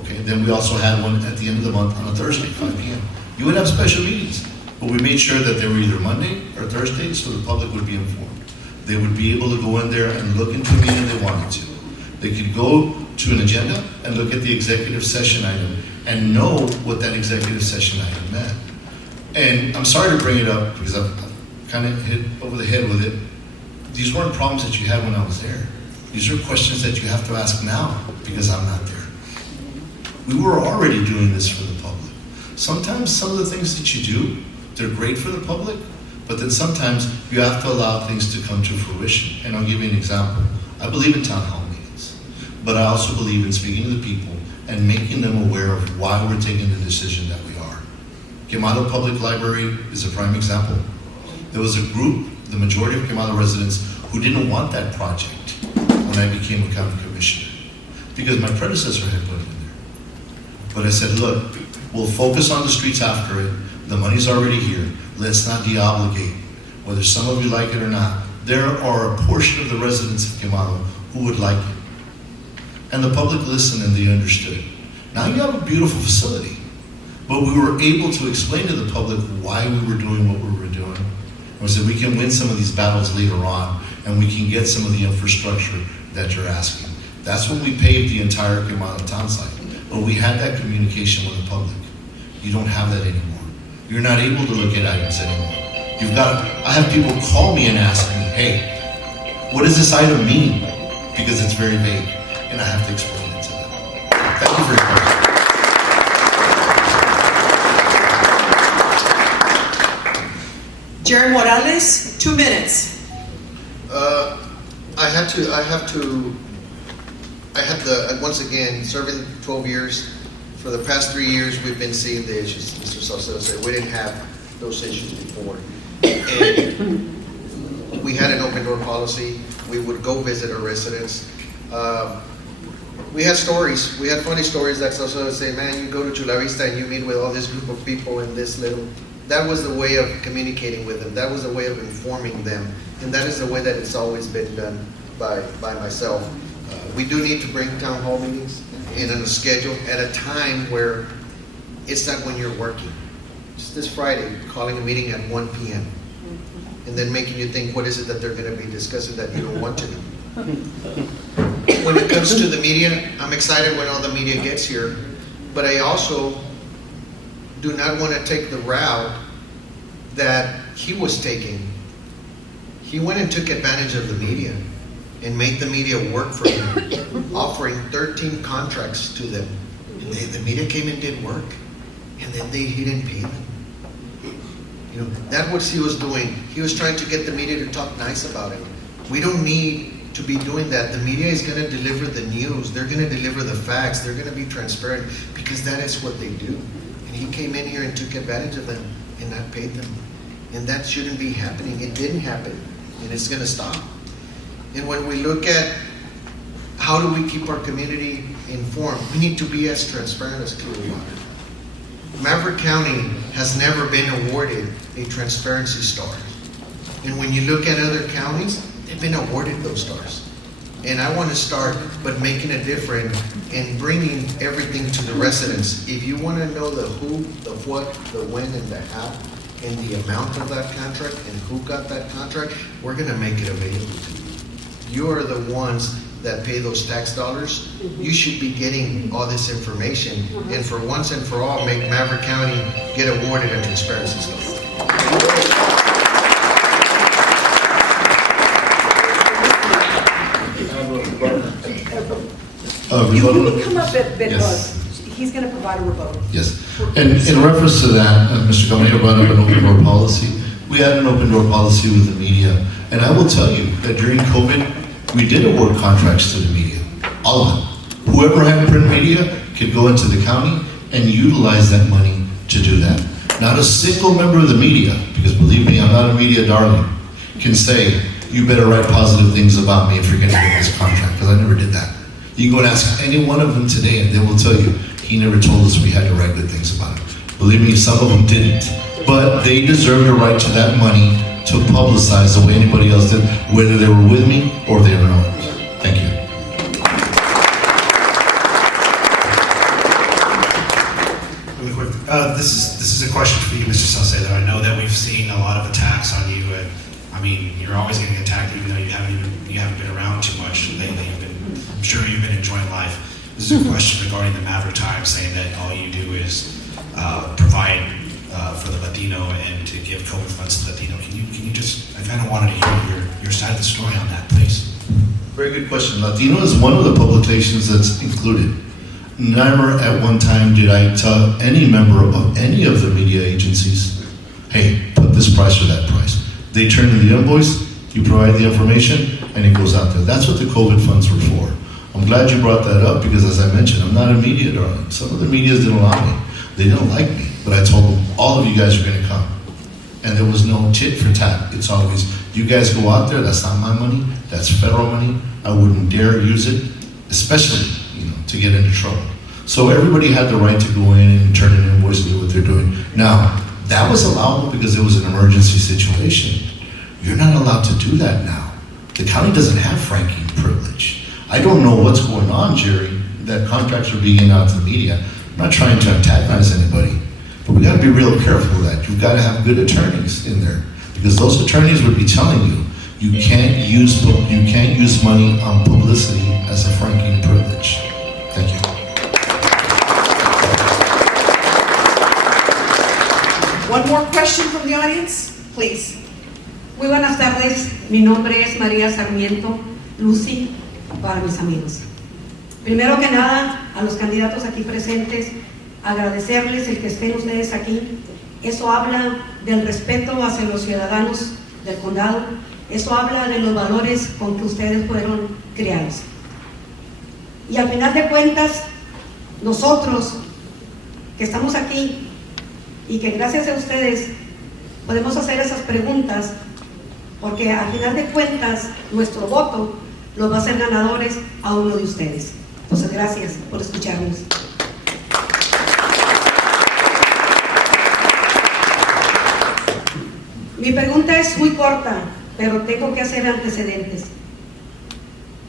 Okay, then we also had one at the end of the month on a Thursday, 5 p.m. You would have special meetings, but we made sure that they were either Monday or Thursday, so the public would be informed. They would be able to go in there and look into a meeting they wanted to. They could go to an agenda and look at the executive session item and know what that executive session item meant. And I'm sorry to bring it up because I've kind of hit over the head with it. These weren't problems that you had when I was there. These are questions that you have to ask now because I'm not there. We were already doing this for the public. Sometimes some of the things that you do, they're great for the public, but then sometimes you have to allow things to come to fruition. And I'll give you an example. I believe in town hall meetings, but I also believe in speaking to the people and making them aware of why we're taking the decision that we are. Quemado Public Library is a prime example. There was a group, the majority of Quemado residents, who didn't want that project when I became a county commissioner. because my predecessor had put it in there. But I said, look, we'll focus on the streets after it. The money's already here. Let's not de-obligate. Whether some of you like it or not, there are a portion of the residents of Quemado who would like it. And the public listened and they understood. Now you have a beautiful facility, but we were able to explain to the public why we were doing what we were doing. And we said we can win some of these battles later on, and we can get some of the infrastructure that you're asking. That's when we paved the entire Quemado town site. But we had that communication with the public. You don't have that anymore. You're not able to look at items anymore. I have people call me and ask me, hey, what does this item mean? Because it's very vague, and I have to explain it to them. Thank you for your question. Jerry Morales, 2 minutes. Once again, serving 12 years. For the past 3 years, we've been seeing the issues. Mr. Salcedo said we didn't have those issues before. And we had an open door policy. We would go visit our residents. We had stories. We had funny stories that Salcedo would say, man, you go to Chula Vista and you meet with all this group of people in this little. That was the way of communicating with them. That was the way of informing them. And that is the way that it's always been done by myself. We do need to bring town hall meetings in on a schedule at a time where it's not when you're working. Just this Friday, calling a meeting at 1 p.m. and then making you think, what is it that they're going to be discussing that you don't want to do? When it comes to the media, I'm excited when all the media gets here, but I also do not want to take the route that he was taking. He went and took advantage of the media and made the media work for him, offering 13 contracts to them. And the media came and did work, and then he didn't pay them. You know, that's what he was doing. He was trying to get the media to talk nice about it. We don't need to be doing that. The media is going to deliver the news. They're going to deliver the facts. They're going to be transparent because that is what they do. And he came in here and took advantage of them and not paid them. And that shouldn't be happening. It didn't happen, and it's going to stop. And when we look at how do we keep our community informed, we need to be as transparent as Clearwater. Maverick County has never been awarded a transparency star. And when you look at other counties, they've been awarded those stars. And I want to start by making a difference and bringing everything to the residents. If you want to know the who, the what, the when, and the how, and the amount of that contract and who got that contract, we're going to make it available to you. You are the ones that pay those tax dollars. You should be getting all this information, and for once and for all, make Maverick County get awarded a transparency star. You can come up a bit, Yes. He's going to provide a rebuttal. Yes, and in reference to that, Mr. Camarero brought up an open door policy. We had an open door policy with the media, and I will tell you that during COVID, we did award contracts to the media, all of them. Whoever had print media could go into the county and utilize that money to do that. Not a single member of the media, because believe me, I'm not a media darling, can say, you better write positive things about me if you're going to get this contract, because I never did that. You go and ask any one of them today, and they will tell you, he never told us we had to write good things about him. Believe me, some of them didn't. But they deserve the right to that money to publicize the way anybody else did, whether they were with me or they were not. Thank you. Really quick, this is a question for you, Mr. Salcedo. I know that we've seen a lot of attacks on you, and I mean, you're always getting attacked, even though you haven't been around too much lately. I'm sure you've been enjoying life. This is a question regarding the Maverick Times, saying that all you do is provide for the Latino and to give COVID funds to the Latino. Can you just? I kind of wanted to hear your side of the story on that, please. Very good question. Latino is one of the publications that's included. Never at one time did I tell any member of any of the media agencies, hey, put this price or that price. They turn in the invoice, you provide the information, and it goes out there. That's what the COVID funds were for. I'm glad you brought that up because, as I mentioned, I'm not a media darling. Some of the medias didn't allow me. They didn't like me, but I told them, all of you guys are going to come. And there was no tit for tat. It's always, you guys go out there, that's not my money, that's federal money. I wouldn't dare use it. especially, to get into trouble. So everybody had the right to go in and turn in an invoice and do what they're doing. Now, that was allowable because it was an emergency situation. You're not allowed to do that now. The county doesn't have franking privilege. I don't know what's going on, Jerry, that contracts are being out to the media. I'm not trying to antagonize anybody, but we got to be real careful with that. You've got to have good attorneys in there, because those attorneys would be telling you, you can't use money on publicity as a franking privilege. Thank you. One more question from the audience, please. Muy buenas tardes, mi nombre es María Sarmiento, Lucy, para mis amigos. Primero que nada, a los candidatos aquí presentes, agradecerles el que estén ustedes aquí. Eso habla del respeto hacia los ciudadanos del condado, eso habla de los valores con que ustedes fueron criados. Y al final de cuentas, nosotros que estamos aquí y que gracias a ustedes podemos hacer esas preguntas, porque al final de cuentas nuestro voto los va a hacer ganadores a uno de ustedes. Entonces, gracias por escucharnos. Mi pregunta es muy corta, pero tengo que hacer antecedentes.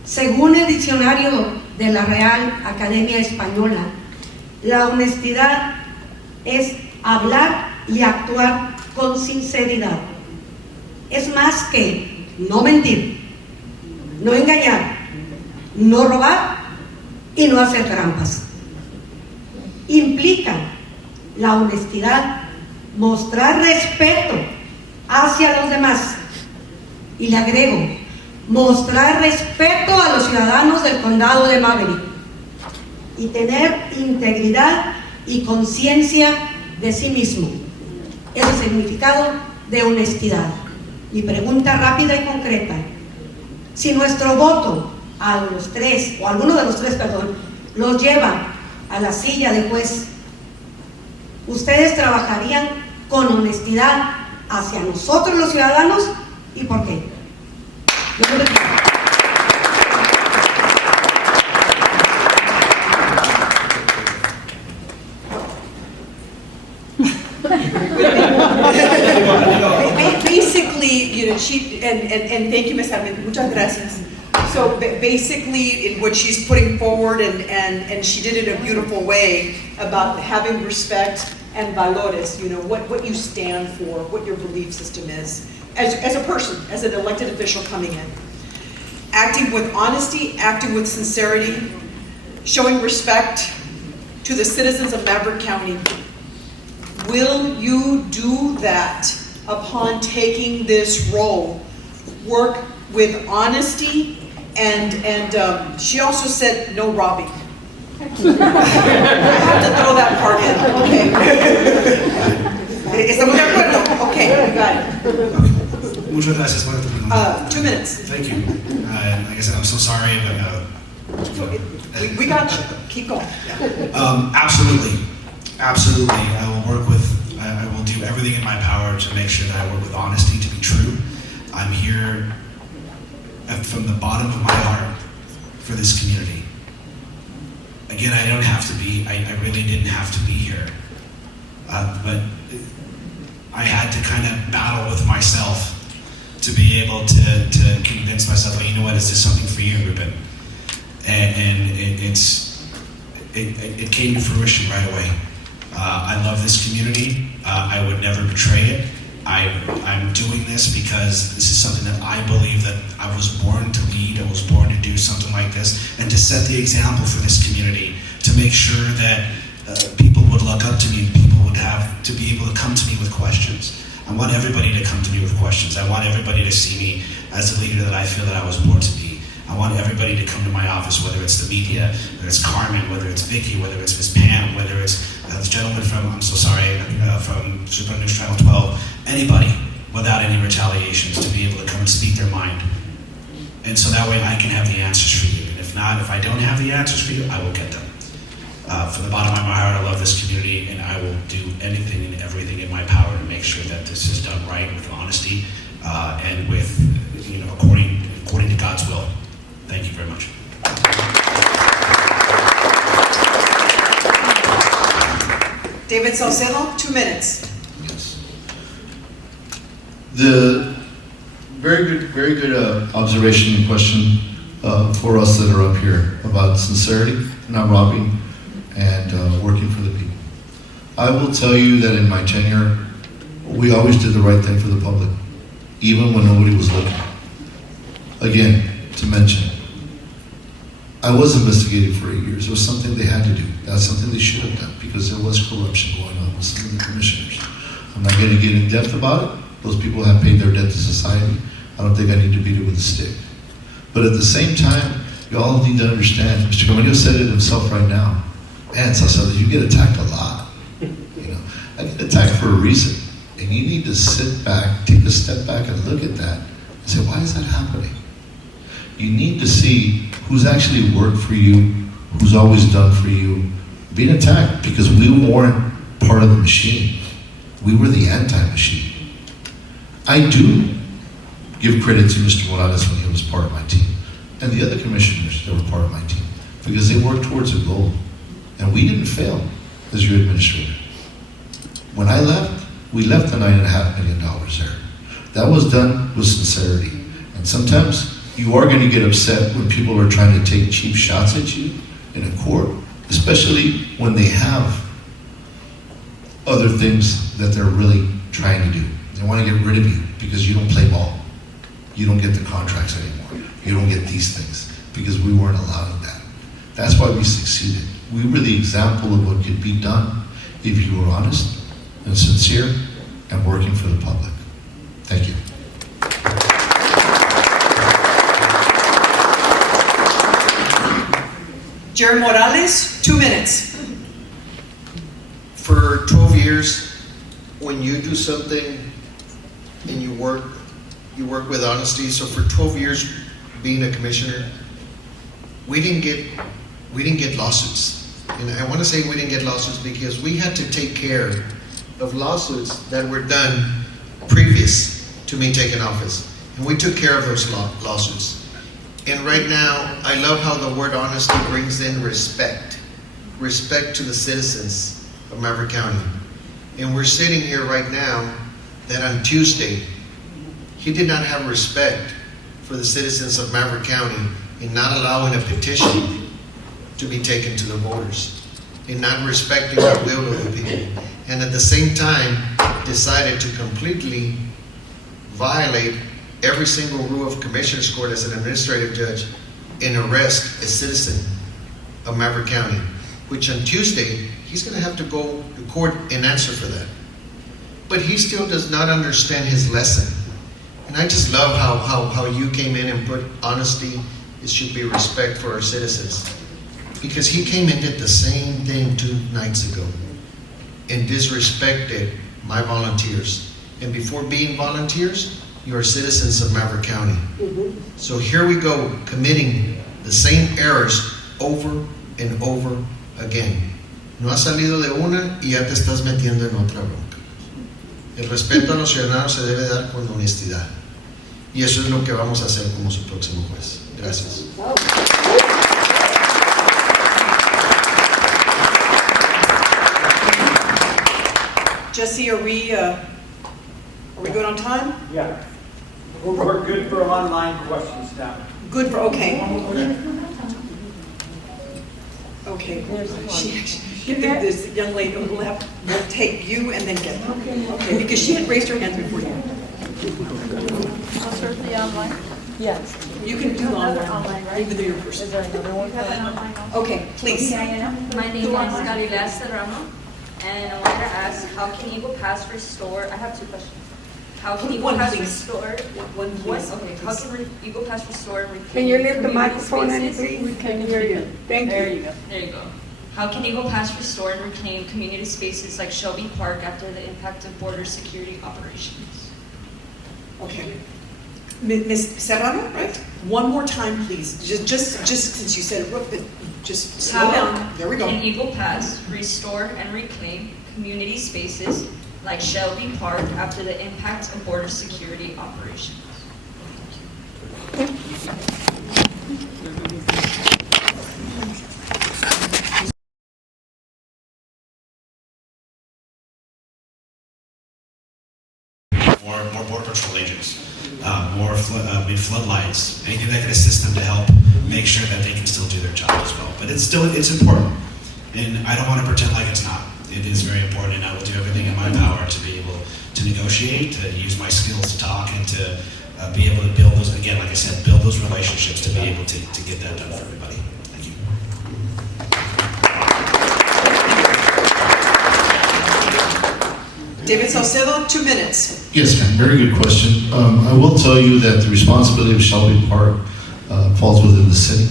Según el diccionario de la Real Academia Española, la honestidad es hablar y actuar con sinceridad. Es más que no mentir, no engañar, no robar y no hacer trampas. Implica la honestidad mostrar respeto hacia los demás. Y le agrego, mostrar respeto a los ciudadanos del condado de Maverick y tener integridad y conciencia de sí mismo. Es el significado de honestidad. Mi pregunta rápida y concreta: si nuestro voto a los tres, o alguno de los tres, los lleva a la silla de juez, ¿ustedes trabajarían con honestidad hacia nosotros los ciudadanos? ¿Y por qué? Yo creo que... Basically, and thank you, Ms. Sarmiento, muchas gracias. So basically, in what she's putting forward, and she did it in a beautiful way, about having respect and valores, what you stand for, what your belief system is, as a person, as an elected official coming in. Acting with honesty, acting with sincerity, showing respect to the citizens of Maverick County. Will you do that upon taking this role? Work with honesty, and she also said no robbing. I have to throw that part in, okay. ¿Estamos de acuerdo? Okay, got it. Muchas gracias por tu pregunta. 2 minutes. Thank you. Like I said, I'm so sorry, but We got you. Keep going. absolutely. I will do everything in my power to make sure that I work with honesty, to be true. I'm here from the bottom of my heart for this community. Again, I don't have to be, I really didn't have to be here. But I had to kind of battle with myself to be able to convince myself, well, you know what, is this something for you, Ruben? And it came to fruition right away. I love this community. I would never betray it. I'm doing this because this is something that I believe that I was born to lead. I was born to do something like this, and to set the example for this community, to make sure that people would look up to me, and people would have to be able to come to me with questions. I want everybody to come to me with questions. I want everybody to see me as the leader that I feel that I was born to be. I want everybody to come to my office, whether it's the media, whether it's Carmen, whether it's Vicky, whether it's Ms. Pam, whether it's the gentleman from, I'm so sorry, from Super News Channel 12, anybody without any retaliations, to be able to come and speak their mind. And so that way I can have the answers for you. And if not, if I don't have the answers for you, I will get them. From the bottom of my heart, I love this community, and I will do anything and everything in my power to make sure that this is done right, with honesty, and with, according to God's will. Thank you very much. David Salcedo, 2 minutes. Yes. The very good observation and question for us that are up here about sincerity, not robbing, and working for the people. I will tell you that in my tenure, we always did the right thing for the public, even when nobody was looking. Again, to mention, I was investigated for 8 years. It was something they had to do. That's something they should have done because there was corruption going on with some of the commissioners. I'm not going to get in depth about it. Those people have paid their debt to society. I don't think I need to beat it with a stick. But at the same time, you all need to understand, Mr. Camarillo said it himself right now, man, Salcedo, you get attacked a lot. You know, I get attacked for a reason. And you need to sit back, take a step back and look at that and say, why is that happening? You need to see who's actually worked for you, who's always done for you, being attacked because we weren't part of the machine. We were the anti-machine. I do give credit to Mr. Morales when he was part of my team, and the other commissioners that were part of my team, because they worked towards a goal. And we didn't fail as your administrator. When I left, we left the $9.5 million there. That was done with sincerity. And sometimes you are going to get upset when people are trying to take cheap shots at you in a court, especially when they have other things that they're really trying to do. They want to get rid of you because you don't play ball. You don't get the contracts anymore. You don't get these things because we weren't allowing that. That's why we succeeded. We were the example of what could be done if you were honest and sincere and working for the public. Thank you. Jerry Morales, 2 minutes. For 12 years, when you do something and you work with honesty. So for 12 years being a commissioner, we didn't get lawsuits. And I want to say we didn't get lawsuits because we had to take care of lawsuits that were done previous to me taking office. And we took care of those lawsuits. And right now, I love how the word honesty brings in respect. Respect to the citizens of Maverick County. And we're sitting here right now that on Tuesday, he did not have respect for the citizens of Maverick County in not allowing a petition to be taken to the voters, in not respecting the will of the people, and at the same time decided to completely violate every single rule of Commissioner's Court as an administrative judge and arrest a citizen of Maverick County, which on Tuesday, he's going to have to go to court and answer for that. But he still does not understand his lesson. And I just love how you came in and put honesty, it should be respect for our citizens. Because he came and did the same thing 2 nights ago and disrespected my volunteers. And before being volunteers, you are citizens of Maverick County. So here we go, committing the same errors over and over again. No has salido de una y ya te estás metiendo en otra bronca. El respeto a los ciudadanos se debe dar con honestidad. Y eso es lo que vamos a hacer como su próximo juez. Gracias. Jesse, are we good on time? Yeah. We're good for online questions now. Good for, okay. Okay. This young lady on the left will take you and then get her. Okay, because she had raised her hand before you. I'll start the online. Yes. You can do online, right? Even though you're person. Is there another one? Okay, please. My name is Galilea Serrano, and I wanted to ask, how can Eagle Pass restore? I have 2 questions. How can Eagle Pass restore? Okay. How can Eagle Pass restore and reclaim? Can you lift the community microphone in, spaces? please? We can hear you. Thank you. There you go. There you go. How can Eagle Pass restore and reclaim community spaces like Shelby Park after the impact of border security operations? Okay. Ms. Serrano, right? One more time, please. Just since you said it, just slow down. There we go. Can Eagle Pass restore and reclaim community spaces like Shelby Park after the impact of border security operations? more border patrol agents, maybe floodlights, anything that can assist them to help make sure that they can still do their job as well. But it's important, and I don't want to pretend like it's not. It is very important, and I will do everything in my power to be able to negotiate, to use my skills to talk, and to be able to build those, again, like I said, build those relationships to be able to get that done for everybody. Thank you. David Salcedo, 2 minutes. Yes, ma'am. Very good question. I will tell you that the responsibility of Shelby Park falls within the city,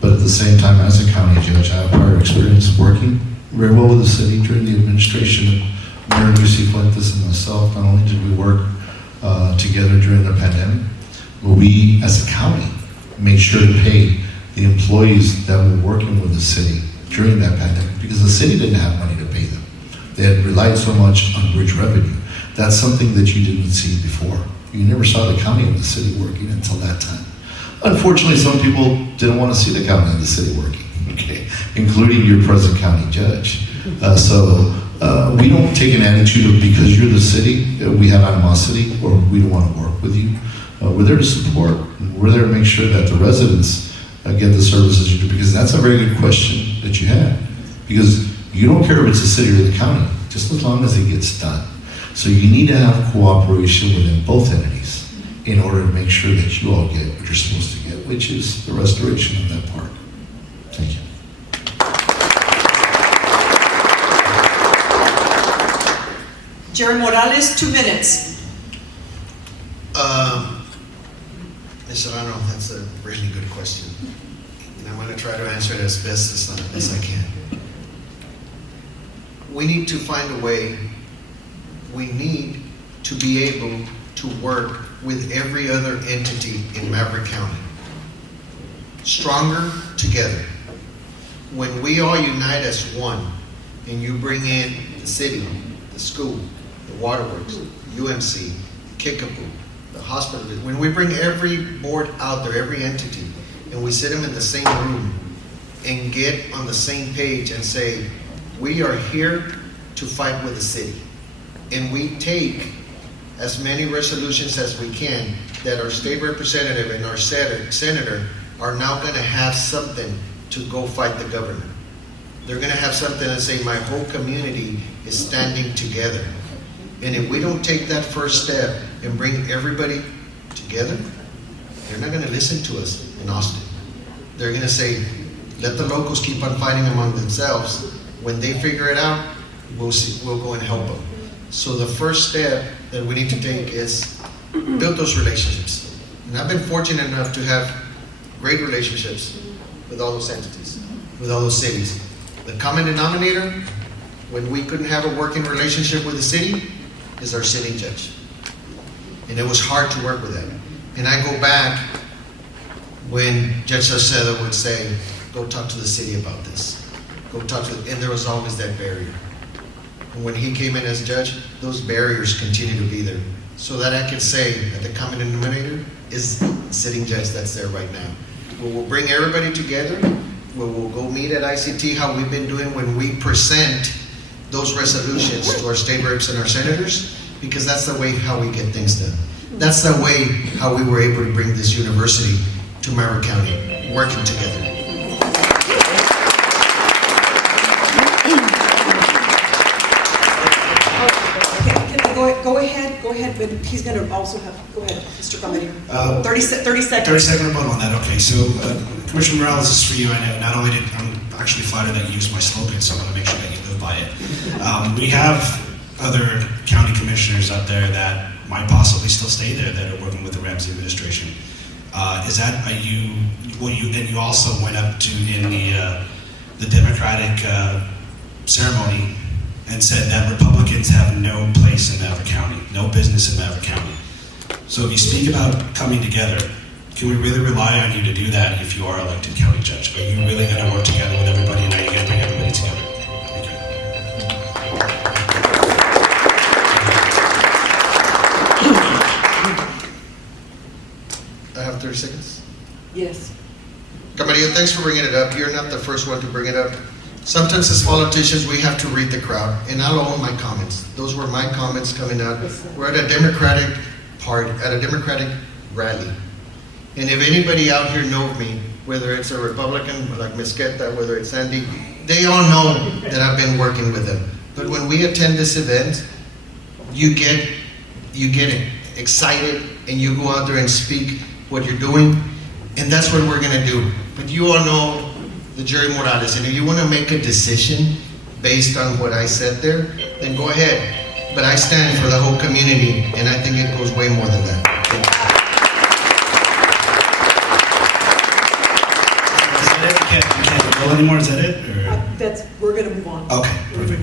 but at the same time, as a county judge, I have prior experience working very well with the city during the administration of Mayor Lucy Fuentes and myself. Not only did we work together during the pandemic, but we, as a county, made sure to pay the employees that were working with the city during that pandemic, because the city didn't have money to pay them. They had relied so much on bridge revenue. That's something that you didn't see before. You never saw the county and the city working until that time. Unfortunately, some people didn't want to see the county and the city working, okay, including your present county judge. We don't take an attitude of because you're the city, we have animosity, or we don't want to work with you. We're there to support. We're there to make sure that the residents get the services you do, because that's a very good question that you had. Because you don't care if it's the city or the county, just as long as it gets done. So you need to have cooperation within both entities in order to make sure that you all get what you're supposed to get, which is the restoration of that park. Thank you. Jerry Morales, 2 minutes. Ms. Serrano, that's a really good question. And I'm going to try to answer it as best as I can. We need to find a way. We need to be able to work with every other entity in Maverick County. Stronger together. When we all unite as one, and you bring in the city, the school, the waterworks, UMC, Kickapoo, the hospital, when we bring every board out there, every entity, and we sit them in the same room and get on the same page and say, we are here to fight with the city. And we take as many resolutions as we can that our state representative and our senator are now going to have something to go fight the government. They're going to have something to say, my whole community is standing together. And if we don't take that first step and bring everybody together, they're not going to listen to us in Austin. They're going to say, let the locals keep on fighting among themselves. When they figure it out, we'll go and help them. So the first step that we need to take is build those relationships. And I've been fortunate enough to have great relationships with all those entities, with all those cities. The common denominator, when we couldn't have a working relationship with the city, is our sitting judge. And it was hard to work with that. And I go back when Judge Salcedo would say, go talk to the city about this. Go talk to, and there was always that barrier. And when he came in as judge, those barriers continue to be there. So that I can say that the common denominator is the sitting judge that's there right now. We'll bring everybody together. We'll go meet at ICT, how we've been doing when we present those resolutions to our state reps and our senators, because that's the way how we get things done. That's the way how we were able to bring this university to Maverick County, working together. Go ahead, but he's going to also have, go ahead, Mr. Camarillo. 30 seconds. 30-second rebuttal on that, okay. So, Commissioner Morales, this is for you. I know not only I'm actually flattered that you used my slogan, so I want to make sure that you live by it. We have other county commissioners out there that might possibly still stay there that are working with the Ramsey administration. Is that, then you also went up to in the Democratic ceremony and said that Republicans have no place in Maverick County, no business in Maverick County. So if you speak about coming together, can we really rely on you to do that if you are elected county judge? Are you really going to work together with everybody and are you going to bring everybody together? Thank you. I have 30 seconds. Yes. Camarillo, thanks for bringing it up. You're not the first one to bring it up. Sometimes as politicians, we have to read the crowd, and I'll own my comments. Those were my comments coming out. We're at a Democratic party, at a Democratic rally. And if anybody out here knows me, whether it's a Republican like Ms. Guetta, whether it's Sandy, they all know that I've been working with them. But when we attend this event, you get excited and you go out there and speak what you're doing, and that's what we're gonna do. But you all know the Jerry Morales, and if you wanna make a decision based on what I said there, then go ahead. But I stand for the whole community, and I think it goes way more than that. Is that it? You can't go anymore, is that it? We're gonna move on. Okay, perfect.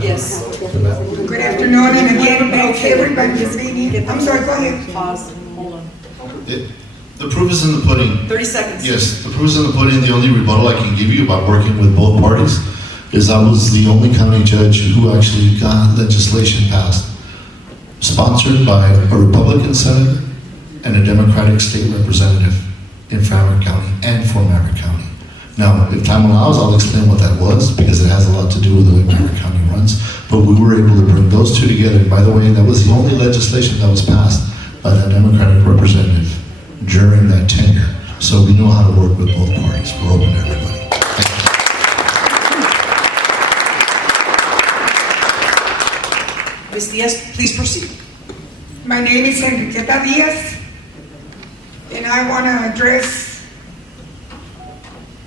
Yes. Good afternoon, and again, thanks everybody for being. I'm sorry, go ahead. Pause, hold on. The proof is in the pudding. 30 seconds. Yes, the proof is in the pudding. The only rebuttal I can give you about working with both parties is I was the only county judge who actually got legislation passed, sponsored by a Republican senator and a Democratic state representative in Maverick County and for Maverick County. Now, if time allows, I'll explain what that was, because it has a lot to do with the way Maverick County runs. But we were able to bring those two together. And by the way, that was the only legislation that was passed by that Democratic representative during that tenure. So we know how to work with both parties. We're open to everybody. Ms. Diaz, please proceed. My name is Enriqueta Diaz, and I want to address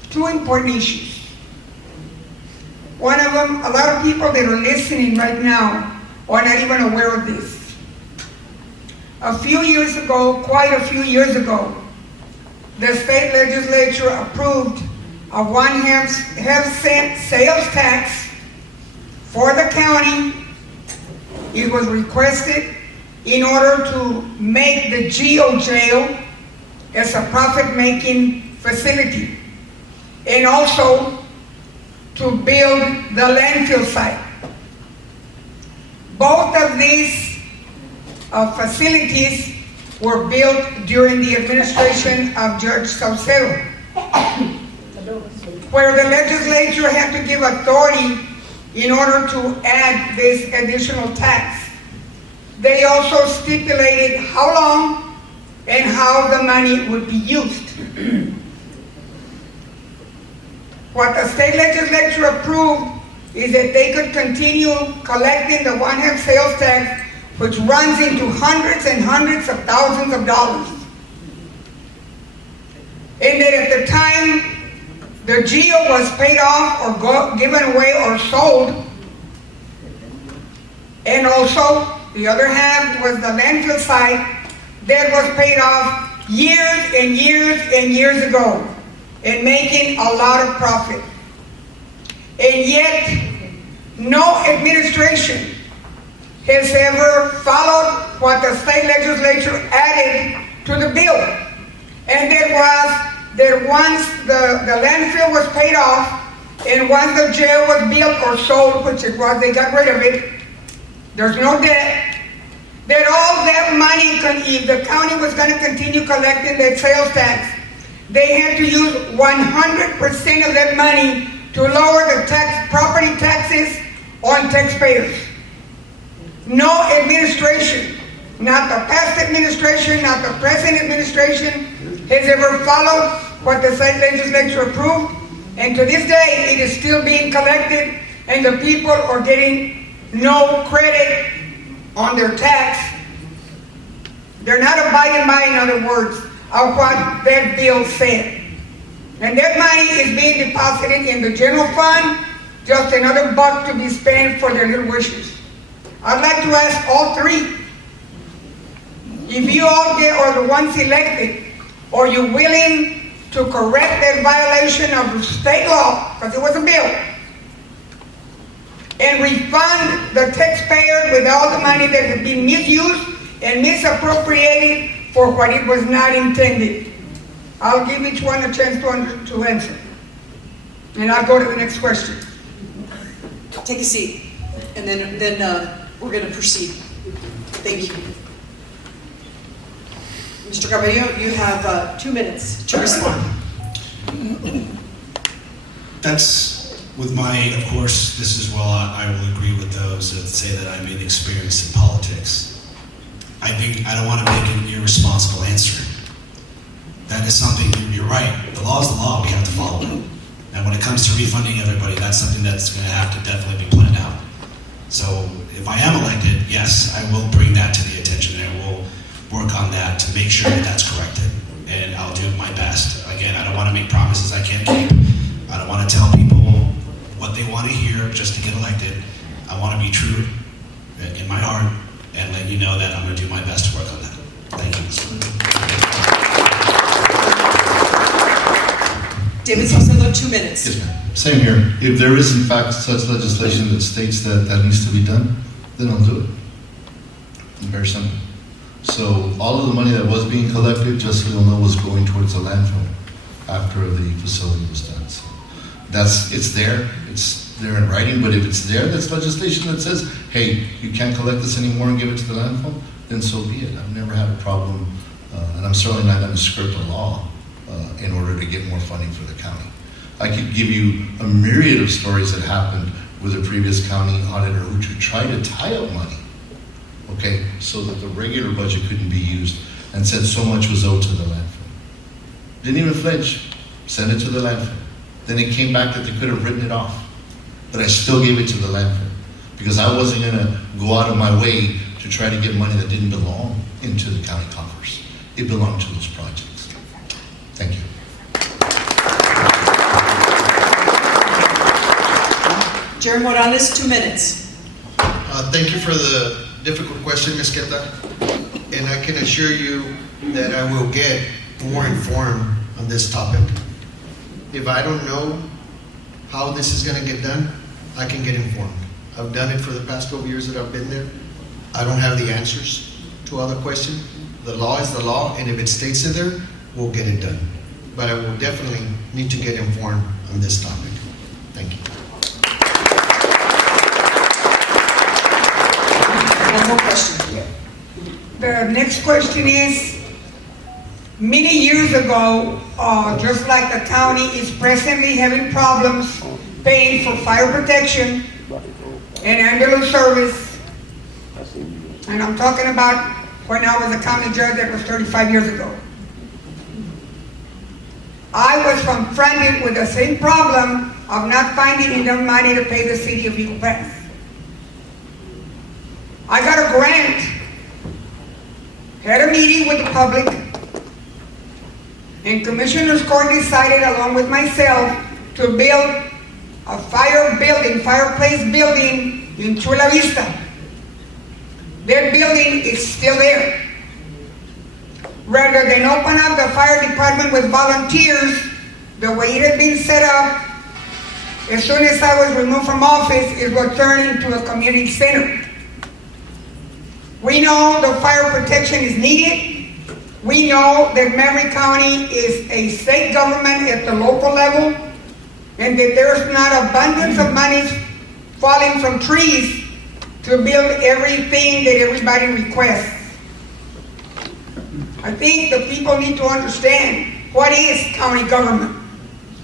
two important issues. One of them, a lot of people that are listening right now are not even aware of this. A few years ago, quite a few years ago, the state legislature approved a 1.5 cent sales tax for the county. It was requested in order to make the GO jail as a profit-making facility, and also to build the landfill site. Both of these facilities were built during the administration of Judge Saucedo, where the legislature had to give authority in order to add this additional tax. They also stipulated how long and how the money would be used. What the state legislature approved is that they could continue collecting the 1/2 sales tax, which runs into hundreds and hundreds of thousands of dollars. And that at the time the GO was paid off or given away or sold, and also the other half was the landfill site that was paid off years and years and years ago, and making a lot of profit. And yet, no administration has ever followed what the state legislature added to the bill. And that was that once the landfill was paid off, and once the jail was built or sold, which it was, they got rid of it, there's no debt, that all that money, if the county was going to continue collecting that sales tax, they had to use 100% of that money to lower the property taxes on taxpayers. No administration, not the past administration, not the present administration, has ever followed what the state legislature approved, and to this day it is still being collected, and the people are getting no credit on their tax. They're not abiding by, in other words, of what that bill said. And that money is being deposited in the general fund, just another buck to be spent for their little wishes. I'd like to ask all three, if you all are the ones elected, are you willing to correct that violation of the state law, because it was a bill, and refund the taxpayer with all the money that has been misused and misappropriated for what it was not intended? I'll give each one a chance to answer. And I'll go to the next question. Take a seat, and then we're going to proceed. Thank you. Mr. Carballo, you have 2 minutes to respond. That's With my, of course, this is well, I will agree with those that say that I'm inexperienced in politics. I think I don't want to make an irresponsible answer. That is something, you're right, the law is the law, we have to follow it. And when it comes to refunding everybody, that's something that's going to have to definitely be planned out. So if I am elected, yes, I will bring that to the attention and I will work on that to make sure that that's corrected. And I'll do my best. Again, I don't want to make promises I can't keep. I don't want to tell people what they want to hear just to get elected. I want to be true in my heart and let you know that I'm going to do my best to work on that. Thank you. David Saucedo, 2 minutes. Yes, ma'am. Same here. If there is in fact such legislation that states that that needs to be done, then I'll do it. Very simple. So all of the money that was being collected, just so you'll know, was going towards the landfill after the facility was done. So it's there in writing, but if it's there, that's legislation that says, hey, you can't collect this anymore and give it to the landfill, then so be it. I've never had a problem, and I'm certainly not going to script a law in order to get more funding for the county. I could give you a myriad of stories that happened with a previous county auditor who tried to tie up money, okay, so that the regular budget couldn't be used, and said so much was owed to the landfill. Didn't even flinch, sent it to the landfill. Then it came back that they could have written it off. But I still gave it to the landfill because I wasn't going to go out of my way to try to get money that didn't belong into the county coffers. It belonged to those projects. Thank you. Jerry Morales, 2 minutes. Thank you for the difficult question, Ms. Queta. And I can assure you that I will get more informed on this topic. If I don't know how this is going to get done, I can get informed. I've done it for the past 12 years that I've been there. I don't have the answers to all the questions. The law is the law, and if it states it there, we'll get it done. But I will definitely need to get informed on this topic. Thank you. One more question. The next question is, many years ago, just like the county is presently having problems paying for fire protection and ambulance service, and I'm talking about when I was a county judge, that was 35 years ago. I was confronted with the same problem of not finding enough money to pay the city of Eagle Pass. I got a grant, had a meeting with the public, and Commissioner's Court decided, along with myself, to build a fireplace building in Chula Vista. That building is still there. Rather than open up the fire department with volunteers, the way it had been set up, as soon as I was removed from office, it was turned into a community center. We know the fire protection is needed. We know that Maverick County is a state government at the local level, and that there's not abundance of money falling from trees to build everything that everybody requests. I think the people need to understand what is county government.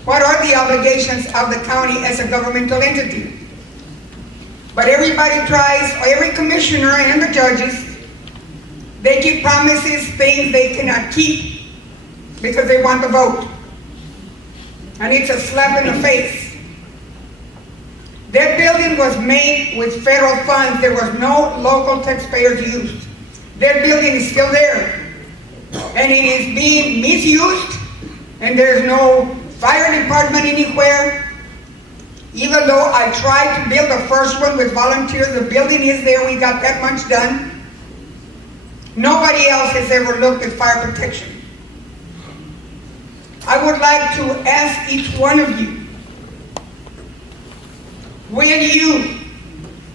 What are the obligations of the county as a governmental entity? But everybody tries, every commissioner and the judges, they give promises, things they cannot keep because they want the vote. And it's a slap in the face. That building was made with federal funds. There was no local taxpayers used. That building is still there. And it is being misused, and there's no fire department anywhere. Even though I tried to build the first one with volunteers, the building is there, we got that much done. Nobody else has ever looked at fire protection. I would like to ask each one of you, will you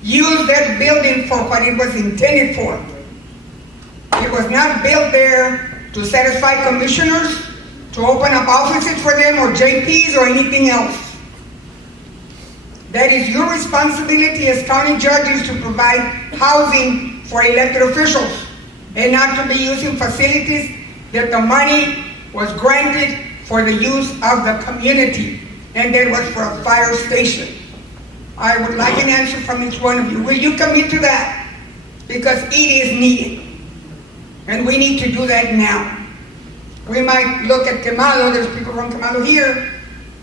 use that building for what it was intended for? It was not built there to satisfy commissioners, to open up offices for them or JPs or anything else. That is your responsibility as county judges to provide housing for elected officials and not to be using facilities that the money was granted for the use of the community and that was for a fire station. I would like an answer from each one of you. Will you commit to that? Because it is needed. And we need to do that now. We might look at Quemado, there's people from Quemado here,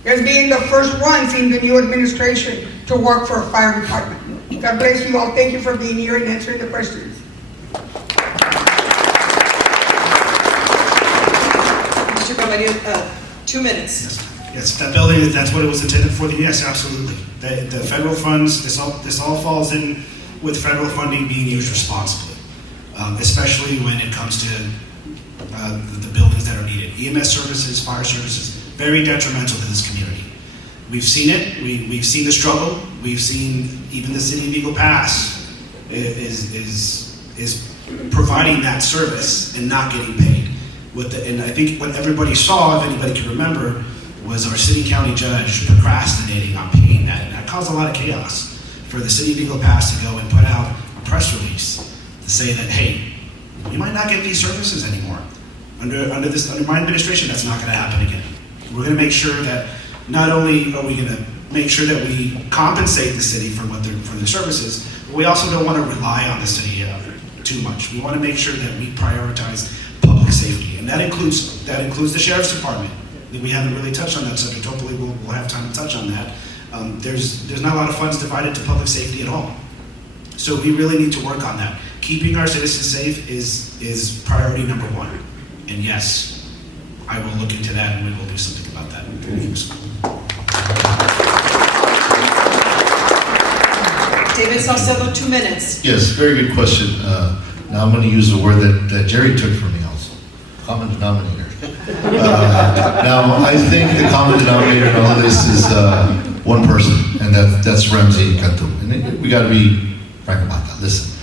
as being the first ones in the new administration to work for a fire department. God bless you all. Thank you for being here and answering the questions. Mr. Camarillo, 2 minutes. Yes, that building, that's what it was intended for. Yes, absolutely. The federal funds, this all falls in with federal funding being used responsibly, especially when it comes to the buildings that are needed. EMS services, fire services, very detrimental to this community. We've seen it. We've seen the struggle. We've seen even the city of Eagle Pass is providing that service and not getting paid. And I think what everybody saw, if anybody can remember, was our city county judge procrastinating on paying that. And that caused a lot of chaos for the city of Eagle Pass to go and put out a press release to say that, hey, we might not get these services anymore. Under my administration, that's not going to happen again. We're going to make sure that not only are we going to make sure that we compensate the city for their services, but we also don't want to rely on the city too much. We want to make sure that we prioritize public safety, and that includes the sheriff's department. We haven't really touched on that subject. Hopefully, we'll have time to touch on that. There's not a lot of funds divided to public safety at all, so we really need to work on that. Keeping our citizens safe is priority number one. And yes, I will look into that and we will do something about that. David Saucedo, 2 minutes. Yes, very good question. Now I'm going to use a word that Jerry took from me also, common denominator. Now, I think the common denominator in all of this is one person, and that's Ramsey Cantu. And we got to be frank about that. Listen,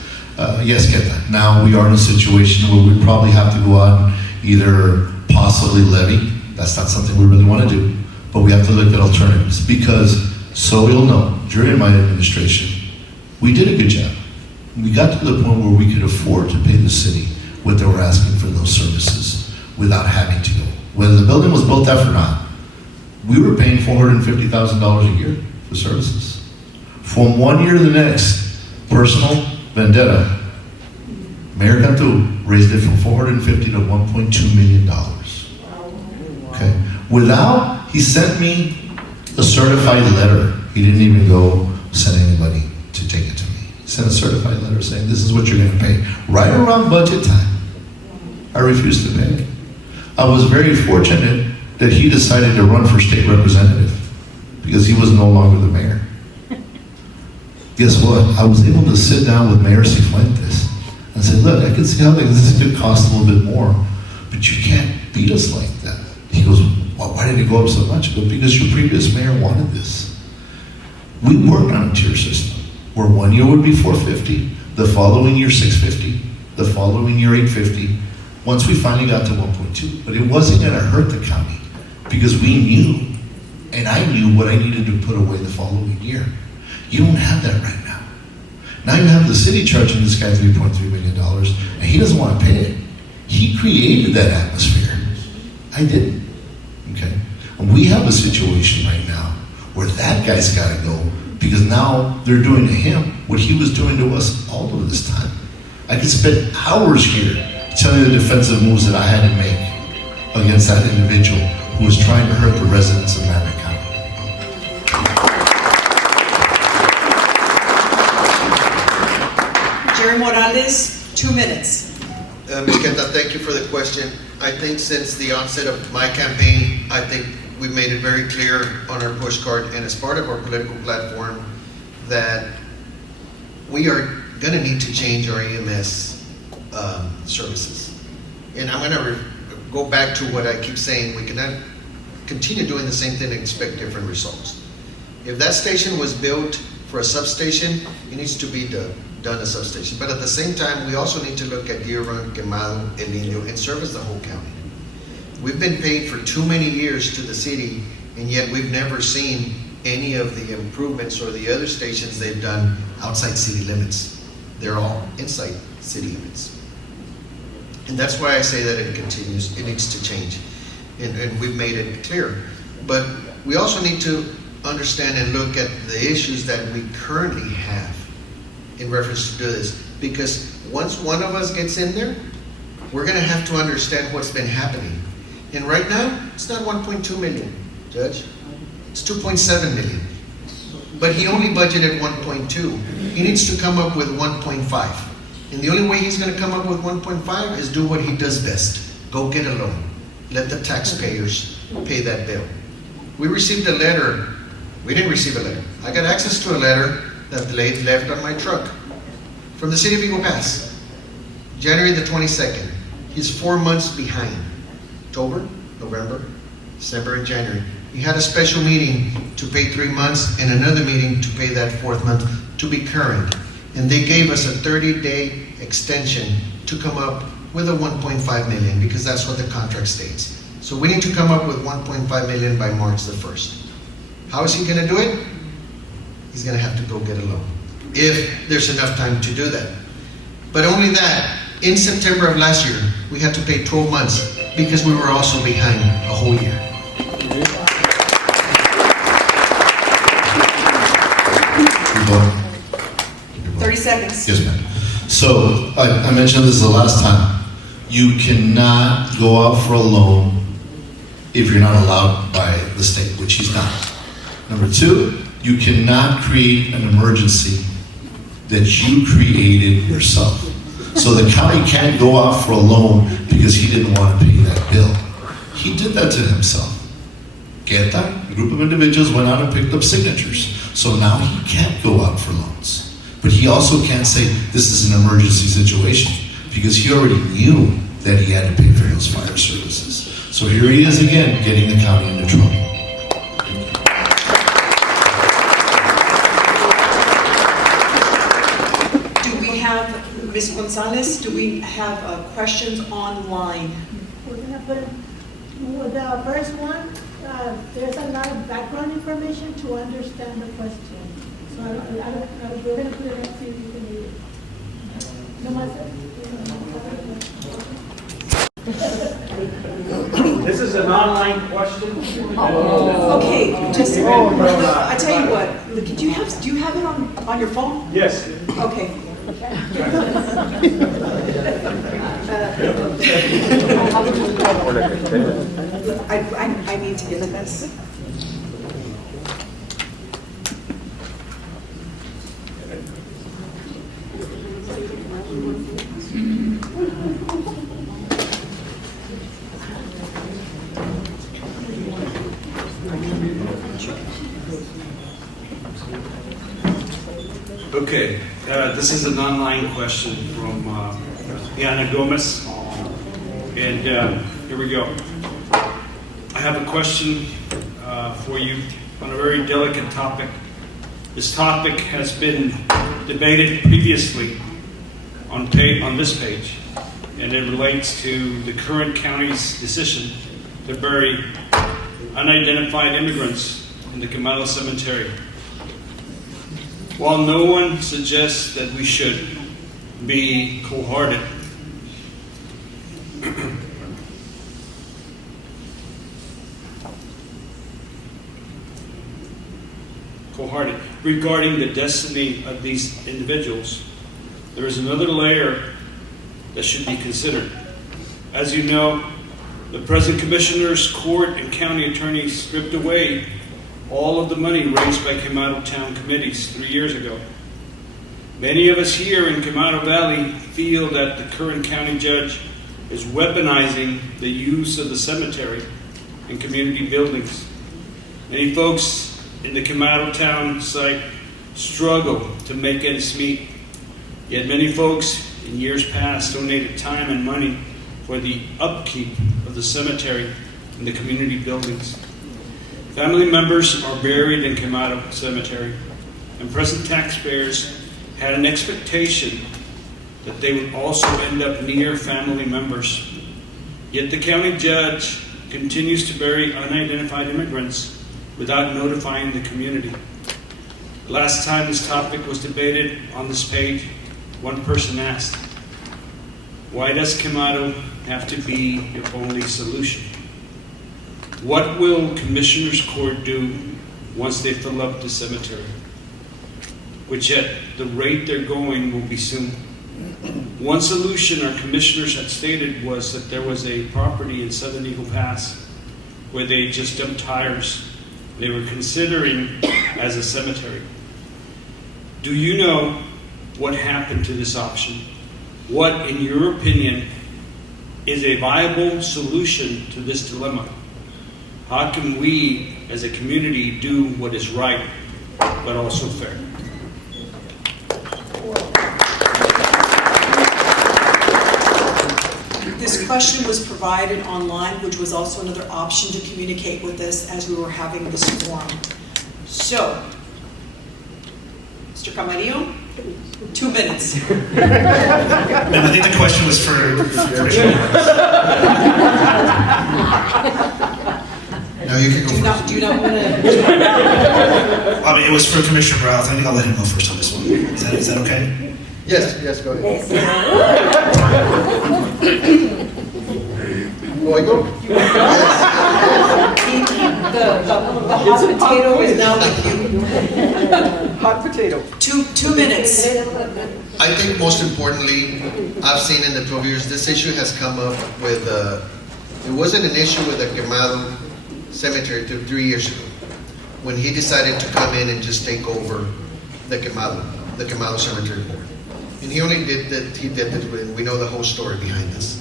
yes, get that. Now we are in a situation where we probably have to go out and either possibly levy. That's not something we really want to do, but we have to look at alternatives because, so you'll know, during my administration, we did a good job. We got to the point where we could afford to pay the city what they were asking for those services without having to go. Whether the building was built after or not, we were paying $450,000 a year for services. From one year to the next, personal vendetta, Mayor Cantu raised it from $450 to $1.2 million. Okay. He sent me a certified letter. He didn't even go send anybody to take it to me. He sent a certified letter saying, this is what you're going to pay. Right around budget time, I refused to pay. I was very fortunate that he decided to run for state representative because he was no longer the mayor. Guess what? I was able to sit down with Mayor Cifuentes and say, look, I can see how this could cost a little bit more, but you can't beat us like that. He goes, well, why did it go up so much? I go, because your previous mayor wanted this. We worked on a tier system where 1 year would be $450, the following year $650, the following year $850, once we finally got to 1.2. But it wasn't going to hurt the county because we knew, and I knew what I needed to put away the following year. You don't have that right now. Now you have the city charging this guy $3.3 million, and he doesn't want to pay it. He created that atmosphere. I didn't. Okay? And we have a situation right now where that guy's got to go because now they're doing to him what he was doing to us all of this time. I could spend hours here telling you the defensive moves that I had to make against that individual who was trying to hurt the residents of Maverick County. Jerry Morales, 2 minutes. Ms. Kenta, thank you for the question. I think since the onset of my campaign, I think we made it very clear on our push card and as part of our political platform that we are going to need to change our EMS services. And I'm going to go back to what I keep saying. We cannot continue doing the same thing and expect different results. If that station was built for a substation, it needs to be done a substation. But at the same time, we also need to look at Deer Run, Quemado, El Niño, and service the whole county. We've been paid for too many years to the city, and yet we've never seen any of the improvements or the other stations they've done outside city limits. They're all inside city limits. And that's why I say that it continues, it needs to change. And we've made it clear. But we also need to understand and look at the issues that we currently have in reference to do this. Because once one of us gets in there, we're going to have to understand what's been happening. And right now, it's not 1.2 million, Judge. It's 2.7 million. But he only budgeted 1.2. He needs to come up with 1.5. And the only way he's going to come up with 1.5 is do what he does best. Go get a loan. Let the taxpayers pay that bill. We received a letter. We didn't receive a letter. I got access to a letter that the lady left on my truck from the city of Eagle Pass, January the 22nd. He's 4 months behind. October, November, December, and January. We had a special meeting to pay 3 months and another meeting to pay that 4th month to be current. And they gave us a 30-day extension to come up with a 1.5 million because that's what the contract states. So we need to come up with 1.5 million by March the 1st. How is he going to do it? He's going to have to go get a loan, if there's enough time to do that. But only that, in September of last year, we had to pay 12 months because we were also behind a whole year. 30 seconds. Yes, ma'am. So, I mentioned this the last time. You cannot go out for a loan if you're not allowed by the state, which he's not. Number two, you cannot create an emergency that you created yourself. So the county can't go out for a loan because he didn't want to pay that bill. He did that to himself. Get that? A group of individuals went out and picked up signatures. So now he can't go out for loans. But he also can't say this is an emergency situation because he already knew that he had to pay for those fire services. So here he is again, getting the county into trouble. Do we have, Ms. Gonzalez, do we have questions online? We're going to put it, with the first one, there's a lot of background information to understand the question. So we're going to put it up so you can read it. No más. This is an online question. Okay, just a minute. I tell you what, do you have it on your phone? Yes. Okay. I need to get this. Okay, this is an online question from Yana Gomez, and here we go. I have a question for you on a very delicate topic. This topic has been debated previously on this page, and it relates to the current county's decision to bury unidentified immigrants in the Camalo Cemetery. While no one suggests that we should be cold-hearted, regarding the destiny of these individuals, there is another layer that should be considered. As you know, the present commissioners, court, and county attorneys stripped away all of the money raised by Camado Town committees 3 years ago. Many of us here in Camado Valley feel that the current county judge is weaponizing the use of the cemetery and community buildings. Many folks in the Camado Town site struggle to make ends meet, yet many folks in years past donated time and money for the upkeep of the cemetery and the community buildings. Family members are buried in Camado Cemetery, and present taxpayers had an expectation that they would also end up near family members. Yet the county judge continues to bury unidentified immigrants without notifying the community. The last time this topic was debated on this page, one person asked, "Why does Camado have to be your only solution?" What will Commissioners Court do once they fill up the cemetery? Which at the rate they're going will be soon. One solution our commissioners had stated was that there was a property in Southern Eagle Pass where they just dumped tires. They were considering as a cemetery. Do you know what happened to this option? What, in your opinion, is a viable solution to this dilemma? How can we, as a community, do what is right, but also fair? This question was provided online, which was also another option to communicate with us as we were having this forum. So, Mr. Camarillo, 2 minutes. No, I think the question was for Commissioner Morales. Now you can go first. Do you not want to? I mean, it was for Commissioner Morales. I think I'll let him go first on this one. Is that okay? Yes, go ahead. Oh, I go? The hot potato is now with you. Hot potato. 2 minutes. I think most importantly, I've seen in the 12 years, this issue has come up with, it wasn't an issue with the Quemado Cemetery 3 years ago, when he decided to come in and just take over the Quemado Cemetery Board. And he only did that, we know the whole story behind this.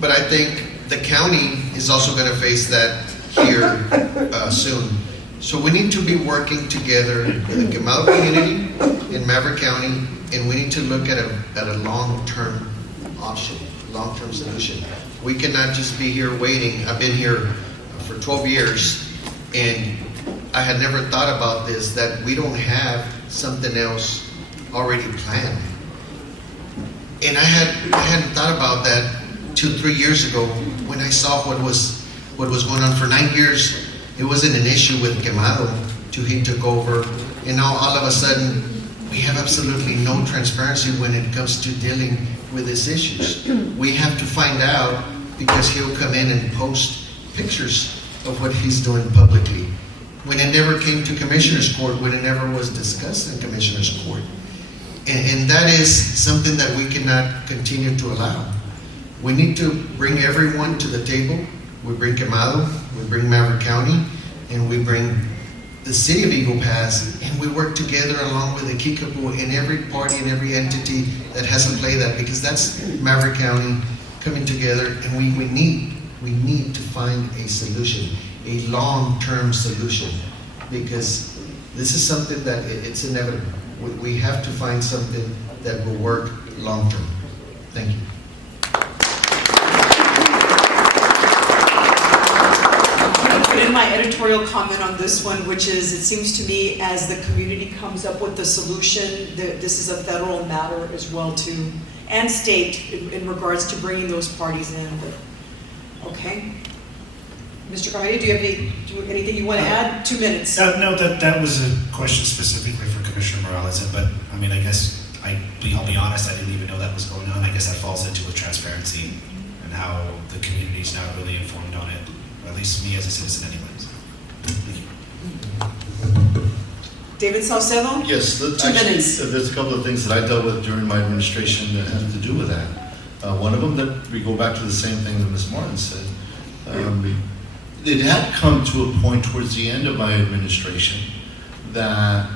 But I think the county is also going to face that here soon. So we need to be working together with the Quemado community in Maverick County, and we need to look at a long-term option, long-term solution. We cannot just be here waiting. I've been here for 12 years, and I had never thought about this, that we don't have something else already planned. And I hadn't thought about that 2-3 years ago when I saw what was going on for 9 years. It wasn't an issue with Quemado till he took over, and now all of a sudden we have absolutely no transparency when it comes to dealing with these issues. We have to find out, because he'll come in and post pictures of what he's doing publicly, when it never came to Commissioner's Court, when it never was discussed in Commissioner's Court. And that is something that we cannot continue to allow. We need to bring everyone to the table. We bring Quemado, we bring Maverick County, and we bring the city of Eagle Pass, and we work together along with the Kickapoo and every party and every entity that has to play that, because that's Maverick County coming together, and we need to find a solution, a long-term solution, because this is something that it's inevitable. We have to find something that will work long-term. Thank you. In my editorial comment on this one, which is, it seems to me as the community comes up with the solution, this is a federal matter as well too, and state in regards to bringing those parties in. Okay. Mr. Carmody, do you have anything you want to add? 2 minutes. No, that was a question specifically for Commissioner Morales, but I mean, I guess I'll be honest, I didn't even know that was going on. I guess that falls into with transparency and how the community is not really informed on it. Or at least me as a citizen anyways. Thank you. David Saucedo? Yes, 2 actually, minutes. there's a couple of things that I dealt with during my administration that have to do with that. One of them, that we go back to the same thing that Ms. Martin said. It had come to a point towards the end of my administration that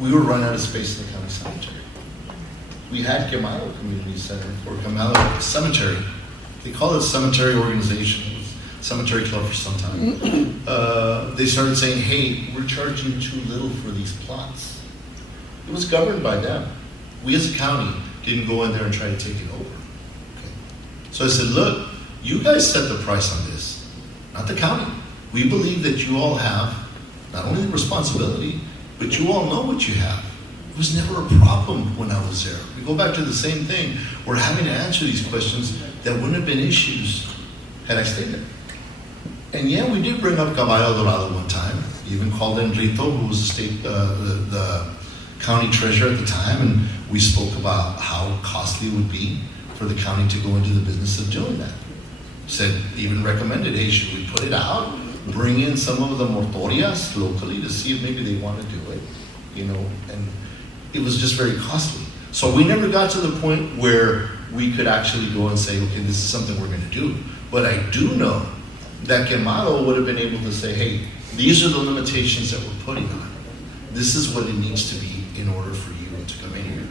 we were running out of space in the county cemetery. We had Quemado Community Center or Quemado Cemetery. They call it a cemetery organization. It was Cemetery Club for some time. They started saying, hey, we're charging too little for these plots. It was governed by them. We as a county didn't go in there and try to take it over. Okay. So I said, look, you guys set the price on this, not the county. We believe that you all have not only the responsibility, but you all know what you have. It was never a problem when I was there. We go back to the same thing. We're having to answer these questions that wouldn't have been issues had I stayed there. And yeah, we did bring up Caballo Dorado one time. We even called in Rito, who was the county treasurer at the time, and we spoke about how costly it would be for the county to go into the business of doing that. Said, even recommended, hey, should we put it out bring in some of the mortorias locally to see if maybe they want to do it, you know, and it was just very costly. So we never got to the point where we could actually go and say, okay, this is something we're going to do. But I do know that Quemado would have been able to say, hey, these are the limitations that we're putting on it. This is what it needs to be in order for you to come in here.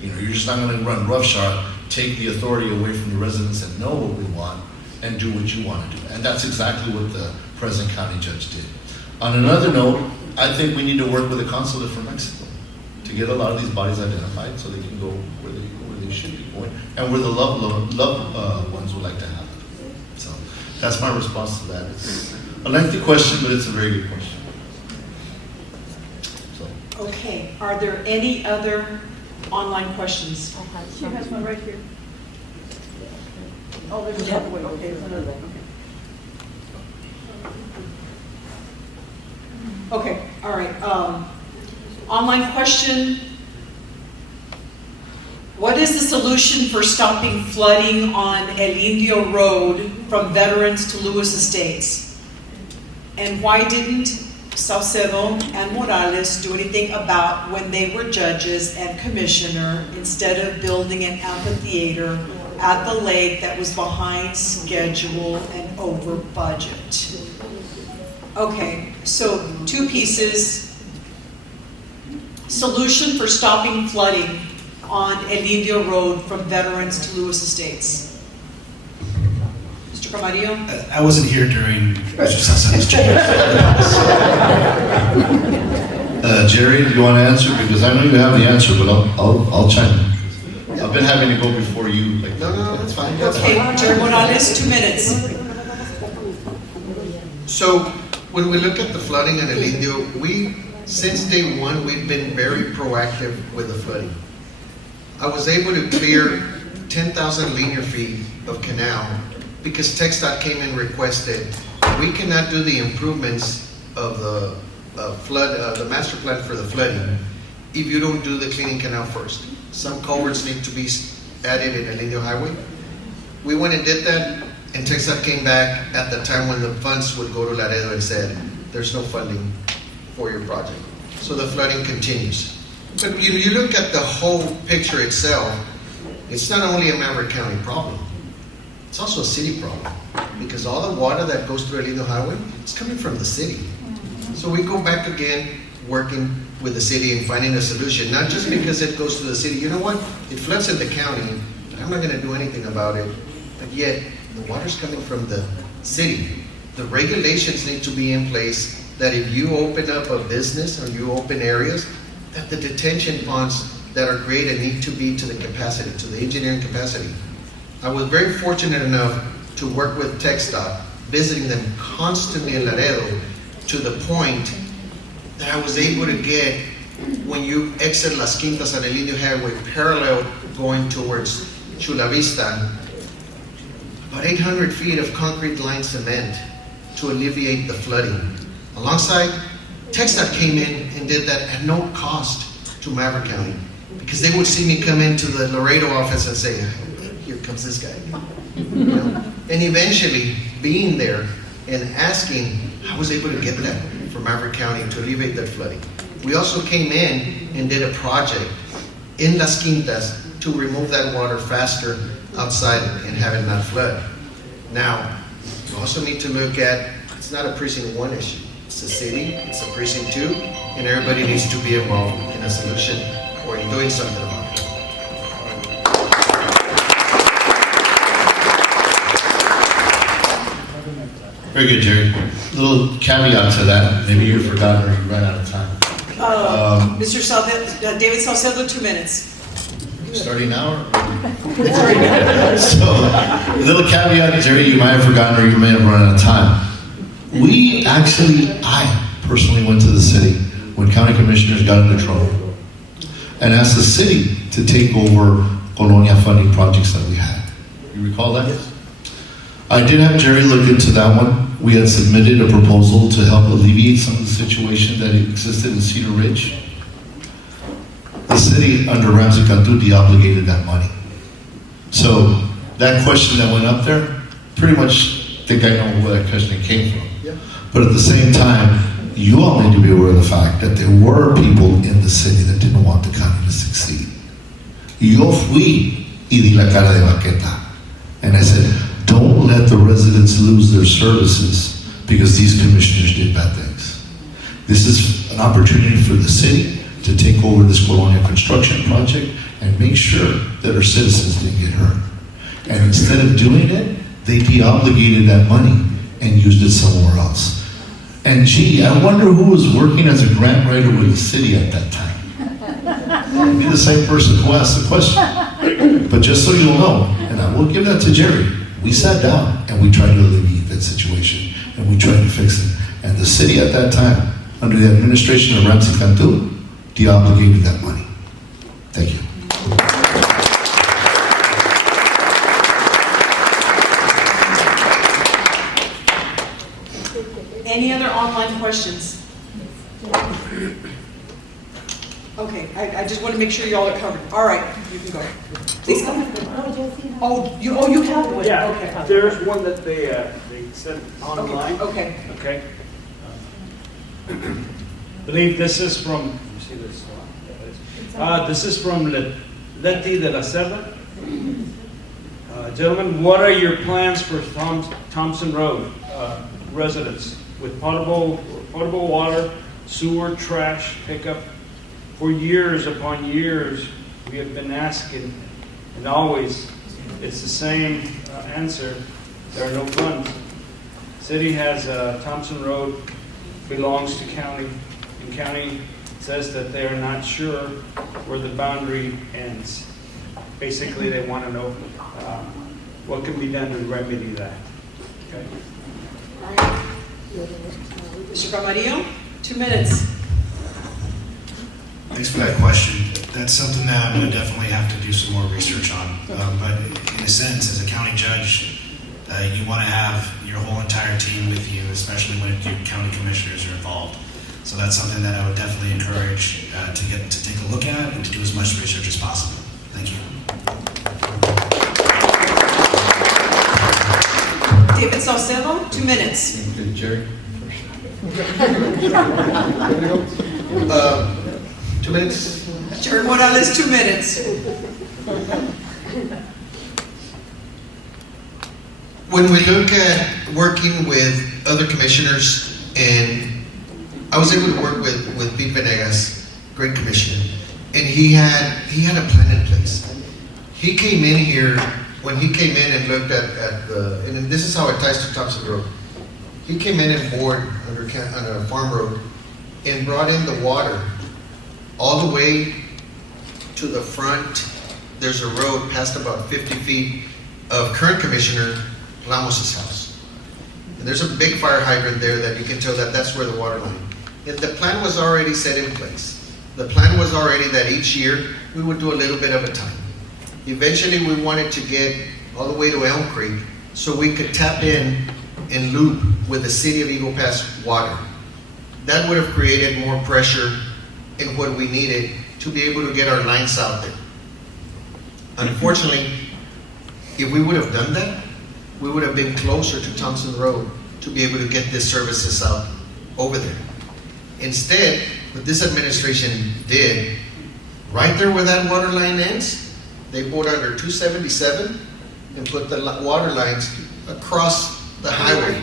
You know, you're just not going to run roughshod, take the authority away from the residents and know what we want and do what you want to do. And that's exactly what the present county judge did. On another note, I think we need to work with the consulate from Mexico to get a lot of these bodies identified so they can go where they should be going and where the loved ones would like to have them. So that's my response to that. It's a lengthy question, but it's a very good question. So. Okay, are there any other online questions? She has one right here. Oh, there's another one. Okay, there's another one. Okay, all right. Online question. What is the solution for stopping flooding on El Indio Road from Veterans to Lewis Estates? And why didn't Saucedo and Morales do anything about when they were judges and commissioner instead of building an amphitheater at the lake that was behind schedule and over budget? Okay, so 2 pieces. Solution for stopping flooding on El Indio Road from Veterans to Lewis Estates. Mr. Camarillo? I wasn't here during Mr. Saucedo's Jerry, do you want to answer? Because I know you have the answer, but I'll chime in. I've been having to go before you. Like, no, that's fine. Okay, Jerry Morales, 2 minutes. So when we look at the flooding in El Indio, since day one, we've been very proactive with the flooding. I was able to clear 10,000 linear feet of canal because TxDOT came and requested we cannot do the improvements of the the master plan for the flooding if you don't do the cleaning canal first. Some culverts need to be added in El Indio Highway. We went and did that, and TxDOT came back at the time when the funds would go to Laredo and said, there's no funding for your project. So the flooding continues. But you look at the whole picture itself, it's not only a Maverick County problem, it's also a city problem. Because all the water that goes through El Indio Highway, it's coming from the city. So we go back again, working with the city and finding a solution, not just because it goes to the city. You know what? It floods in the county, I'm not gonna do anything about it, but yet the water's coming from the city. The regulations need to be in place that if you open up a business or you open areas, that the detention ponds that are created need to be to the capacity, to the engineering capacity. I was very fortunate enough to work with TxDOT, visiting them constantly in Laredo, to the point that I was able to get, when you exit Las Quintas on El Indio Highway, parallel going towards Chula Vista, about 800 feet of concrete lined cement to alleviate the flooding. Alongside, TxDOT came in and did that at no cost to Maverick County, because they would see me come into the Laredo office and say, here comes this guy. You know? And eventually, being there and asking, I was able to get that for Maverick County to alleviate that flooding. We also came in and did a project in Las Quintas to remove that water faster outside and have it not flood. Now, you also need to look at, it's not a precinct 1 issue. It's a city, it's a precinct 2, and everybody needs to be involved in a solution or in doing something about it. Very good, Jerry. A little caveat to that. Maybe you've forgotten or you ran out of time. Mr. David Saucedo, 2 minutes. Starting now? So, a little caveat, Jerry, you might have forgotten or you may have run out of time. I personally went to the city when county commissioners got into trouble and asked the city to take over Colonia funding projects that we had. You recall that? I did have Jerry look into that one. We had submitted a proposal to help alleviate some of the situation that existed in Cedar Ridge. The city, under Ramsey Cantu, de-obligated that money. So that question that went up there, pretty much think I know where that question came from. Yeah. But at the same time, you all need to be aware of the fact that there were people in the city that didn't want the county to succeed. Yo fui y di la cara de baqueta. And I said, don't let the residents lose their services because these commissioners did bad things. This is an opportunity for the city to take over this Colonia construction project and make sure that our citizens didn't get hurt. And instead of doing it, they de-obligated that money and used it somewhere else. And gee, I wonder who was working as a grant writer with the city at that time. It'd be the same person who asked the question. But just so you'll know, and I will give that to Jerry, we sat down and we tried to alleviate that situation and we tried to fix it. And the city at that time, under the administration of Ramsey Cantu, de-obligated that money. Thank you. Any other online questions? Okay, I just want to make sure you all are covered. All right, you can go. Please go. Oh, you have one? Yeah, Okay. there's one that they sent online. Okay. Okay. Believe this is from, you see this one? This is from Leti de la Cerda. Gentlemen, what are your plans for Thompson Road residents with potable water, sewer, trash pickup? For years upon years, we have been asking, and always it's the same answer. There are no funds. City has Thompson Road belongs to county, and county says that they are not sure where the boundary ends. Basically, they want to know what can be done to remedy that. Okay. Mr. Camarillo, 2 minutes. Thanks for that question. That's something that I'm going to definitely have to do some more research on. But in a sense, as a county judge, you want to have your whole entire team with you, especially when your county commissioners are involved. So that's something that I would definitely encourage to take a look at and to do as much research as possible. Thank you. David Salcedo, 2 minutes. Okay, Jerry. 2 minutes. Jerry Morales, 2 minutes. When we look at working with other commissioners, and I was able to work with Pete Venegas, great commissioner, and he had a plan in place. He came in here, when he came in and looked at the, and this is how it ties to Thompson Road. He came in and bored on a farm road and brought in the water all the way to the front. There's a road past about 50 feet of current Commissioner Ramos' house. And there's a big fire hydrant there that you can tell that that's where the water line. And the plan was already set in place. The plan was already that each year we would do a little bit of a time. Eventually we wanted to get all the way to Elm Creek so we could tap in and loop with the City of Eagle Pass water. That would have created more pressure in what we needed to be able to get our lines out there. Unfortunately, if we would have done that, we would have been closer to Thompson Road to be able to get these services out over there. Instead, what this administration did, right there where that water line ends, they poured under 277 and put the water lines across the highway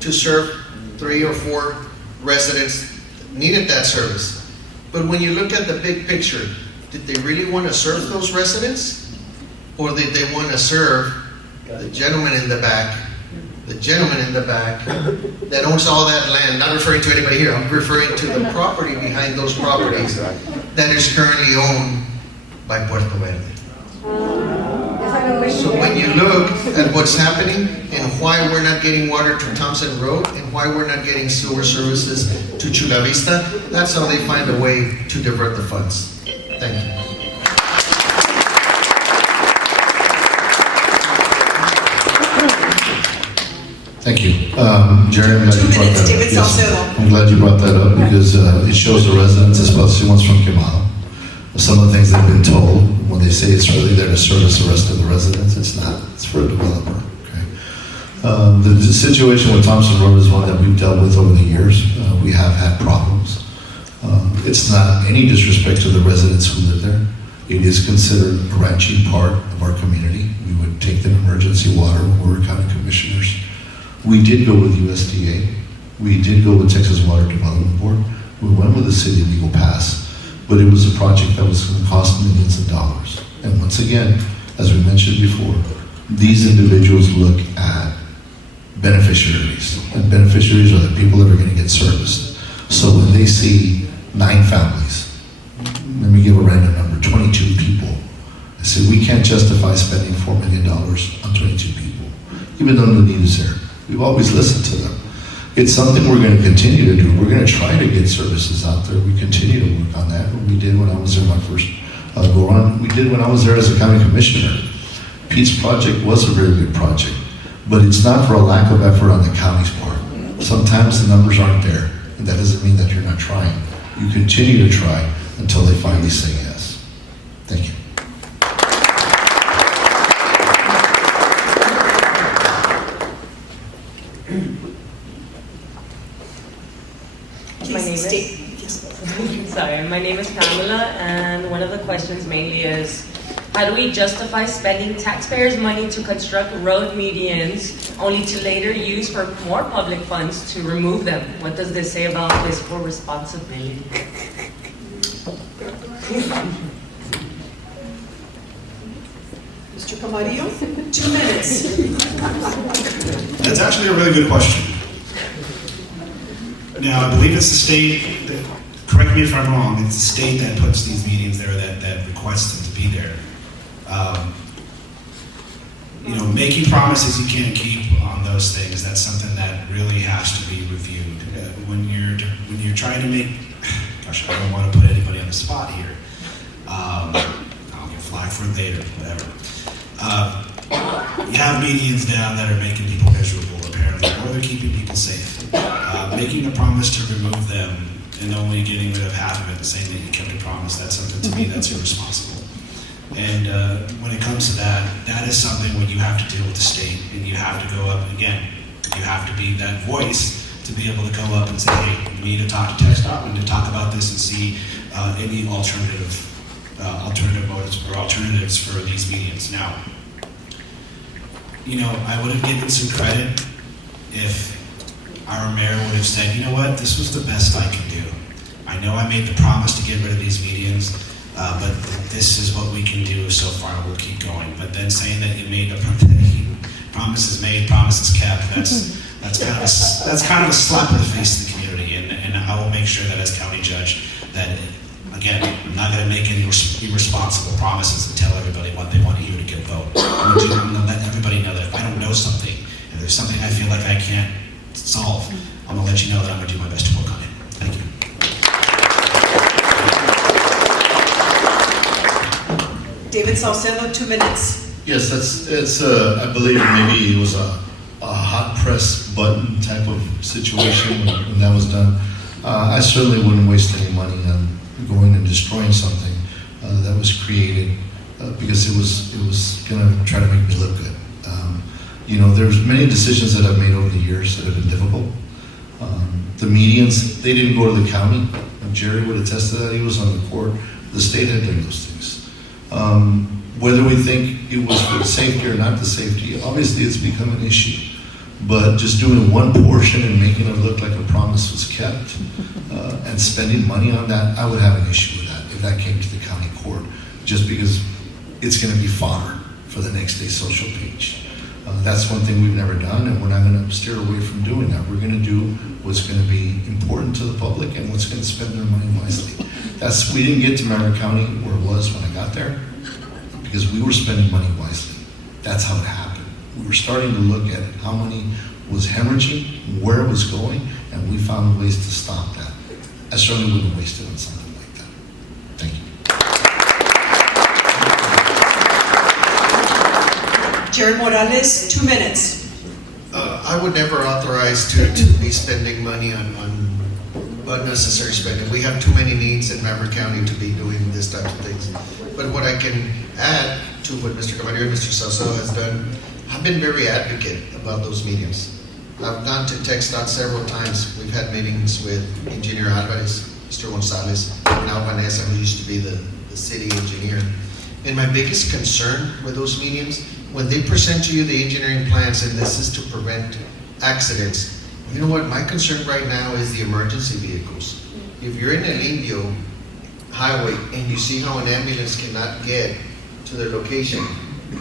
to serve 3 or 4 residents that needed that service. But when you look at the big picture, did they really want to serve those residents? Or did they want to serve the gentleman in the back that owns all that land? Not referring to anybody here, I'm referring to the property behind those properties that is currently owned by Puerto Verde. So when you look at what's happening and why we're not getting water to Thompson Road and why we're not getting sewer services to Chula Vista, that's how they find a way to divert the funds. Thank you. Thank you. Jerry, I'm glad you brought that up. David Salcedo. I'm glad you brought that up because it shows the residents, especially ones from Quemado, some of the things they've been told when they say it's really there to service the rest of the residents. It's not. It's for a developer. Okay. The situation with Thompson Road is one that we've dealt with over the years. We have had problems. It's not any disrespect to the residents who live there. It is considered a ranching part of our community. We would take them emergency water when we were county commissioners. We did go with USDA. We did go with Texas Water Development Board. We went with the city of Eagle Pass, but it was a project that was going to cost millions of dollars. And once again, as we mentioned before, these individuals look at beneficiaries, and beneficiaries are the people that are going to get serviced. So when they see 9 families, let me give a random number, 22 people, I say we can't justify spending $4 million on 22 people, even though the need is there. We've always listened to them. It's something we're going to continue to do. We're going to try to get services out there. We continue to work on that. We did when I was there my first go on. We did when I was there as a county commissioner. Pete's project was a very good project, but it's not for a lack of effort on the county's part. Sometimes the numbers aren't there, and that doesn't mean that you're not trying. You continue to try until they finally say yes. Thank you. My name is Pamela, and one of the questions mainly is, how do we justify spending taxpayers' money to construct road medians only to later use for more public funds to remove them? What does this say about fiscal responsibility? Mr. Camarillo, 2 minutes. That's actually a really good question. Now, I believe it's the state that, correct me if I'm wrong, it's the state that puts these meetings there, that requests them to be there. You know, making promises you can't keep on those things, that's something that really has to be reviewed. When you're trying to make, gosh, I don't want to put anybody on the spot here. I'll get flagged for it later, whatever. You have medians down that are making people miserable, apparently, or they're keeping people safe. Making a promise to remove them and only getting rid of half of it and saying that you kept a promise, that's something to me that's irresponsible. And when it comes to that, that is something where you have to deal with the state, and you have to go up again. You have to be that voice to be able to go up and say, hey, we need to talk to TxDOT, we need to talk about this and see any alternative motives or alternatives for these medians. Now, you know, I would have given some credit if our mayor would have said, you know what, this was the best I can do. I know I made the promise to get rid of these medians, but this is what we can do so far, we'll keep going. But then saying that you made promises made, promises kept, that's kind of a slap in the face of the community, and I will make sure that as county judge, that again, I'm not going to make any irresponsible promises and tell everybody what they want to hear to get a vote. I'm going to let everybody know that if I don't know something, and there's something I feel like I can't solve, I'm going to let you know that I'm going to do my best to work on it. Thank you. David Salcedo, 2 minutes. Yes, I believe maybe it was a hot press button type of situation when that was done. I certainly wouldn't waste any money on going and destroying something that was created because it was going to try to make me look good. You know, there's many decisions that I've made over the years that have been difficult. The medians, they didn't go to the county. Jerry would attest to that. He was on the court. The state had done those things. Whether we think it was for the safety or not the safety, obviously it's become an issue. But just doing one portion and making it look like a promise was kept and spending money on that, I would have an issue with that if that came to the county court, just because it's going to be fodder for the next day's social page. That's one thing we've never done, and we're not going to steer away from doing that. We're going to do what's going to be important to the public and what's going to spend their money wisely. We didn't get to Maverick County where it was when I got there because we were spending money wisely. That's how it happened. We were starting to look at how money was hemorrhaging, where it was going, and we found ways to stop that. I certainly wouldn't waste it on something like that. Thank you. Jared Morales, 2 minutes. I would never authorize to be spending money on unnecessary spending. We have too many needs in Maverick County to be doing this type of things. But what I can add to what Mr. Camarillo and Mr. Salcedo has done, I've been very advocate about those meetings. I've gone to TxDOT several times. We've had meetings with Engineer Alvarez, Mr. Gonzalez, now Vanessa, who used to be the city engineer. And my biggest concern with those meetings, when they present to you the engineering plans, and this is to prevent accidents, you know what, my concern right now is the emergency vehicles. If you're in El Indio highway and you see how an ambulance cannot get to their location,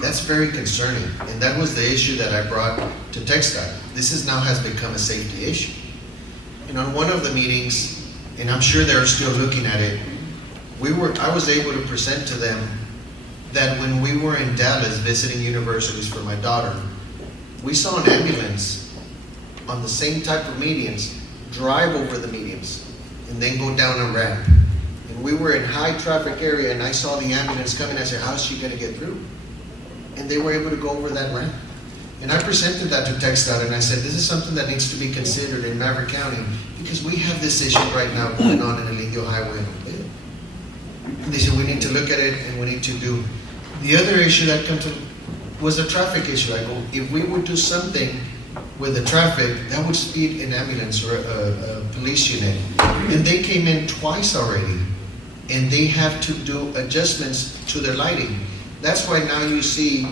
that's very concerning. And that was the issue that I brought to TxDOT. This now has become a safety issue. And on one of the meetings, and I'm sure they're still looking at it, I was able to present to them that when we were in Dallas visiting universities for my daughter, we saw an ambulance on the same type of medians drive over the medians and then go down a ramp. And we were in high traffic area and I saw the ambulance coming. I said, how's she gonna get through? And they were able to go over that ramp. And I presented that to TxDOT and I said, this is something that needs to be considered in Maverick County because we have this issue right now going on in El Indio Highway and Old. And they said, we need to look at it and we need to do. The other issue that comes to was a traffic issue. I go, if we would do something with the traffic, that would speed an ambulance or a police unit. And they came in twice already and they have to do adjustments to their lighting. That's why now you see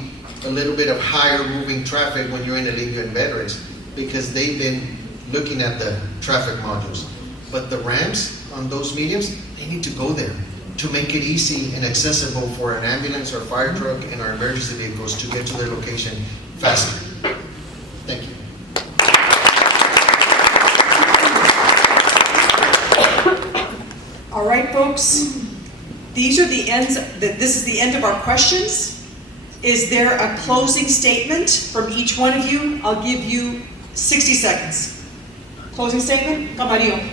a little bit of higher moving traffic when you're in El Indio and Veterans because they've been looking at the traffic modules. But the ramps on those mediums, they need to go there to make it easy and accessible for an ambulance or fire truck and our emergency vehicles to get to their location faster. Thank you. All right, folks. These are the ends. This is the end of our questions. Is there a closing statement from each one of you? I'll give you 60 seconds. Closing statement, Camarillo.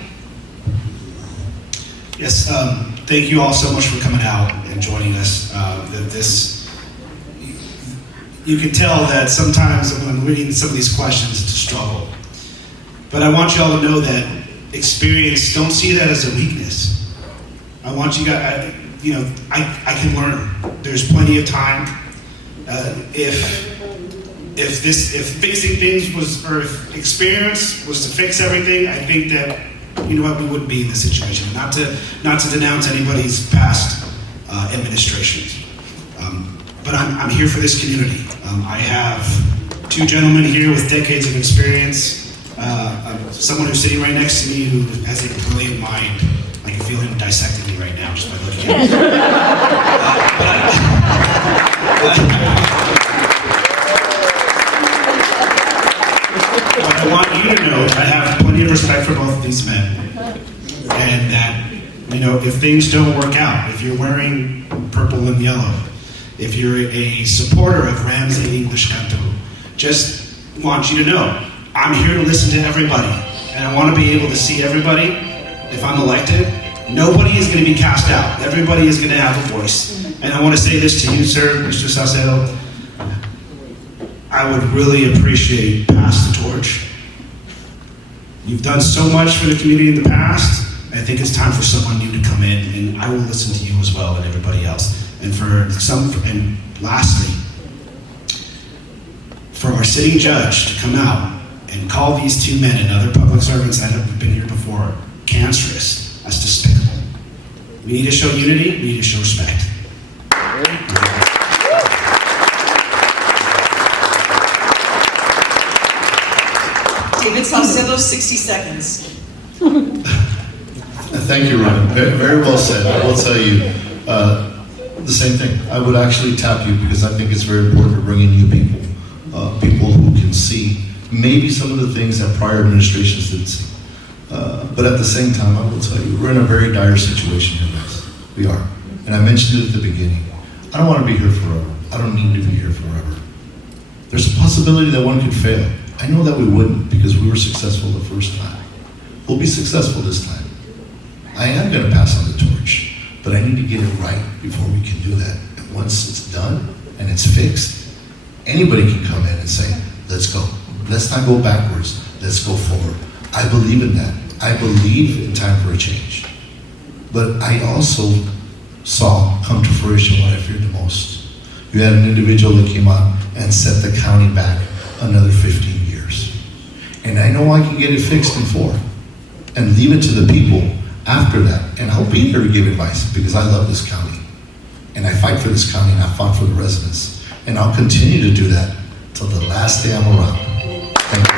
Yes, thank you all so much for coming out and joining us. You can tell that sometimes when I'm reading some of these questions, it's a struggle. But I want you all to know that experience, don't see that as a weakness. I want you guys, I can learn. There's plenty of time. If fixing things if experience was to fix everything, I think that, you know what, we wouldn't be in this situation. Not to denounce anybody's past administrations. But I'm here for this community. I have two gentlemen here with decades of experience. Someone who's sitting right next to me who has a brilliant mind. I can feel him dissecting me right now just by looking at me. But I want you to know I have plenty of respect for both of these men. And that, if things don't work out, if you're wearing purple and yellow, if you're a supporter of Ramsey English Canto, just want you to know, I'm here to listen to everybody. And I want to be able to see everybody. If I'm elected, nobody is going to be cast out. Everybody is going to have a voice. And I want to say this to you, sir, Mr. Salcedo. I would really appreciate pass the torch. You've done so much for the community in the past. I think it's time for someone new to come in, and I will listen to you as well and everybody else. And lastly, for our sitting judge to come out and call these two men and other public servants that have been here before cancerous, that's despicable. We need to show unity, we need to show respect. David Salcedo, 60 seconds. Thank you, Ron. Very well said. I will tell you the same thing. I would actually tap you because I think it's very important to bring in new people, people who can see maybe some of the things that prior administrations didn't see. But at the same time, I will tell you, we're in a very dire situation here, guys. We are. And I mentioned it at the beginning. I don't want to be here forever. I don't need to be here forever. There's a possibility that one could fail. I know that we wouldn't because we were successful the first time. We'll be successful this time. I am going to pass on the torch, but I need to get it right before we can do that. And once it's done and it's fixed, anybody can come in and say, let's go. Let's not go backwards. Let's go forward. I believe in that. I believe in time for a change. But I also saw come to fruition what I feared the most. You had an individual that came out and set the county back another 15 years. And I know I can get it fixed in 4 and leave it to the people after that. And I'll be there to give advice because I love this county. And I fight for this county and I fought for the residents. And I'll continue to do that till the last day I'm around. Thank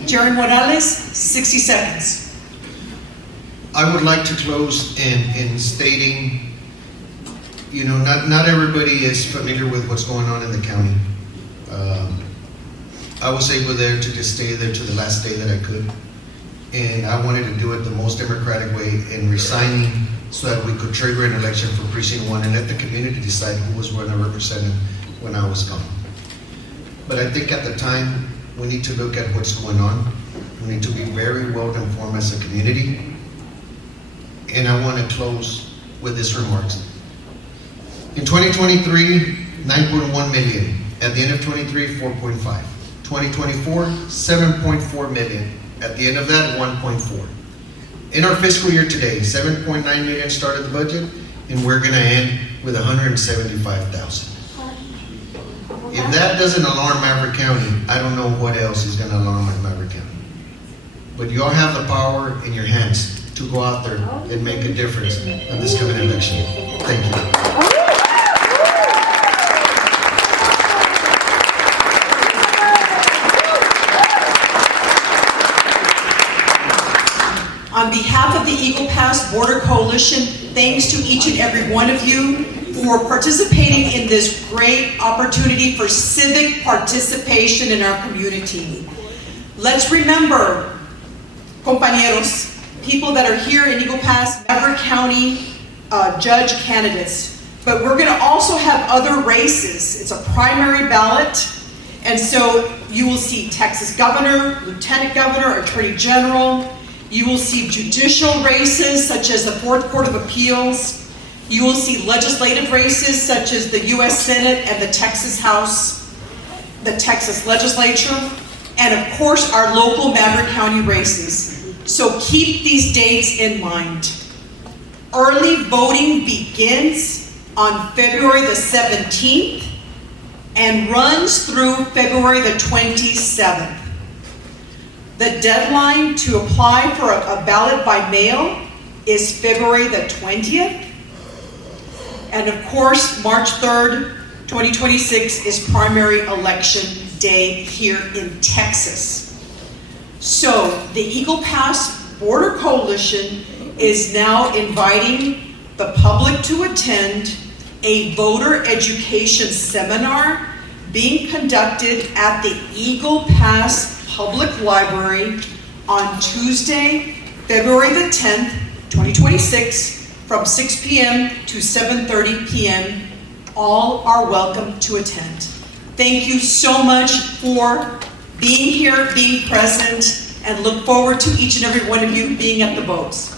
you. Jerry Morales, 60 seconds. I would like to close in stating, you know, not everybody is familiar with what's going on in the county. I was able there to just stay there to the last day that I could. And I wanted to do it the most democratic way in resigning so that we could trigger an election for Precinct 1 and let the community decide who was going to represent them when I was gone. But I think at the time, we need to look at what's going on. We need to be very well informed as a community. And I want to close with this remarks. In 2023, 9.1 million. At the end of 23, 4.5. 2024, 7.4 million. At the end of that, 1.4. In our fiscal year today, 7.9 million started the budget, and we're going to end with 175,000. If that doesn't alarm Maverick County, I don't know what else is going to alarm Maverick County. But you all have the power in your hands to go out there and make a difference in this coming election. Thank you. On behalf of the Eagle Pass Border Coalition, thanks to each and every one of you for participating in this great opportunity for civic participation in our community. Let's remember, compañeros, people that are here in Eagle Pass, Maverick County Judge candidates. But we're going to also have other races. It's a primary ballot. And so you will see Texas Governor, Lieutenant Governor, Attorney General. You will see judicial races such as the 4th Court of Appeals. You will see legislative races such as the U.S. Senate and the Texas House, the Texas Legislature, and of course our local Maverick County races. So keep these dates in mind. Early voting begins on February the 17th and runs through February the 27th. The deadline to apply for a ballot by mail is February the 20th. And of course, March 3rd, 2026 is primary election day here in Texas. So the Eagle Pass Border Coalition is now inviting the public to attend a voter education seminar being conducted at the Eagle Pass Public Library on Tuesday, February the 10th, 2026, from 6 p.m. to 7:30 p.m. All are welcome to attend. Thank you so much for being here, being present, and look forward to each and every one of you being at the votes.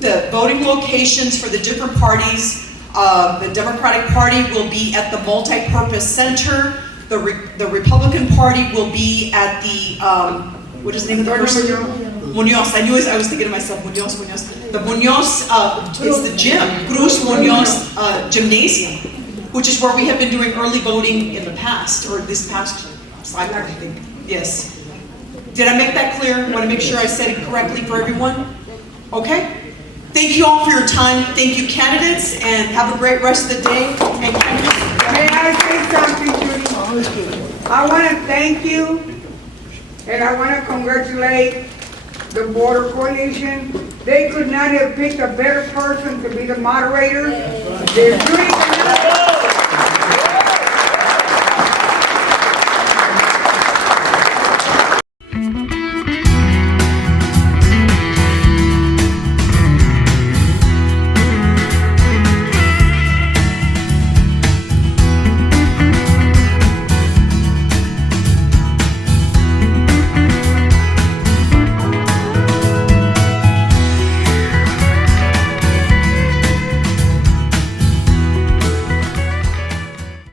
The voting locations for the different parties. The Democratic Party will be at the Multipurpose Center. The Republican Party will be at the, what is the name of the person? Munoz. I was thinking to myself, Munoz. The Munoz, it's the gym, Cruz Munoz Gymnasium, which is where we have been doing early voting in the past, or this past cycle, I think. Yes. Did I make that clear? I want to make sure I said it correctly for everyone. Okay? Thank you all for your time. Thank you, candidates, and have a great rest of the day. And candidates, may I say something, Judy? I want to thank you, and I want to congratulate the Border Coalition. They could not have picked a better person to be the moderator. They're doing